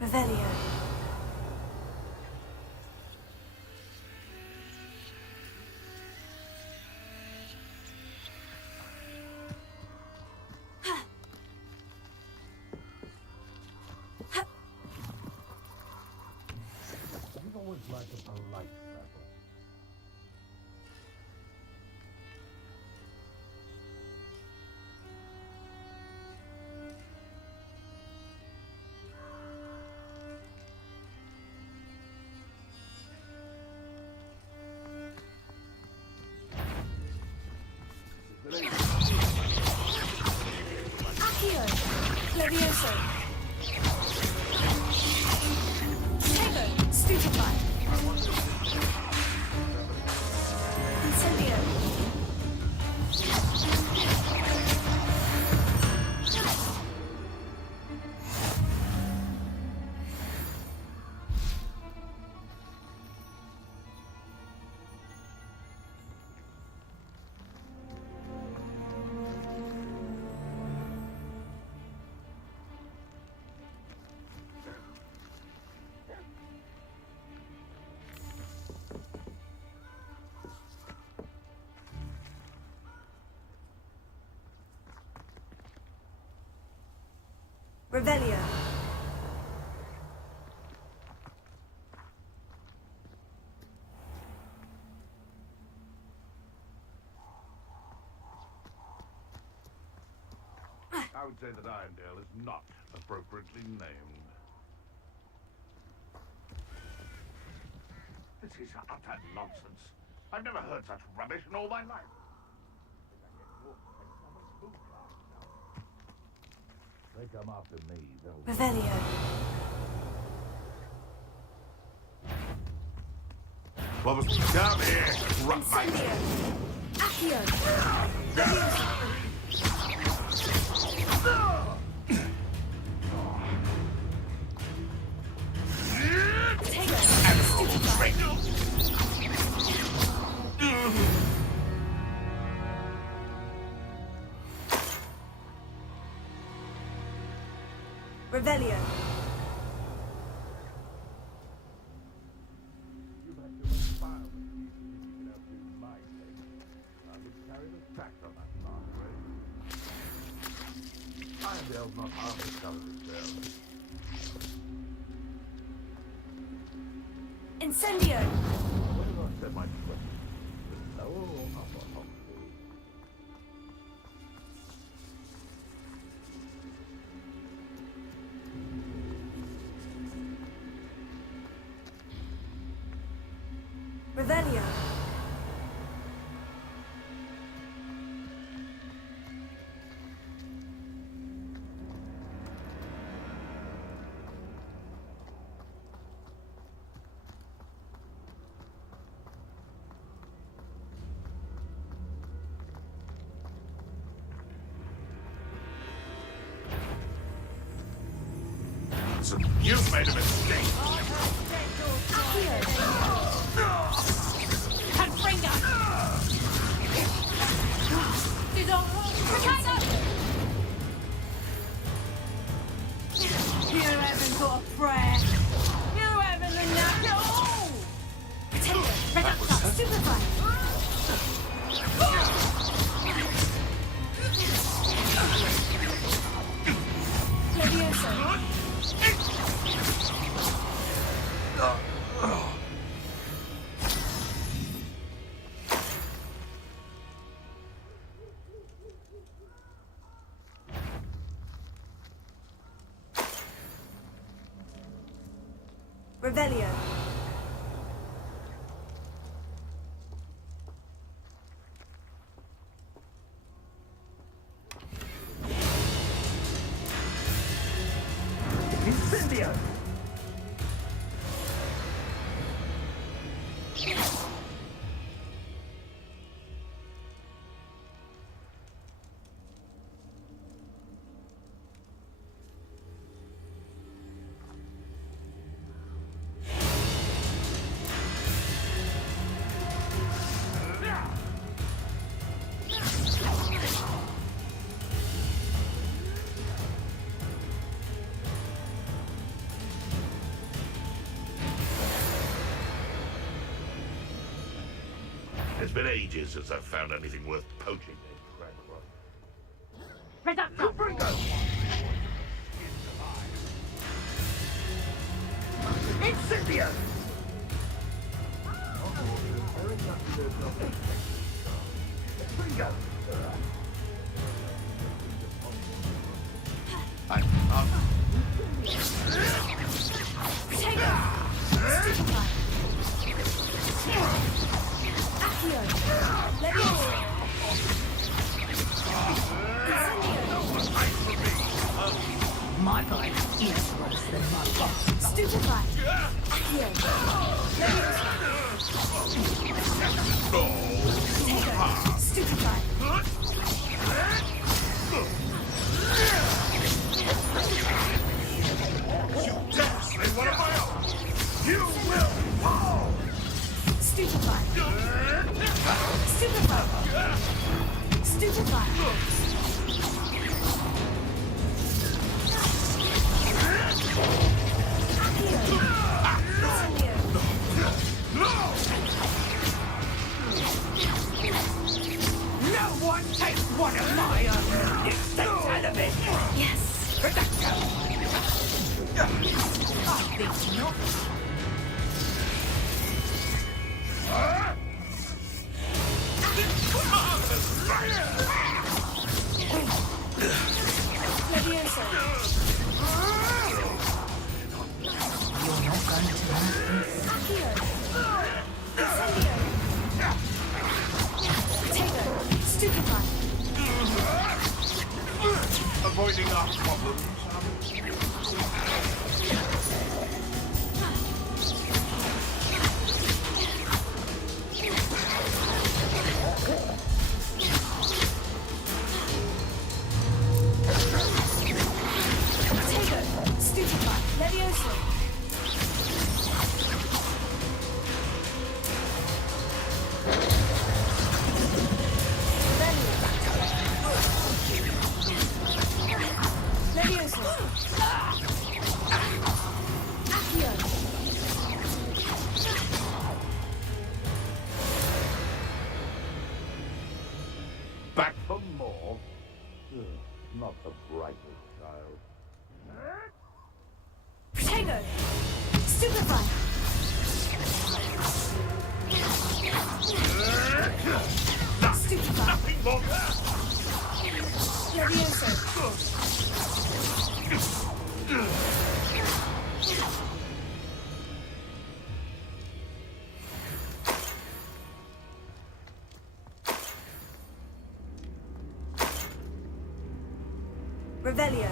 Revelio! You've always liked a polite battle. Accio! Levioso! Tego! Stupefy! Incendio! Revelio! I would say that Irondale is not appropriately named. This is utter nonsense. I've never heard such rubbish in all my life. They come after me, they'll... Revelio! Come here, rat Incendio. Accio. Revelio. Not harm to cover this Incendio. Where do I set my foot? Lower or upper Hogsfield? Revelio. Listen, you've made a mistake. Confringo! You haven't got a prayer. You haven't enough at all. Potato. Red up top. Stupefy. Levioso. Revelio. Incendio! It's been ages since I've found anything worth poaching in Crackrock. Red up top! Incendio! I'm up. My bite is worse than my bite. Stupefy. Accio. Potato. Stupefy. You dare slay one of my own! You will fall! Stupefy. Stupefy. Stupefy. No one takes one of my own! It's out of it! Yes. I think not. Levioso. You're not going to have this. Accio. Incendio. Potato. Stupefy. Avoiding our problems. A bright child. Potato! Stupefy! Stupefy! Nothing more! Levioso! Revelio.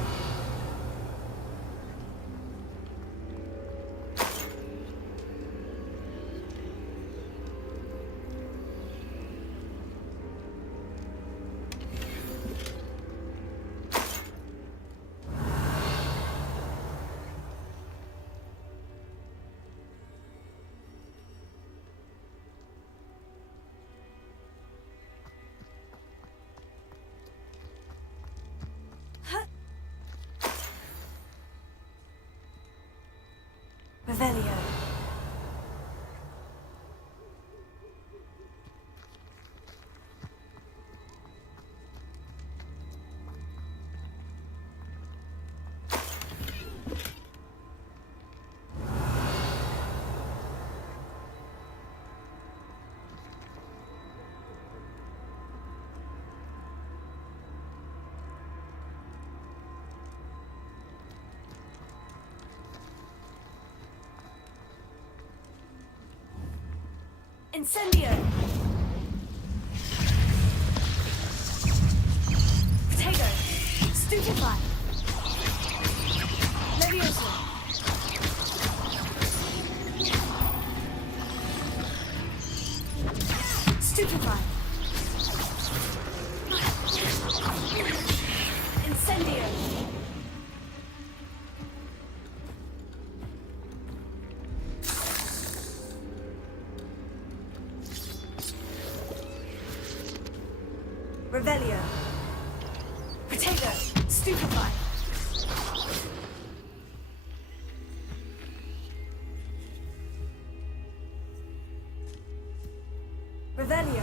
Revelio. Incendio! Potato! Stupefy! Levioso! Stupefy! Incendio! Revelio. Potato. Stupefy. Revelio.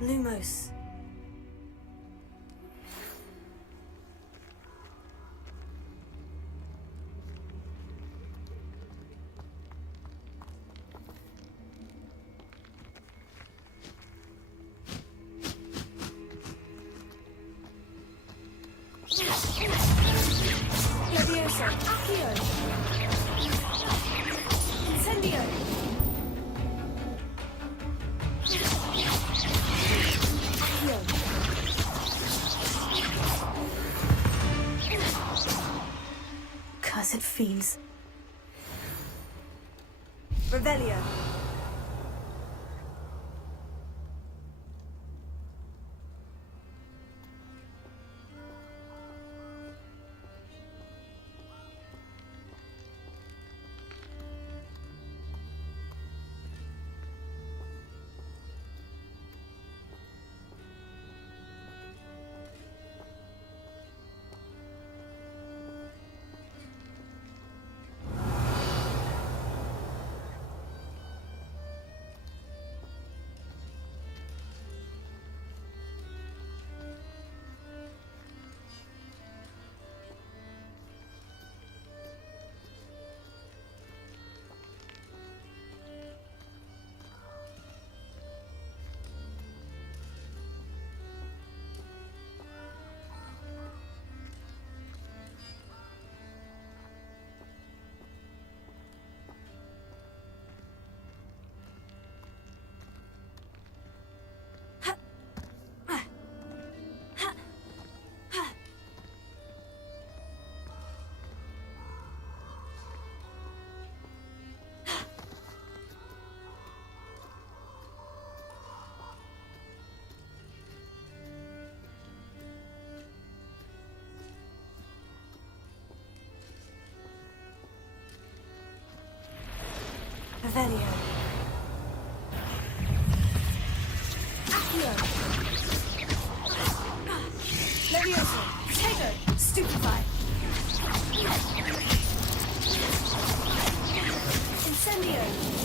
Lumos. Levioso. Accio. Incendio. Cursed fiends. Revelio. Revelio. Accio. Levioso. Tego. Stupefy. Incendio.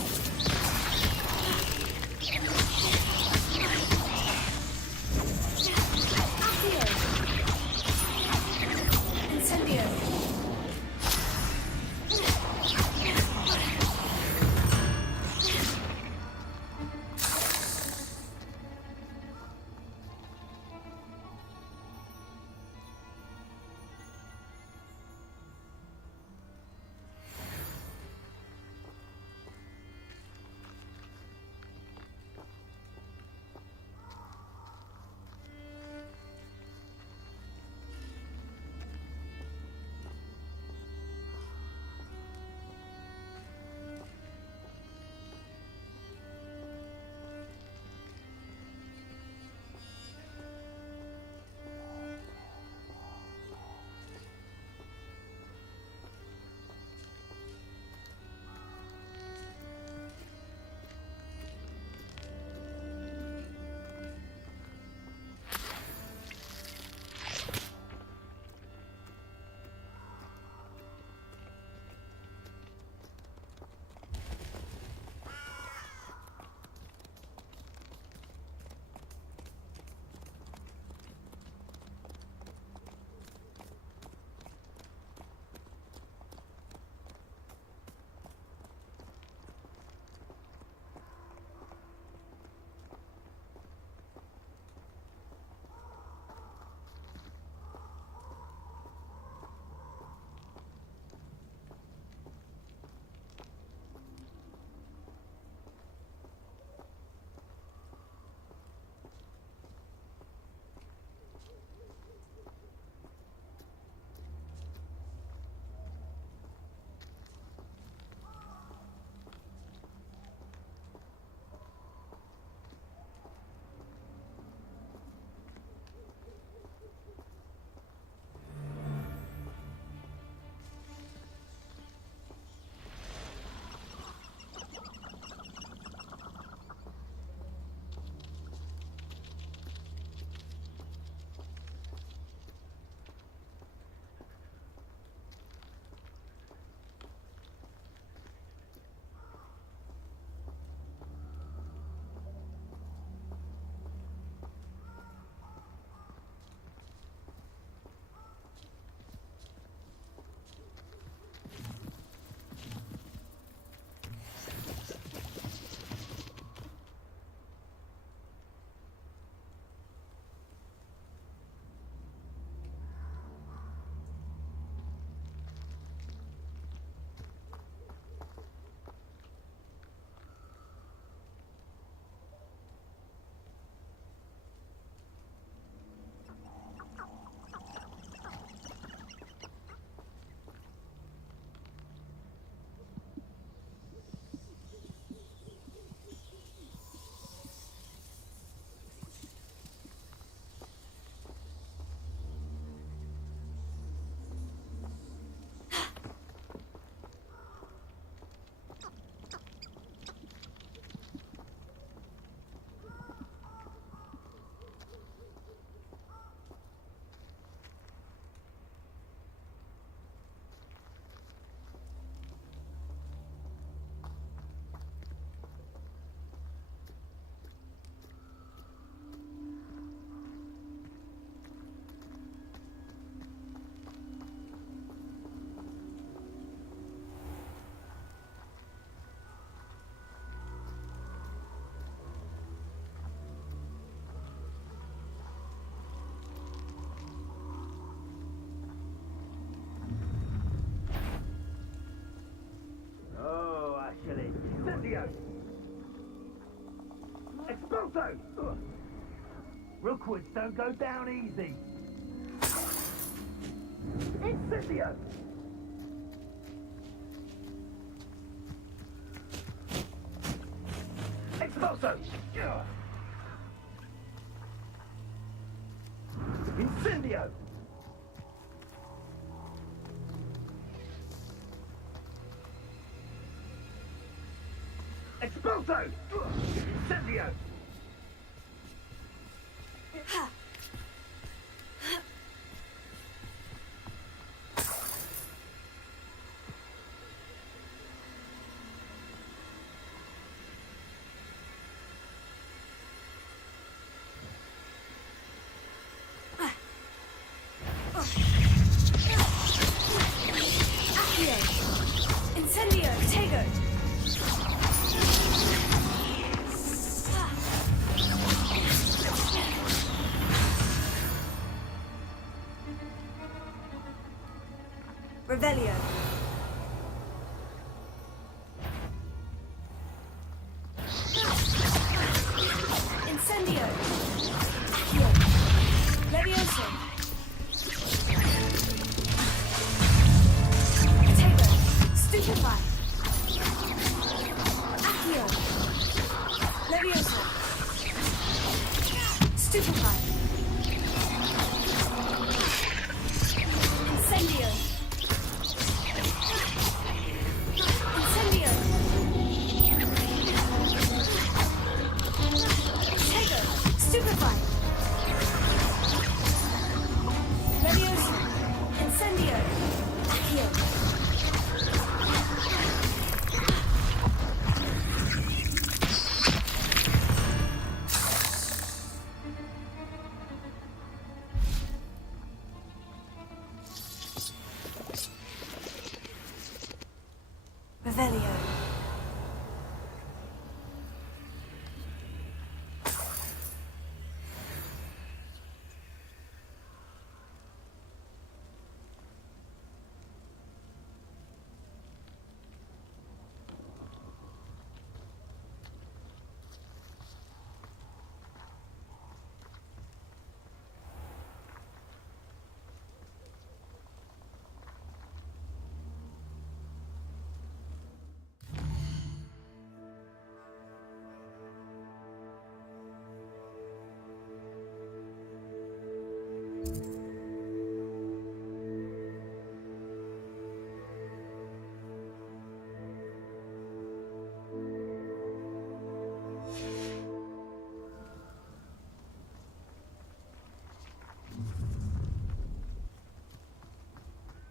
Accio. Incendio. Expulso! Rookwoods don't go down easy. Incendio! Expulso! Incendio! Expulso! Incendio! Incendio! Tego! Revelio. Incendio. Accio. Levioso. Tego. Stupefy. Accio. Levioso. Stupefy. Incendio. Incendio! Tego! Stupefy! Levioso! Incendio! Accio! Revelio.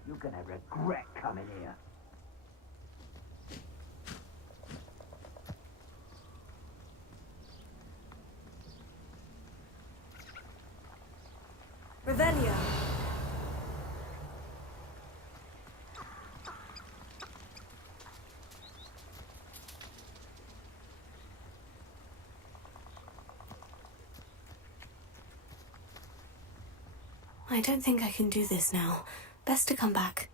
You're gonna regret coming here. Revelio. I don't think I can do this now. Best to come back.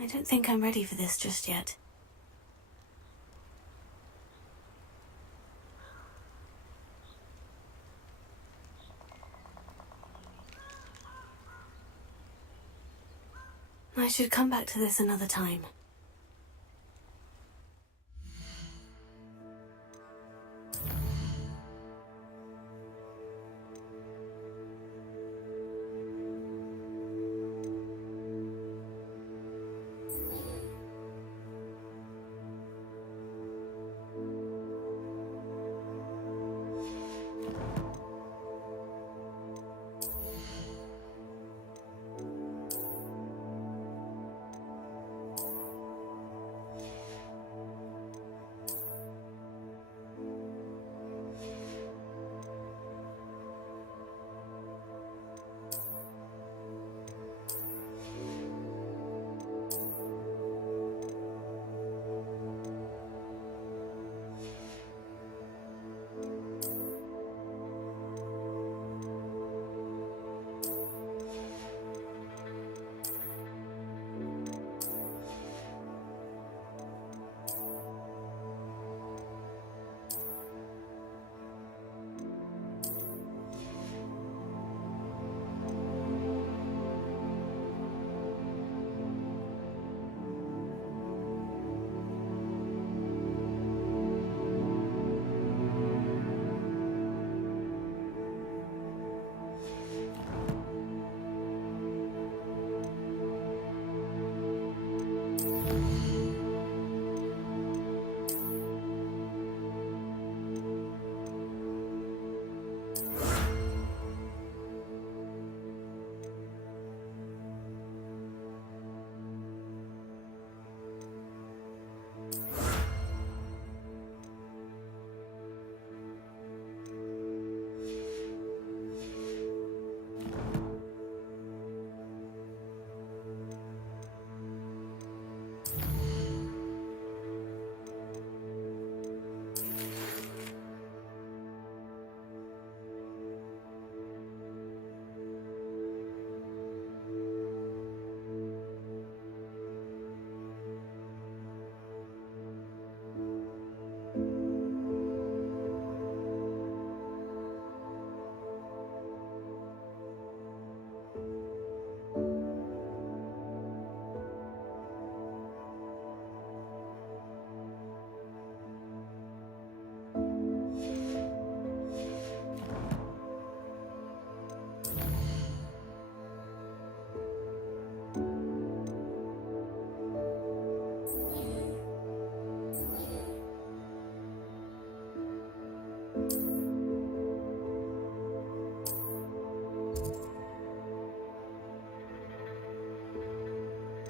I don't think I'm ready for this just yet. I should come back to this another time.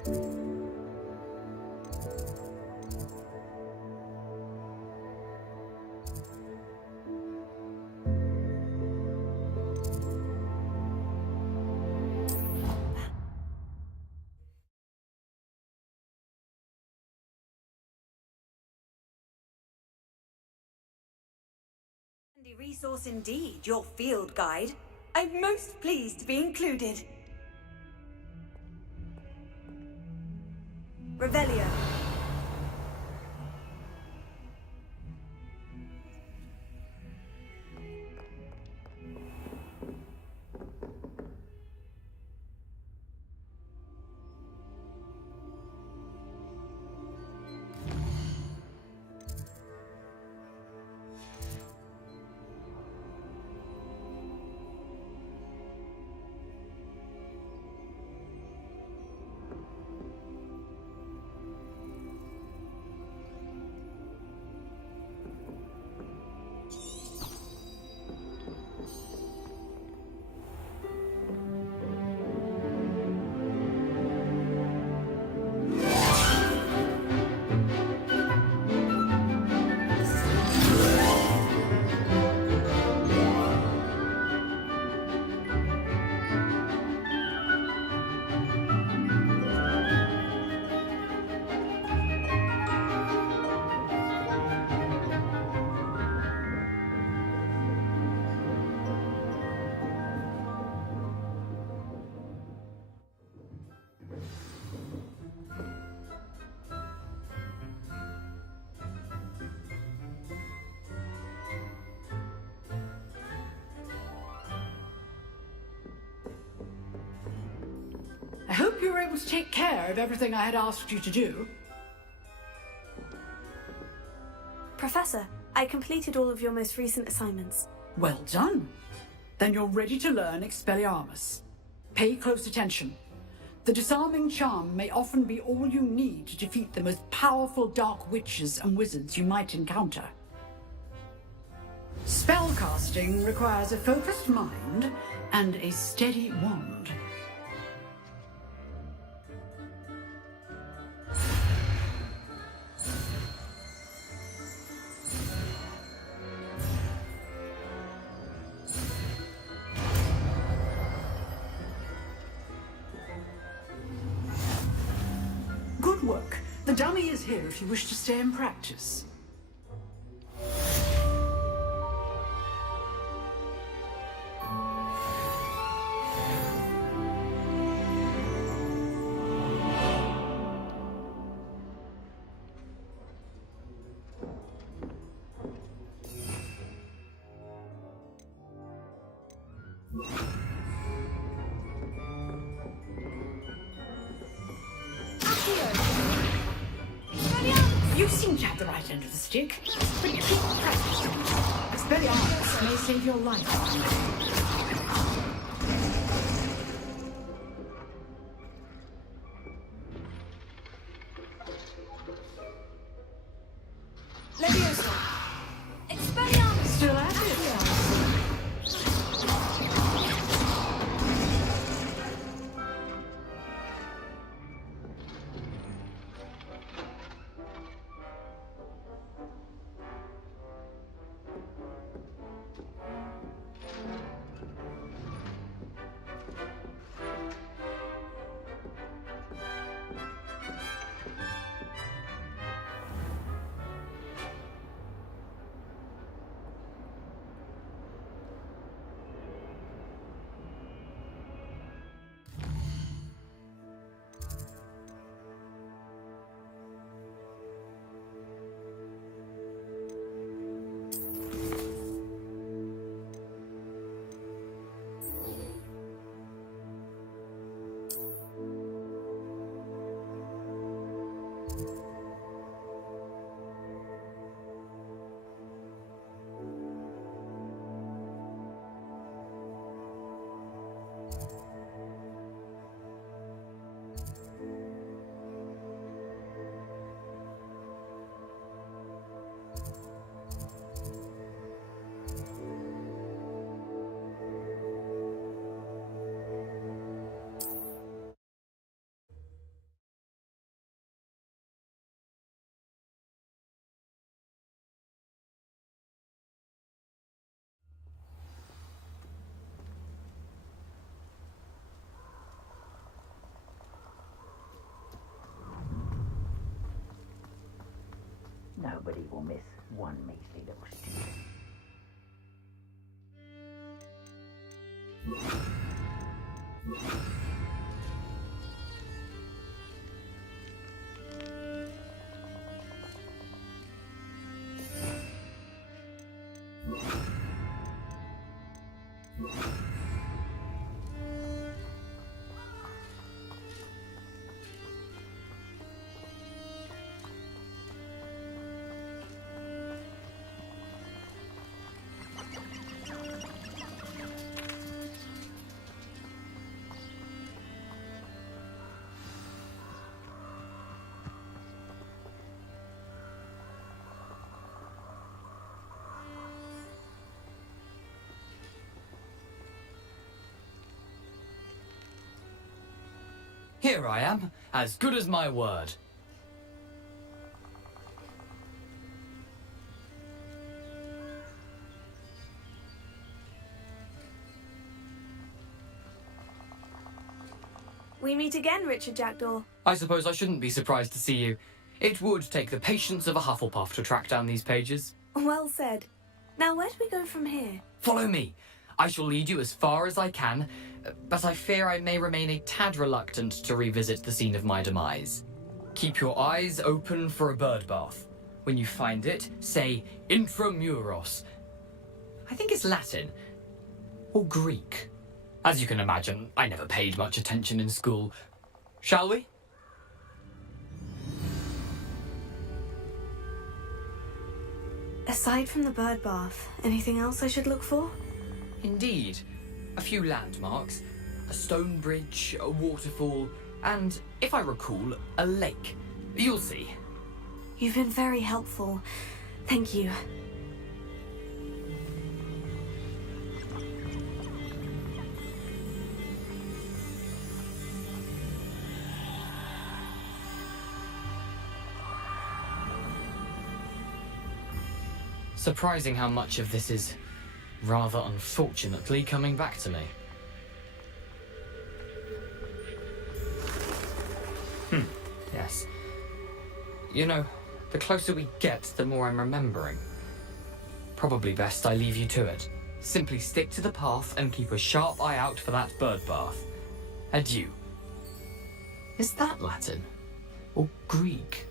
Handy resource indeed, your field guide. I'm most pleased to be included. Revelio. I hope you were able to take care of everything I had asked you to do. Professor, I completed all of your most recent assignments. Well done. Then you're ready to learn Expelliarmus. Pay close attention. The disarming charm may often be all you need to defeat the most powerful dark witches and wizards you might encounter. Spellcasting requires a focused mind and a steady wand. Good work. The dummy is here if you wish to stay and practice. You seem to have the right end of the stick. But keep practicing. Expelliarmus may save your life. Leviosa. Expelliarmus. Still at it. Nobody will miss one measly little student. Here I am, as good as my word. We meet again, Richard Jackdaw. I suppose I shouldn't be surprised to see you. It would take the patience of a Hufflepuff to track down these pages. Well said. Now, where do we go from here? Follow me. I shall lead you as far as I can, but I fear I may remain a tad reluctant to revisit the scene of my demise. Keep your eyes open for a bird bath. When you find it, say intramuros. I think it's Latin. Or Greek. As you can imagine, I never paid much attention in school. Shall we? Aside from the bird bath, anything else I should look for? Indeed. A few landmarks, a stone bridge, a waterfall, and, if I recall, a lake. You'll see. You've been very helpful. Thank you. Surprising how much of this is, rather unfortunately, coming back to me. Yes. You know, the closer we get, the more I'm remembering. Probably best I leave you to it. Simply stick to the path and keep a sharp eye out for that bird bath. Adieu. Is that Latin? Or Greek?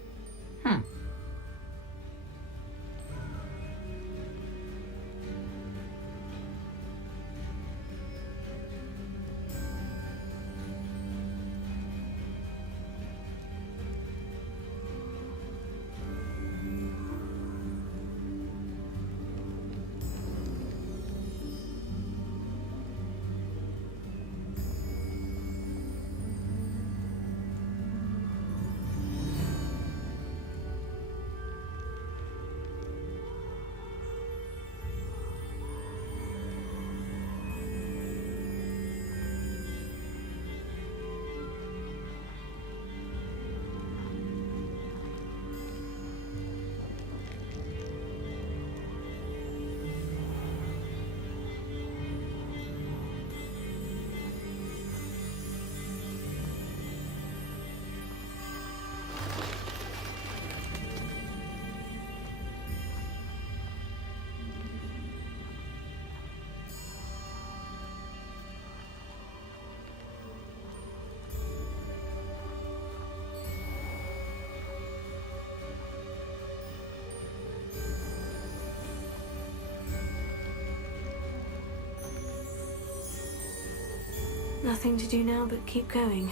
Nothing to do now but keep going.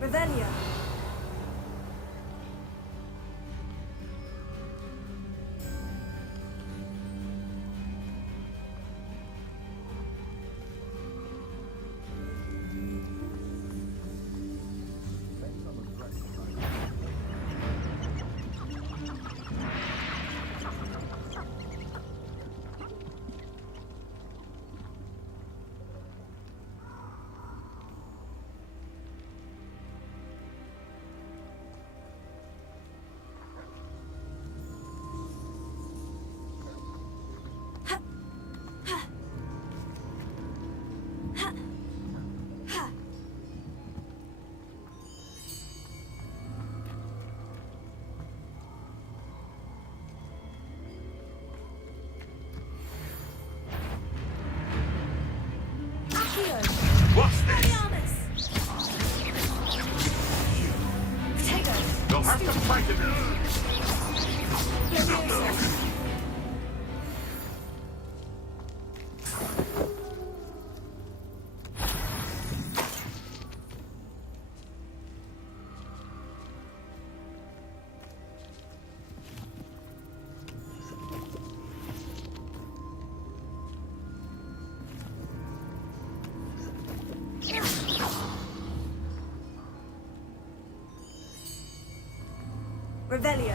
Revelio. What's this? Potato. You'll have to fight it. Revelio.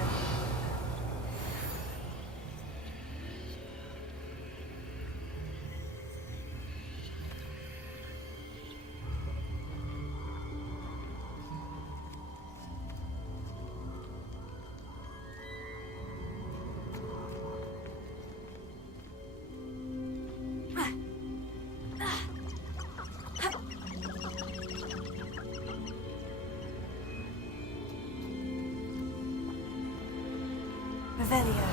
Revelio.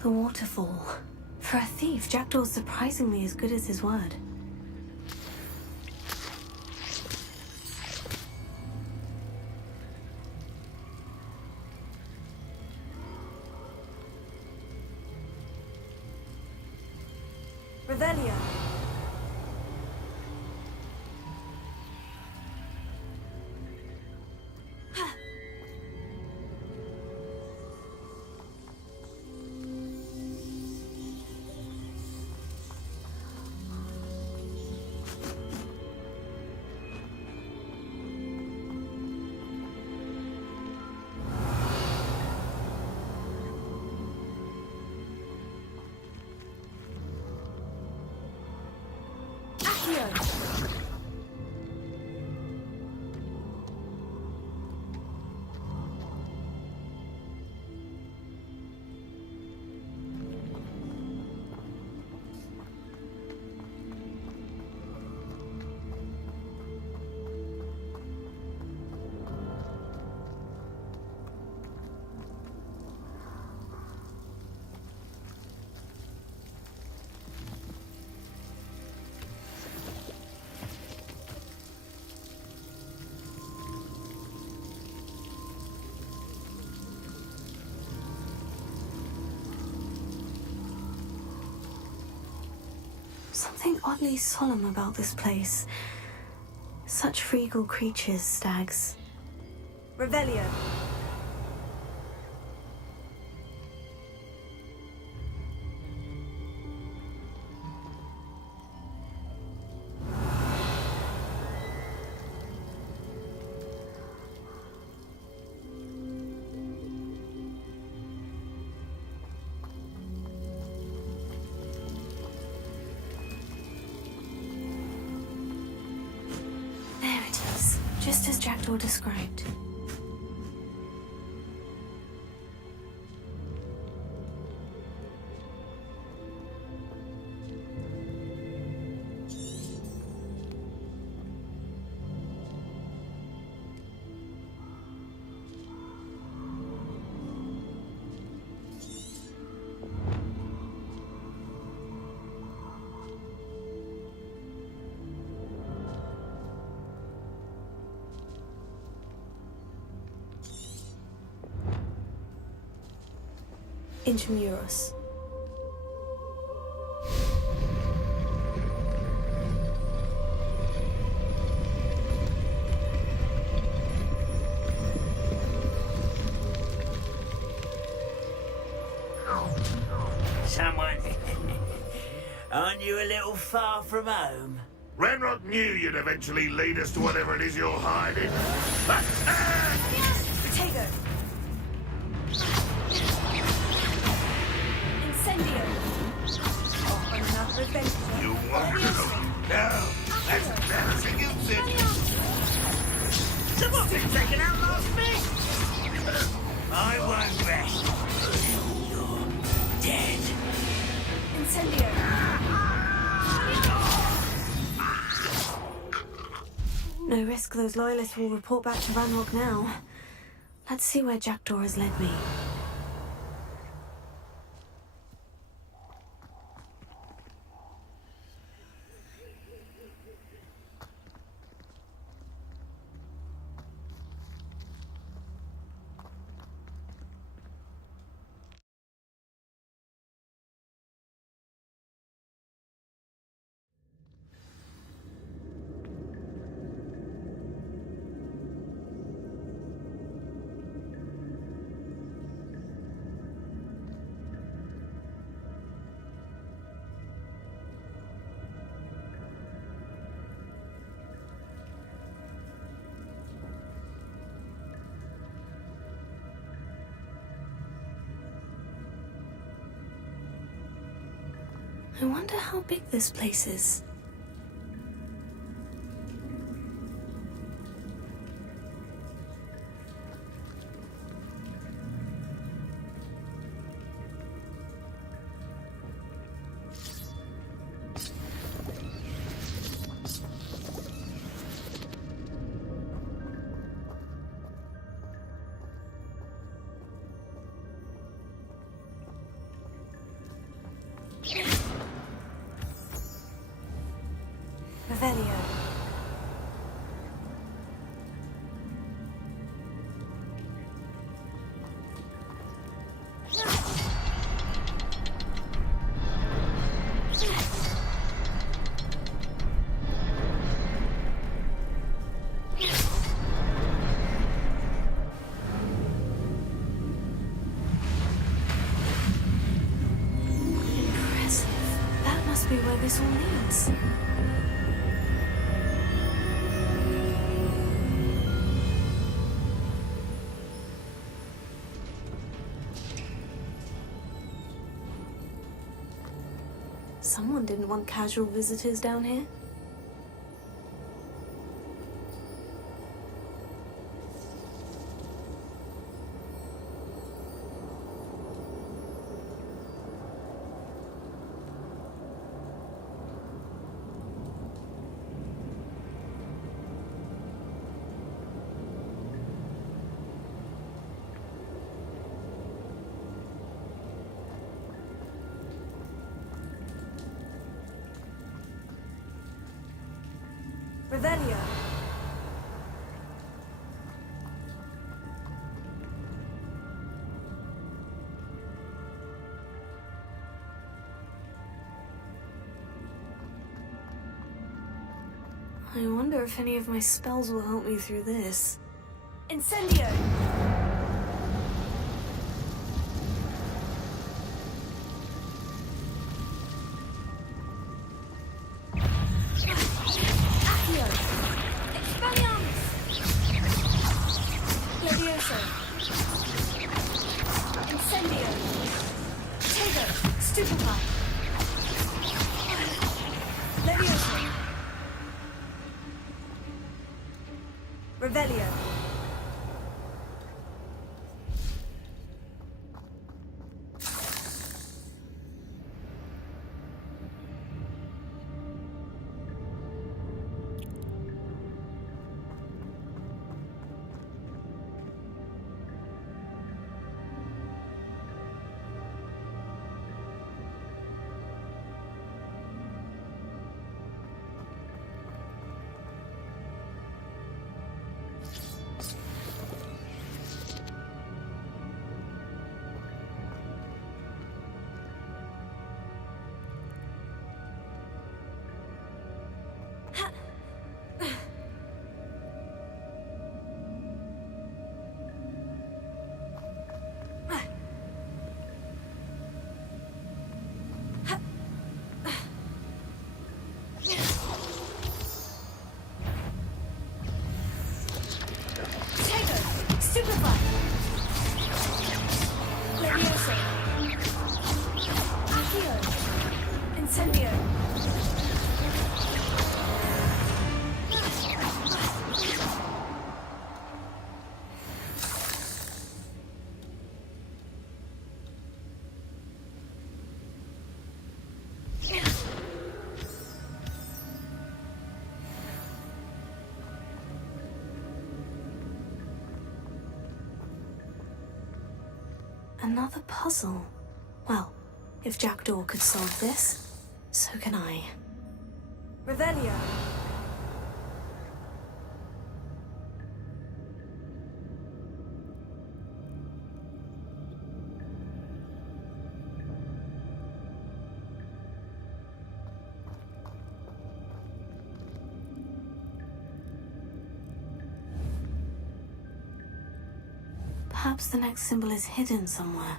The waterfall. For a thief, Jackdaw's surprisingly as good as his word. Revelio. Something oddly solemn about this place. Such regal creatures, stags. Revelio. There it is, just as Jackdaw described. Intramuros. Someone... Aren't you a little far from home? Renrock knew you'd eventually lead us to whatever it is you're hiding. Potato. Incendio. Off on another adventure. You won't know. No, that's embarrassing, isn't it? Someone's been taken out last minute! I won't rest until you're dead. Incendio. No risk those loyalists will report back to Ranrock now. Let's see where Jackdaw has led me. I wonder how big this place is. Revelio. Impressive. That must be where this all leads. Someone didn't want casual visitors down here. Revelio. I wonder if any of my spells will help me through this. Incendio. Accio. Expelliarmus. Levioso. Incendio. Potato. Stupefy. Levioso. Revelio. Another puzzle. Well, if Jackdaw could solve this, so can I. Revelio. Perhaps the next symbol is hidden somewhere.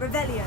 Revelio.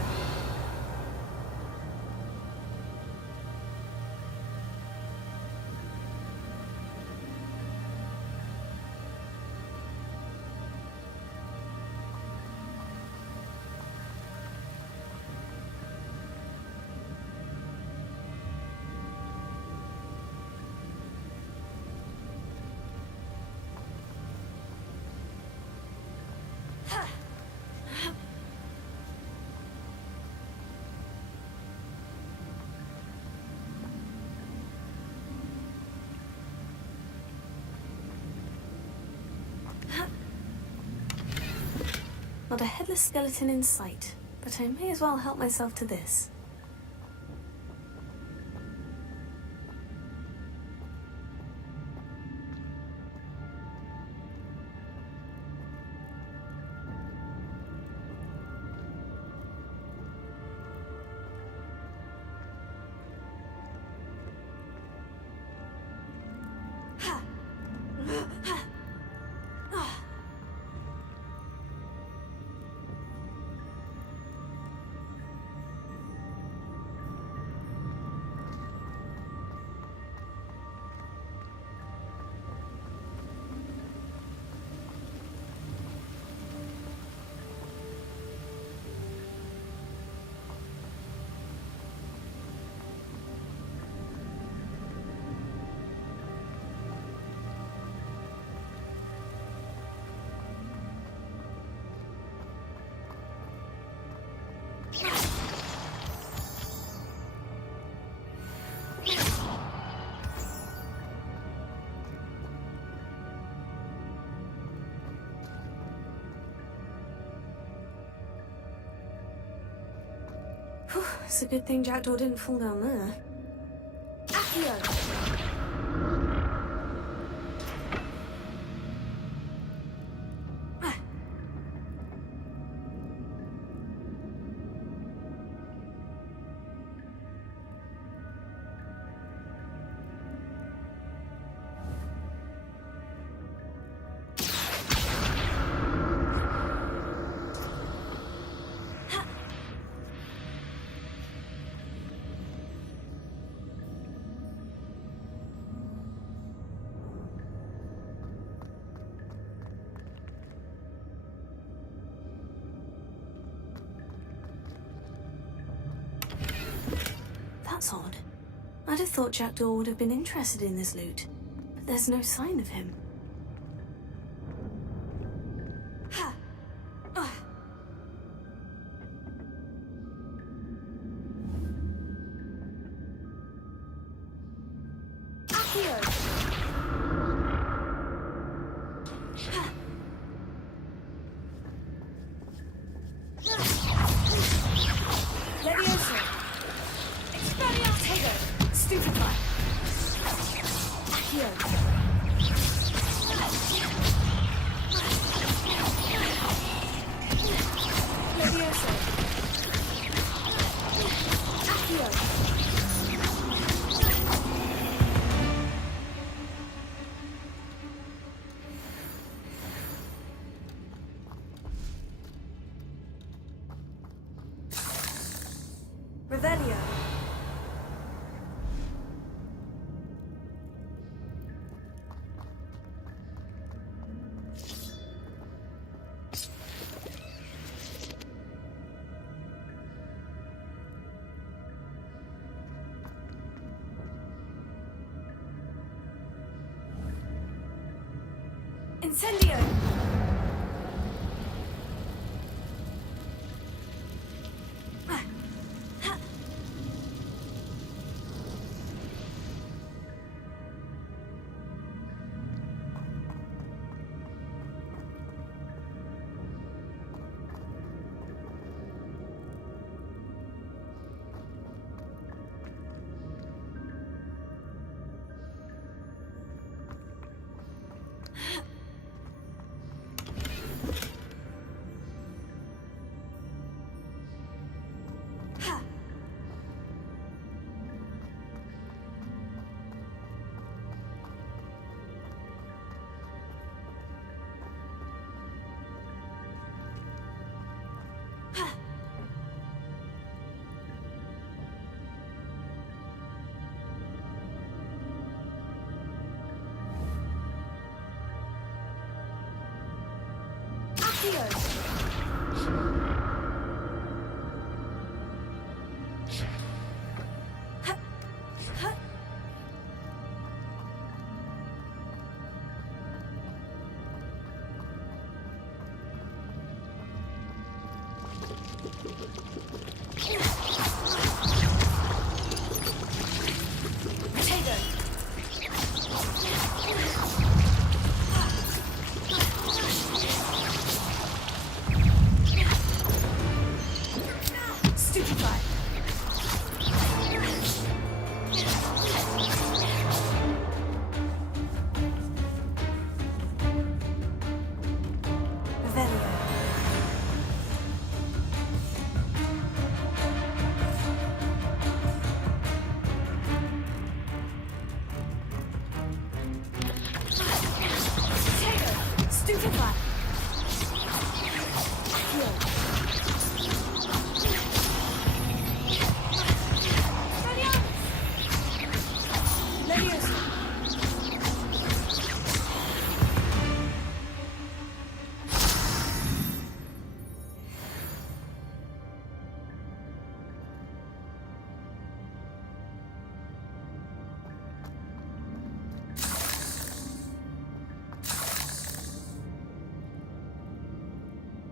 Not a headless skeleton in sight, but I may as well help myself to this. Whew, it's a good thing Jackdaw didn't fall down there. Accio! That's odd. I'd have thought Jackdaw would have been interested in this loot, but there's no sign of him. Revelio. Incendio.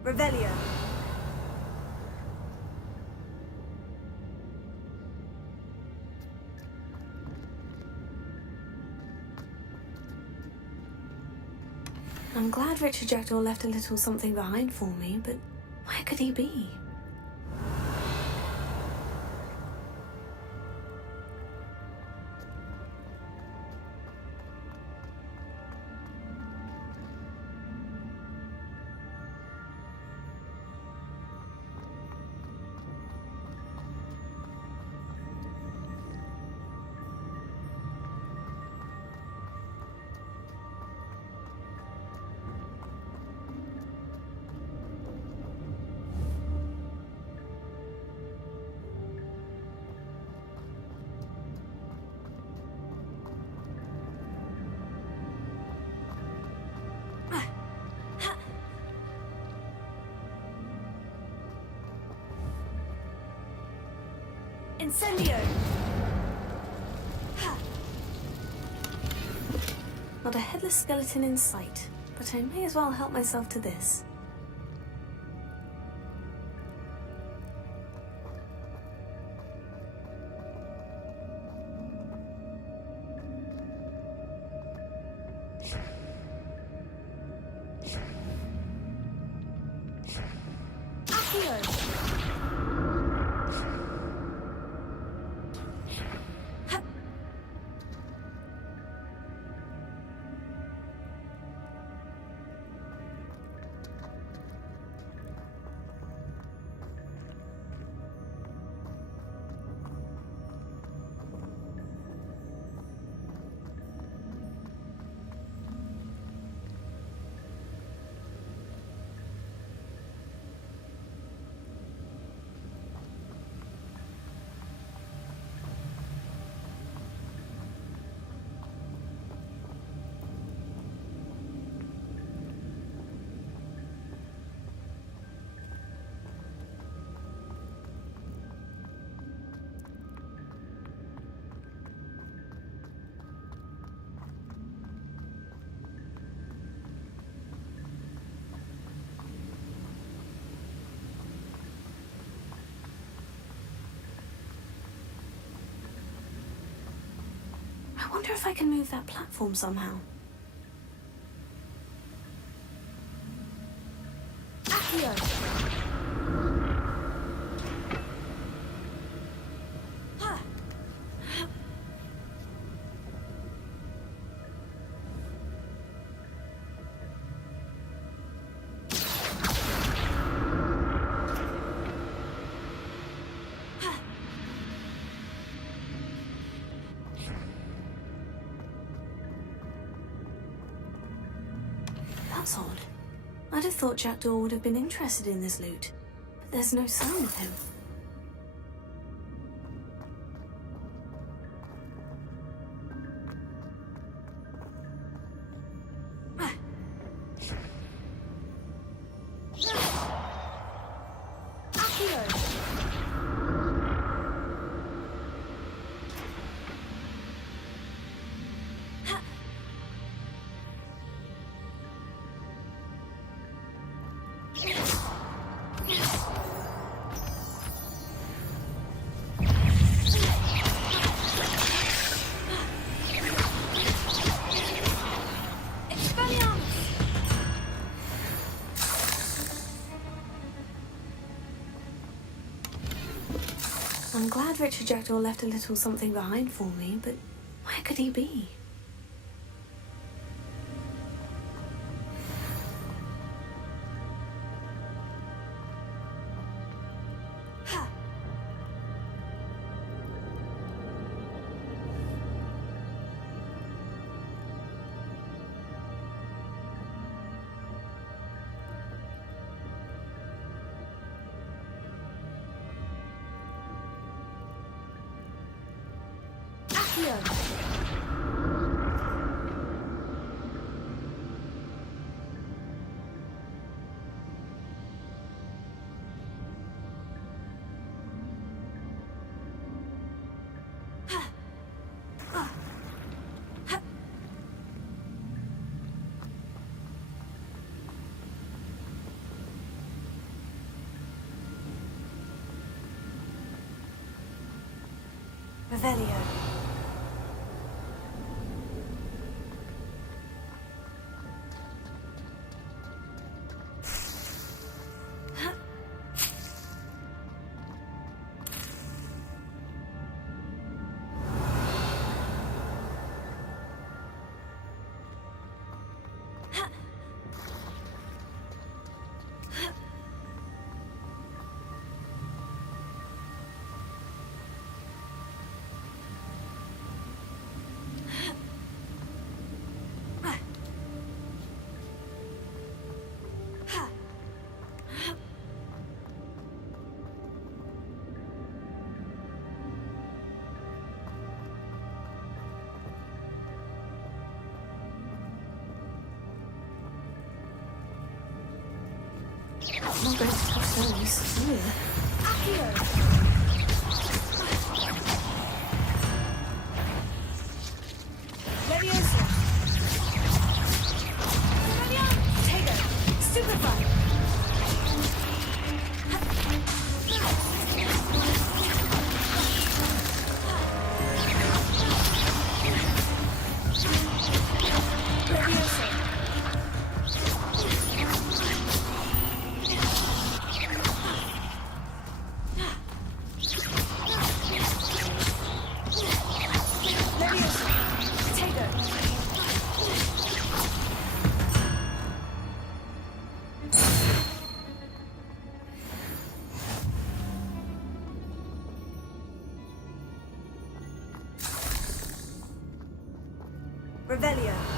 Revelio. I'm glad Richard Jackdaw left a little something behind for me, but where could he be? Incendio! Not a headless skeleton in sight, but I may as well help myself to this. I wonder if I can move that platform somehow. That's odd. I'd have thought Jackdaw would have been interested in this loot, but there's no sign of him. I'm glad Richard Jackdaw left a little something behind for me, but where could he be? Revelio. I'm not going to touch those. Leviosa. Revelio.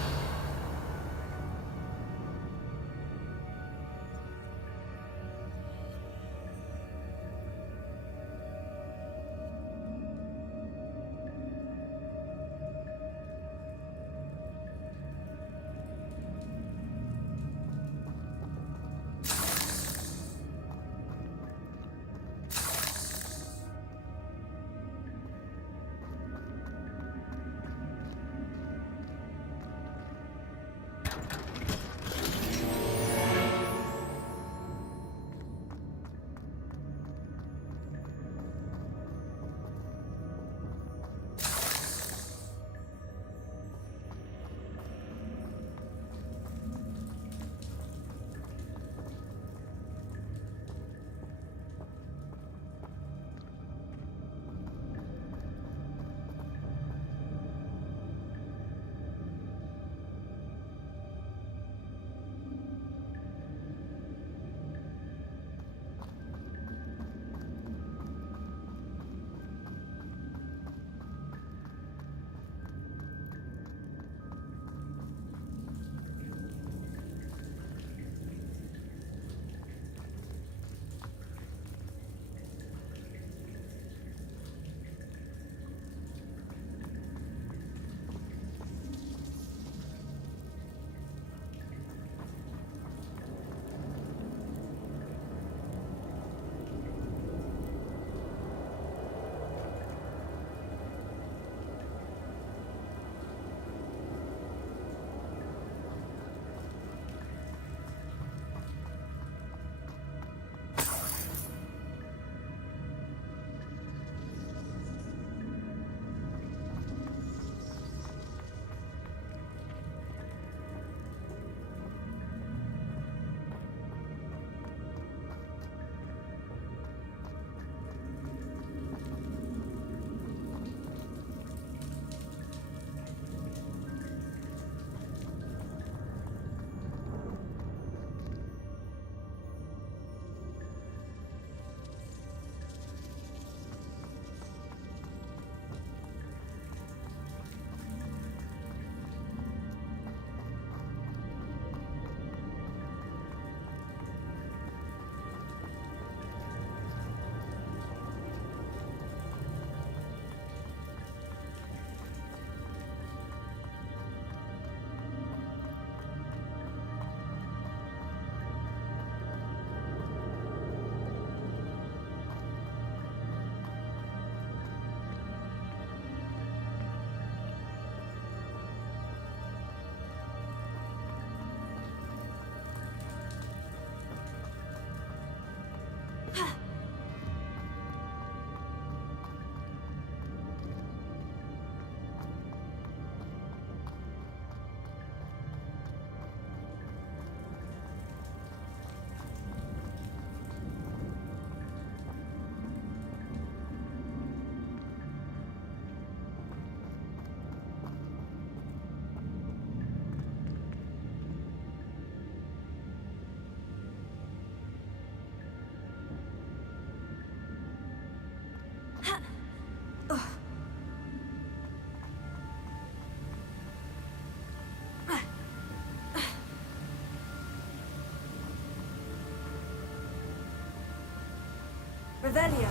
Revelio.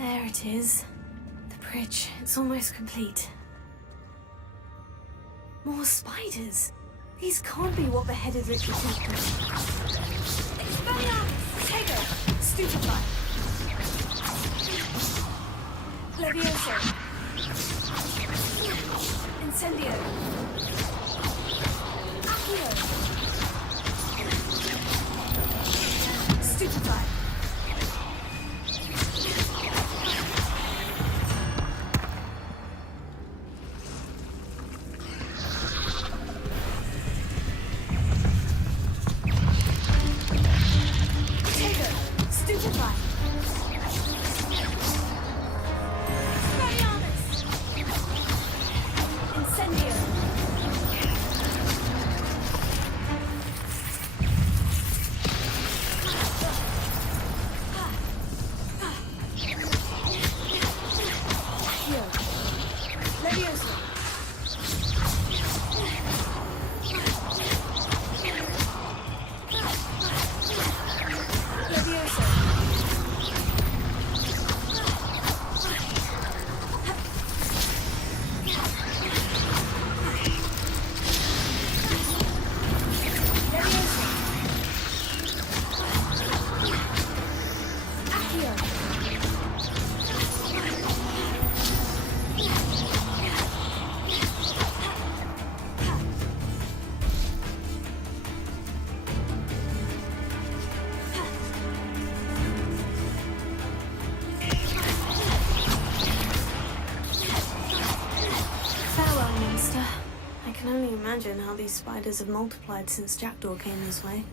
There it is. The bridge. It's almost complete. More spiders. These can't be what beheaded Richard Templar. Expelliarmus! Tego! Stupefy! Levioso! Incendio! Accio! Stupefy! Imagine how these spiders have multiplied since Jackdaw came this way.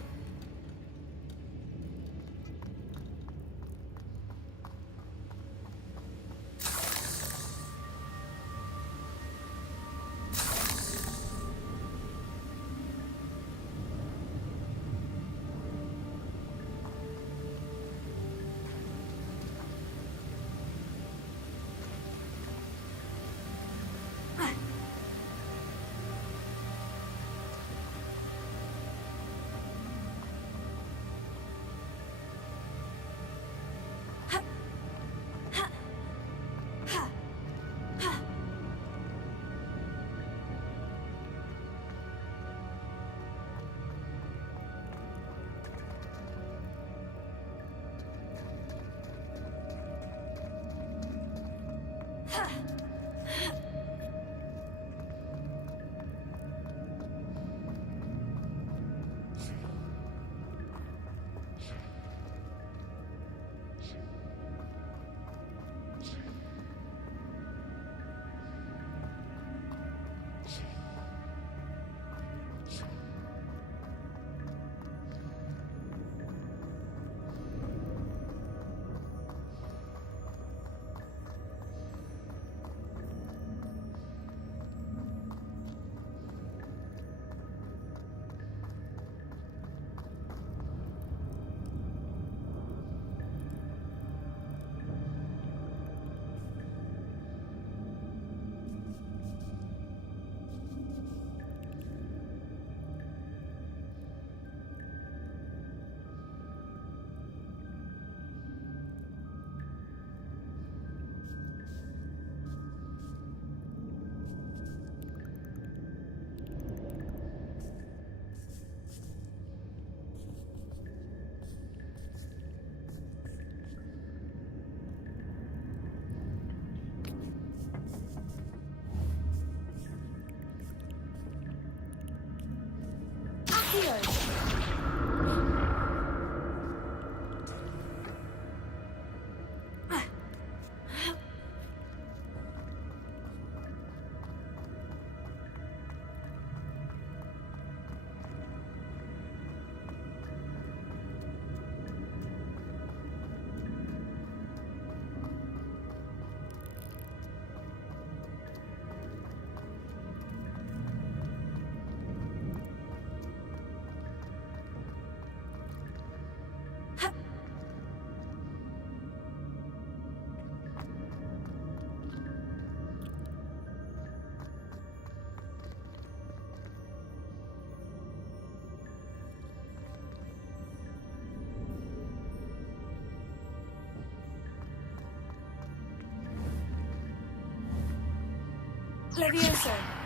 Levioso.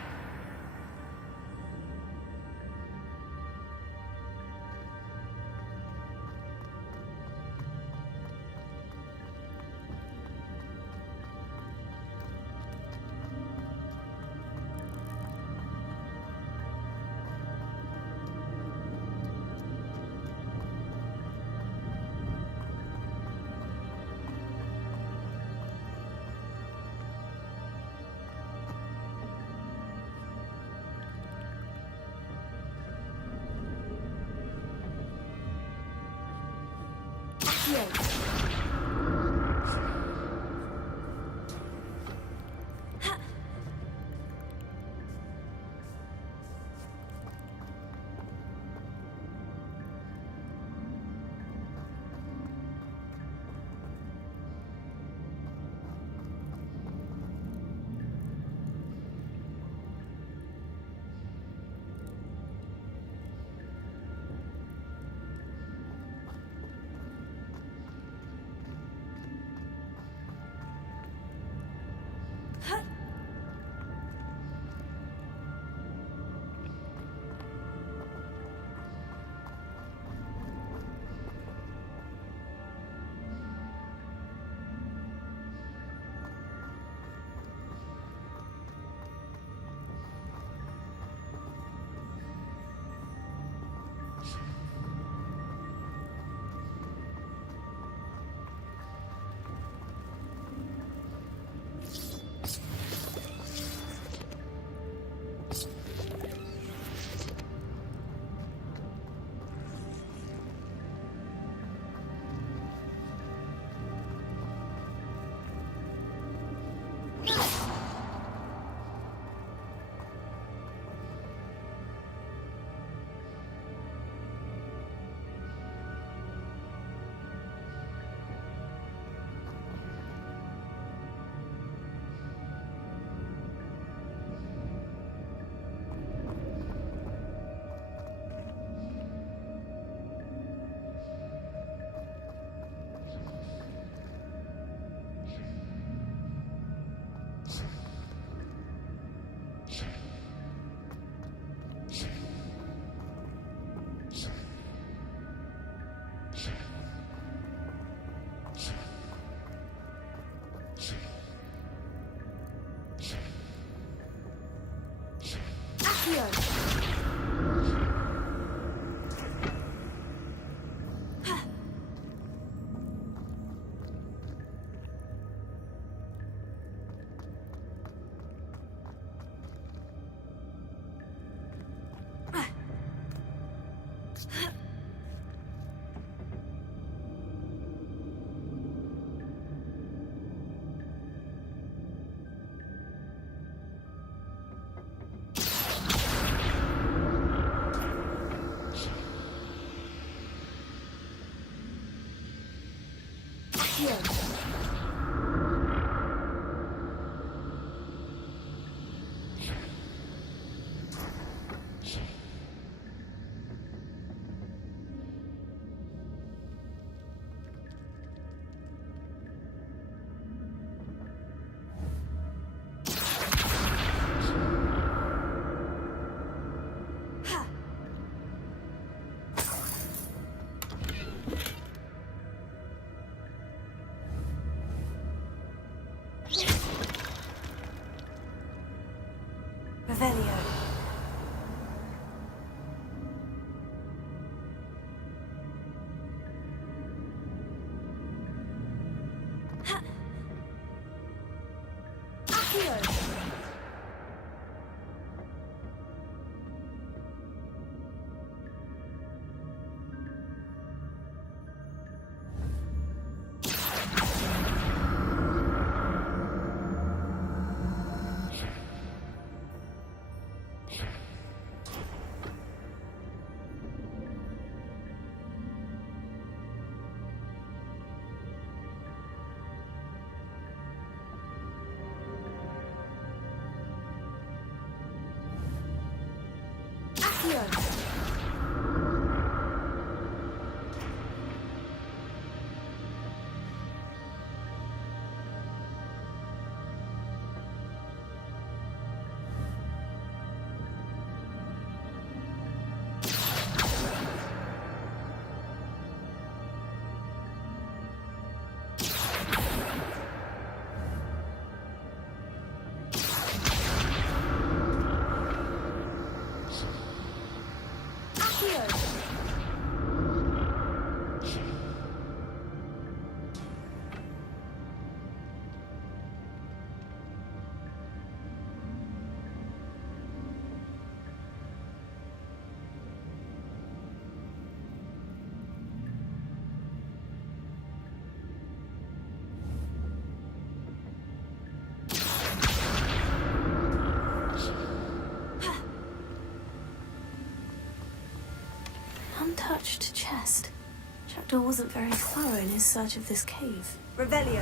Revelio. untouched chest. Jackdaw wasn't very thorough in his search of this cave. Revelio.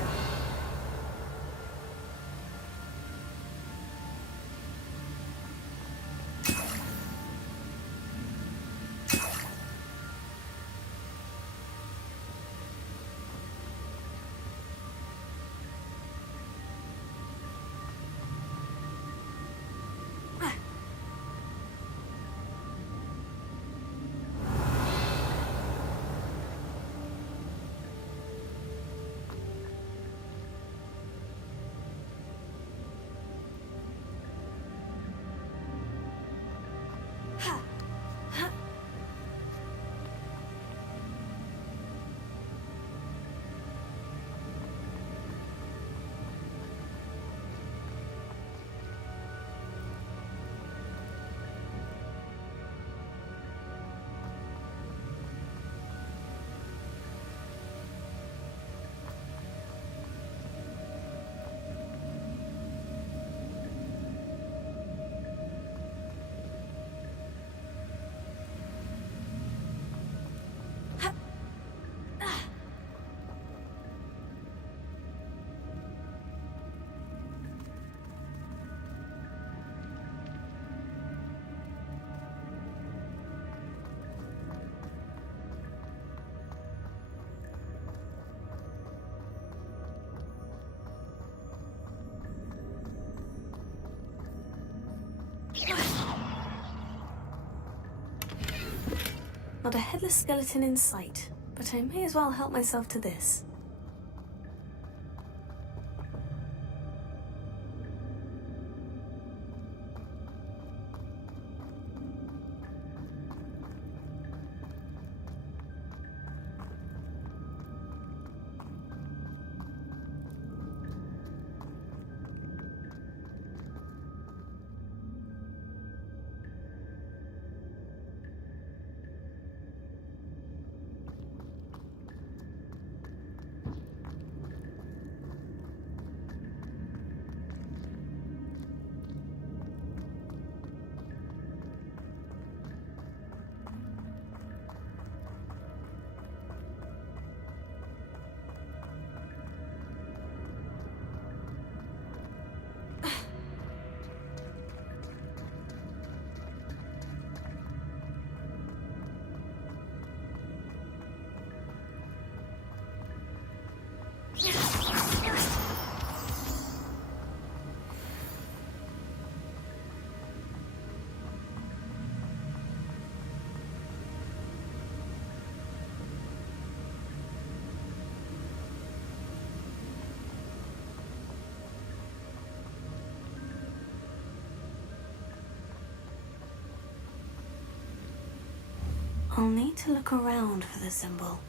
Not a headless skeleton in sight, but I may as well help myself to this. I'll need to look around for the symbol.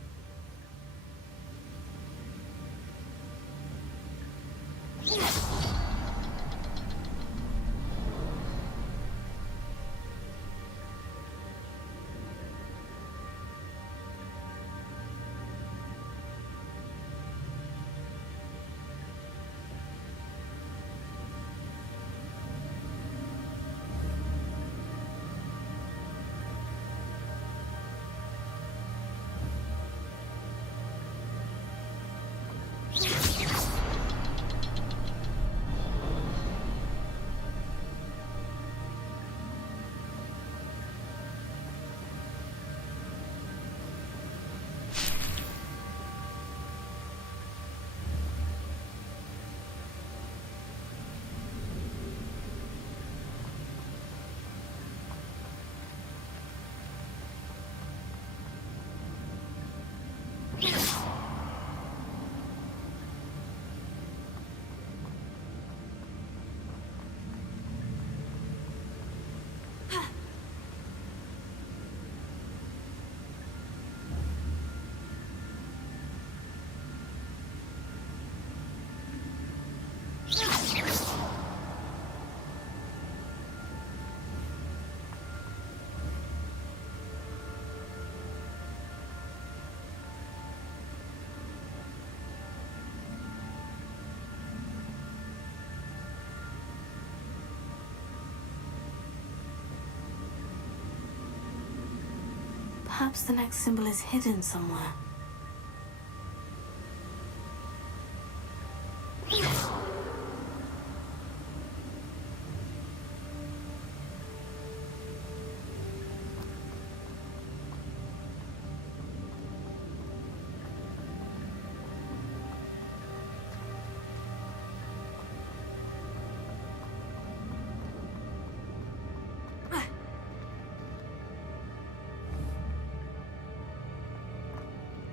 Perhaps the next symbol is hidden somewhere.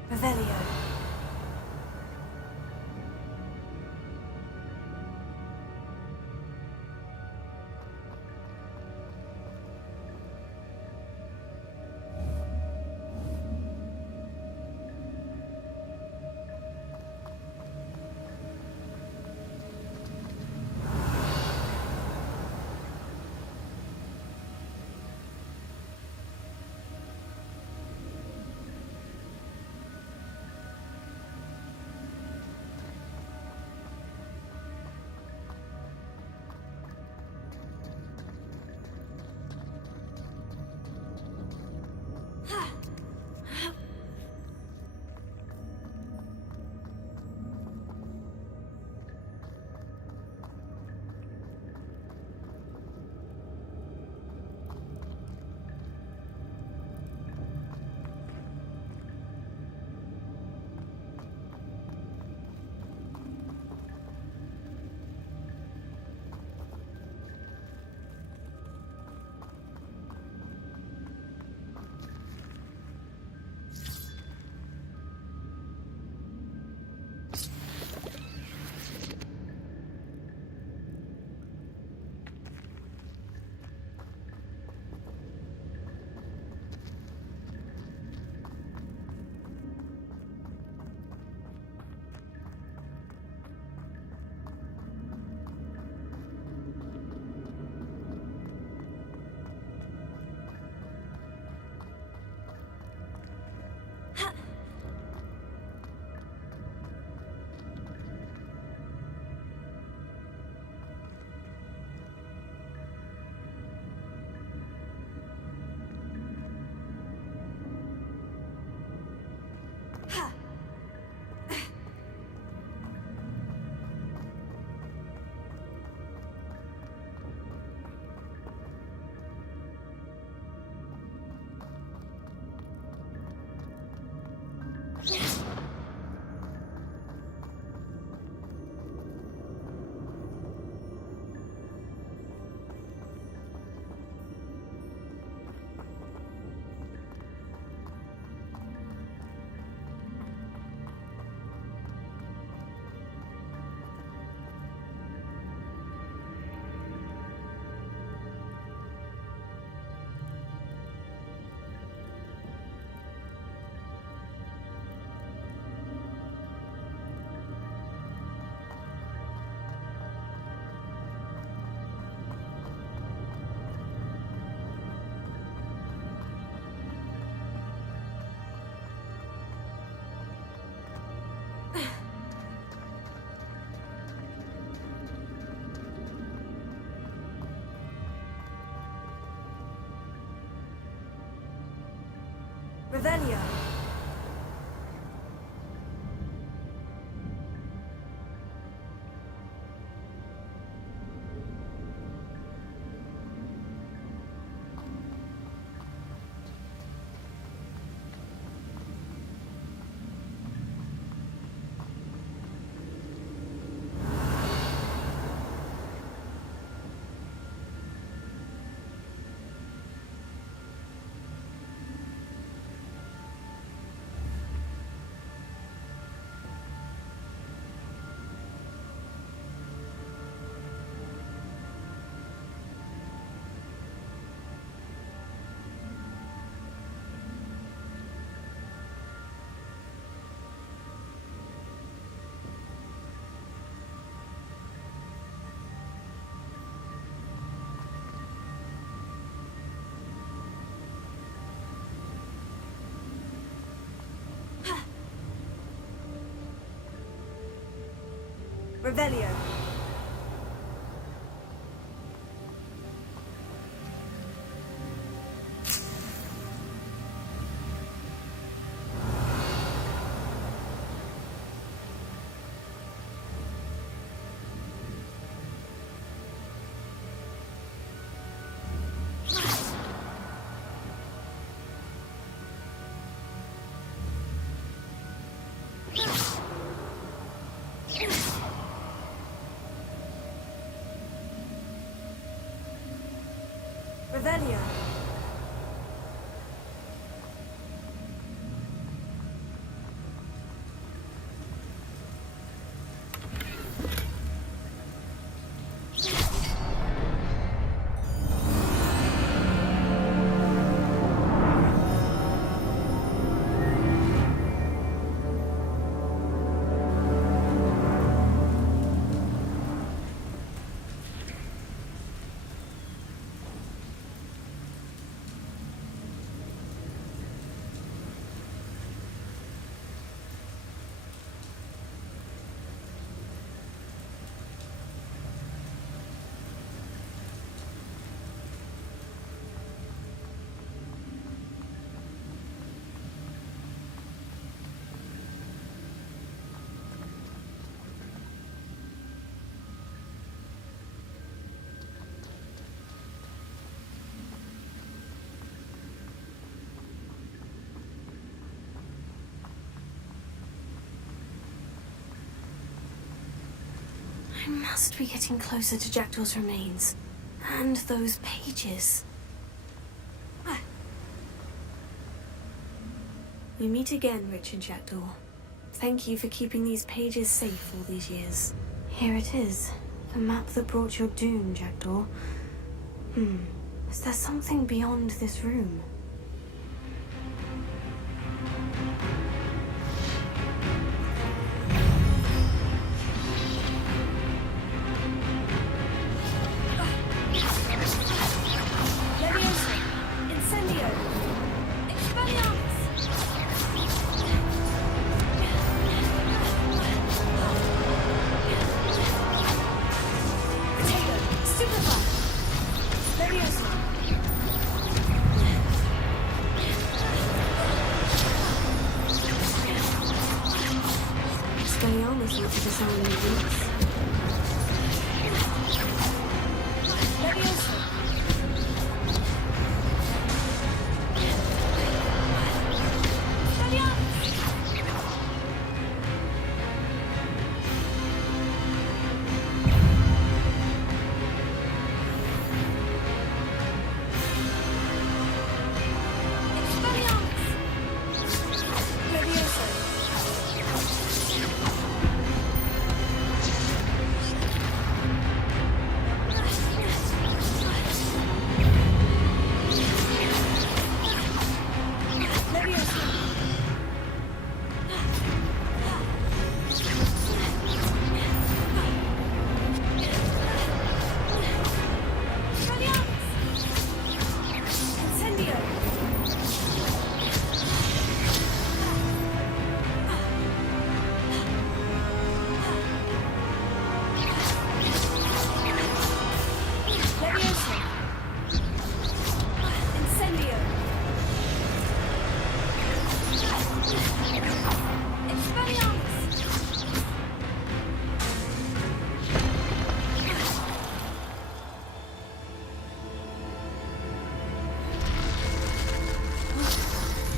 Revelio. Revelio. Revelio. Revelio. I must be getting closer to Jackdaw's remains. And those pages. We meet again, Richard Jackdaw. Thank you for keeping these pages safe all these years. Here it is. The map that brought your doom, Jackdaw. Is there something beyond this room?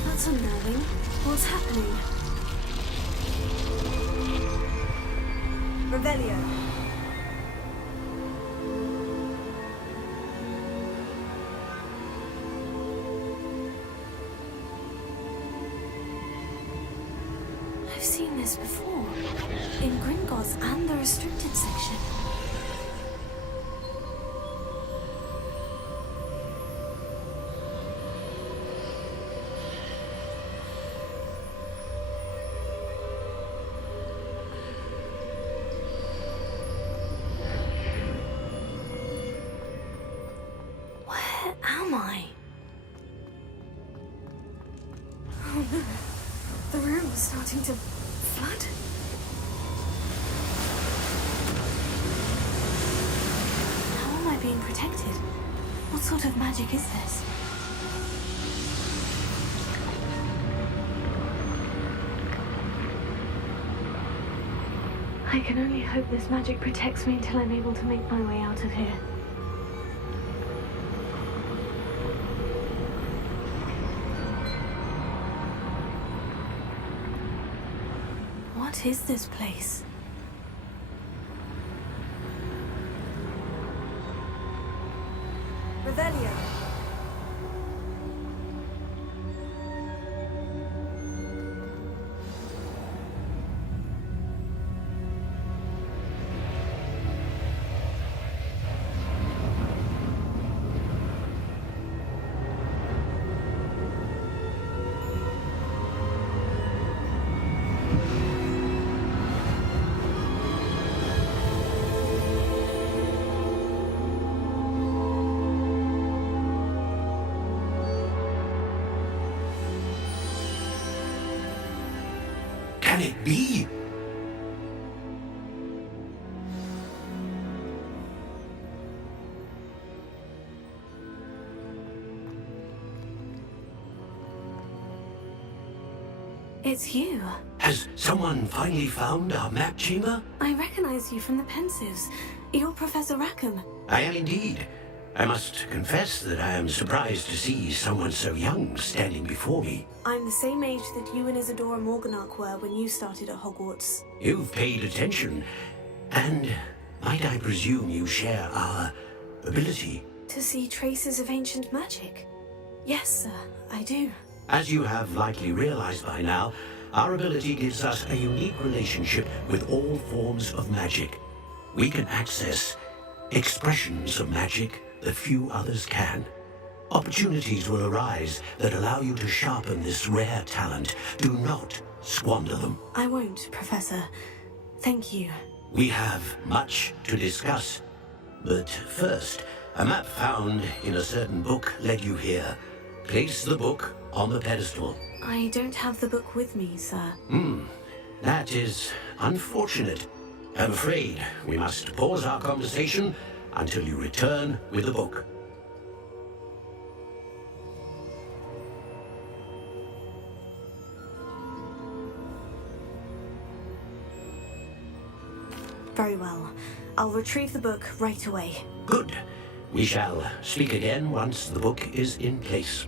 That's unnerving. What's happening? Revelio. I've seen this before. In Gringotts and the restricted section. Where am I? Oh no. The room's starting to flood. How am I being protected? What sort of magic is this? I can only hope this magic protects me until I'm able to make my way out of here. What is this place? Revelio. Can it be? It's you. Has someone finally found our map chamber? I recognize you from the Pensives. You're Professor Rackham. I am indeed. I must confess that I am surprised to see someone so young standing before me. I'm the same age that you and Isadora Morganach were when you started at Hogwarts. You've paid attention, and might I presume you share our ability? To see traces of ancient magic? Yes, sir, I do. As you have likely realized by now, our ability gives us a unique relationship with all forms of magic. We can access expressions of magic that few others can. Opportunities will arise that allow you to sharpen this rare talent. Do not squander them. I won't, Professor. Thank you. We have much to discuss. But first, a map found in a certain book led you here. Place the book on the pedestal. I don't have the book with me, sir. That is unfortunate. I'm afraid we must pause our conversation until you return with the book. Very well. I'll retrieve the book right away. Good. We shall speak again once the book is in place.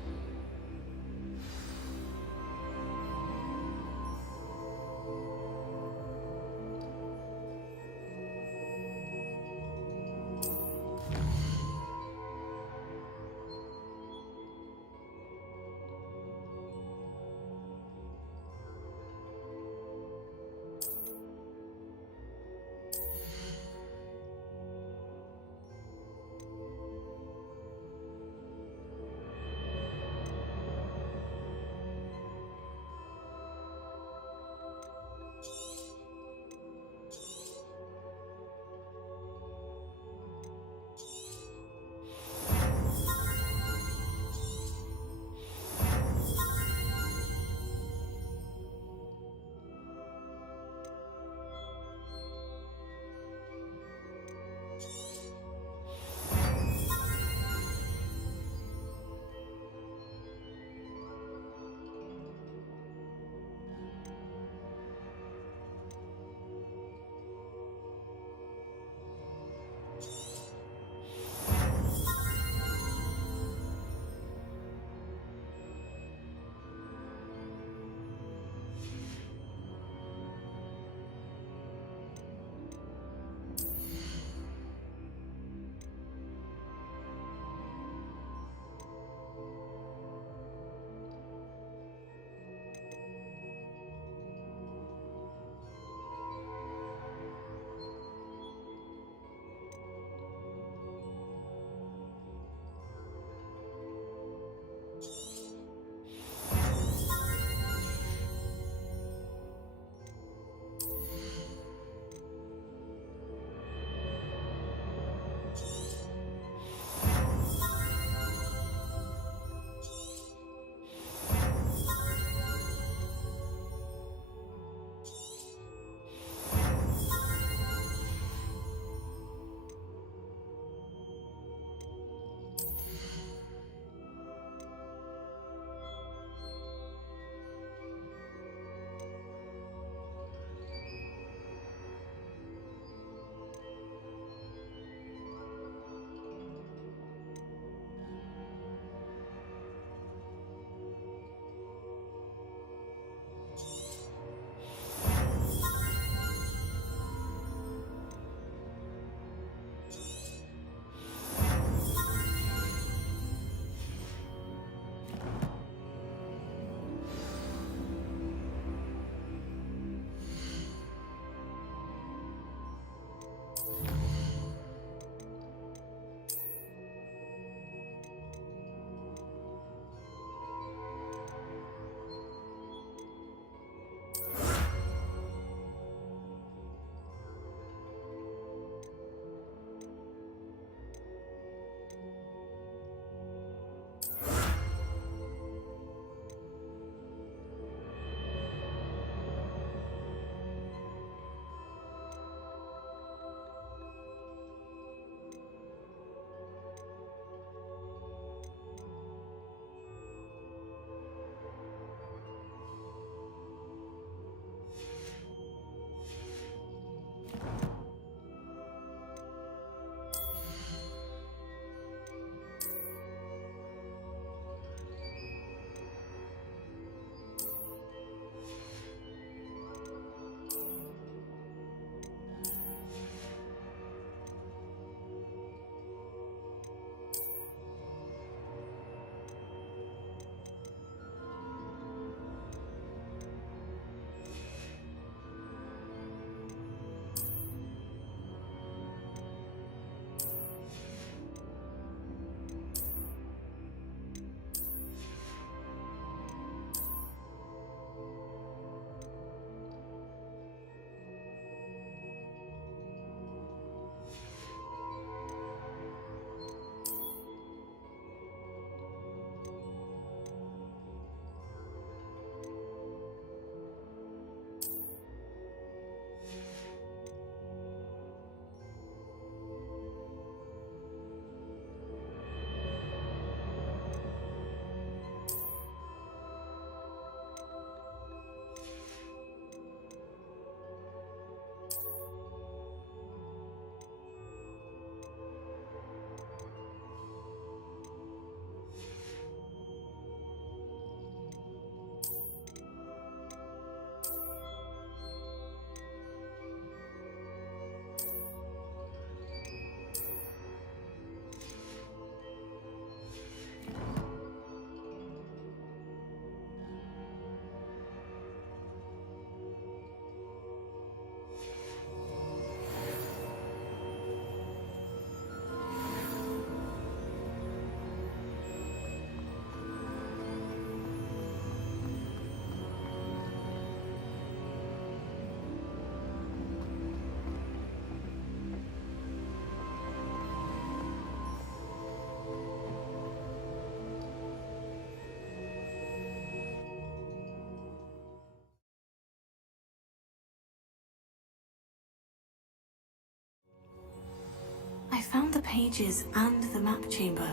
found the pages and the map chamber.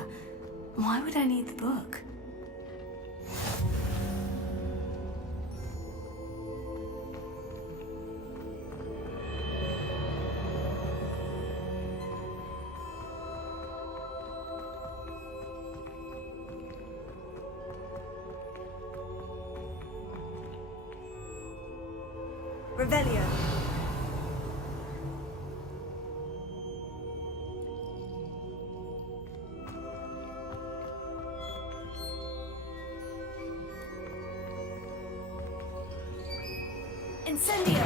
Why would I need the book? Revelio. Incendio.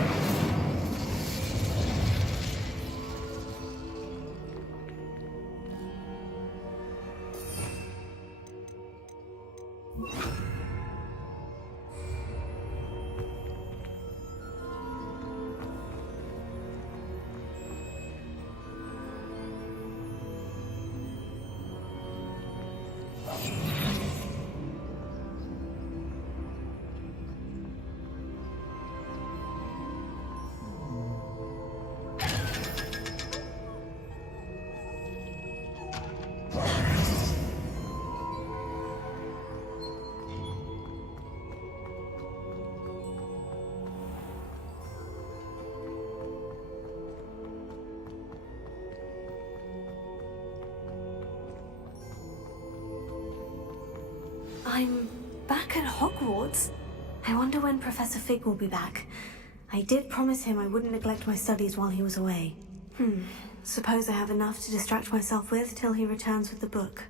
I'm back at Hogwarts. I wonder when Professor Fig will be back. I did promise him I wouldn't neglect my studies while he was away. Suppose I have enough to distract myself with till he returns with the book.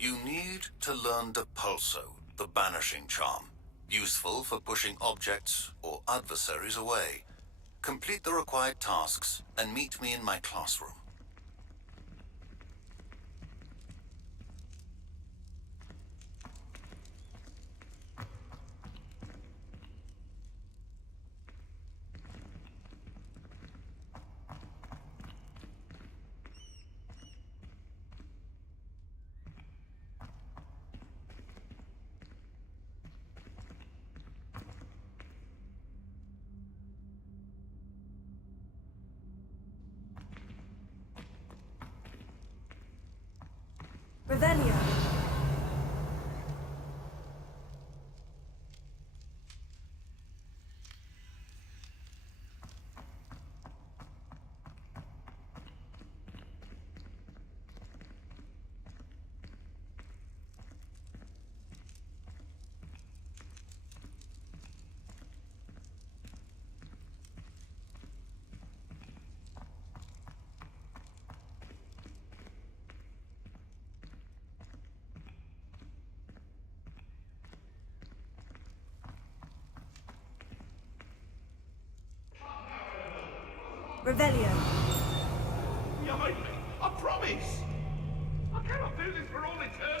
You need to learn Depulso, the banishing charm. Useful for pushing objects or adversaries away. Complete the required tasks and meet me in my classroom. Revelio. Revelio. Behind me! I promise! I cannot do this for all eternity!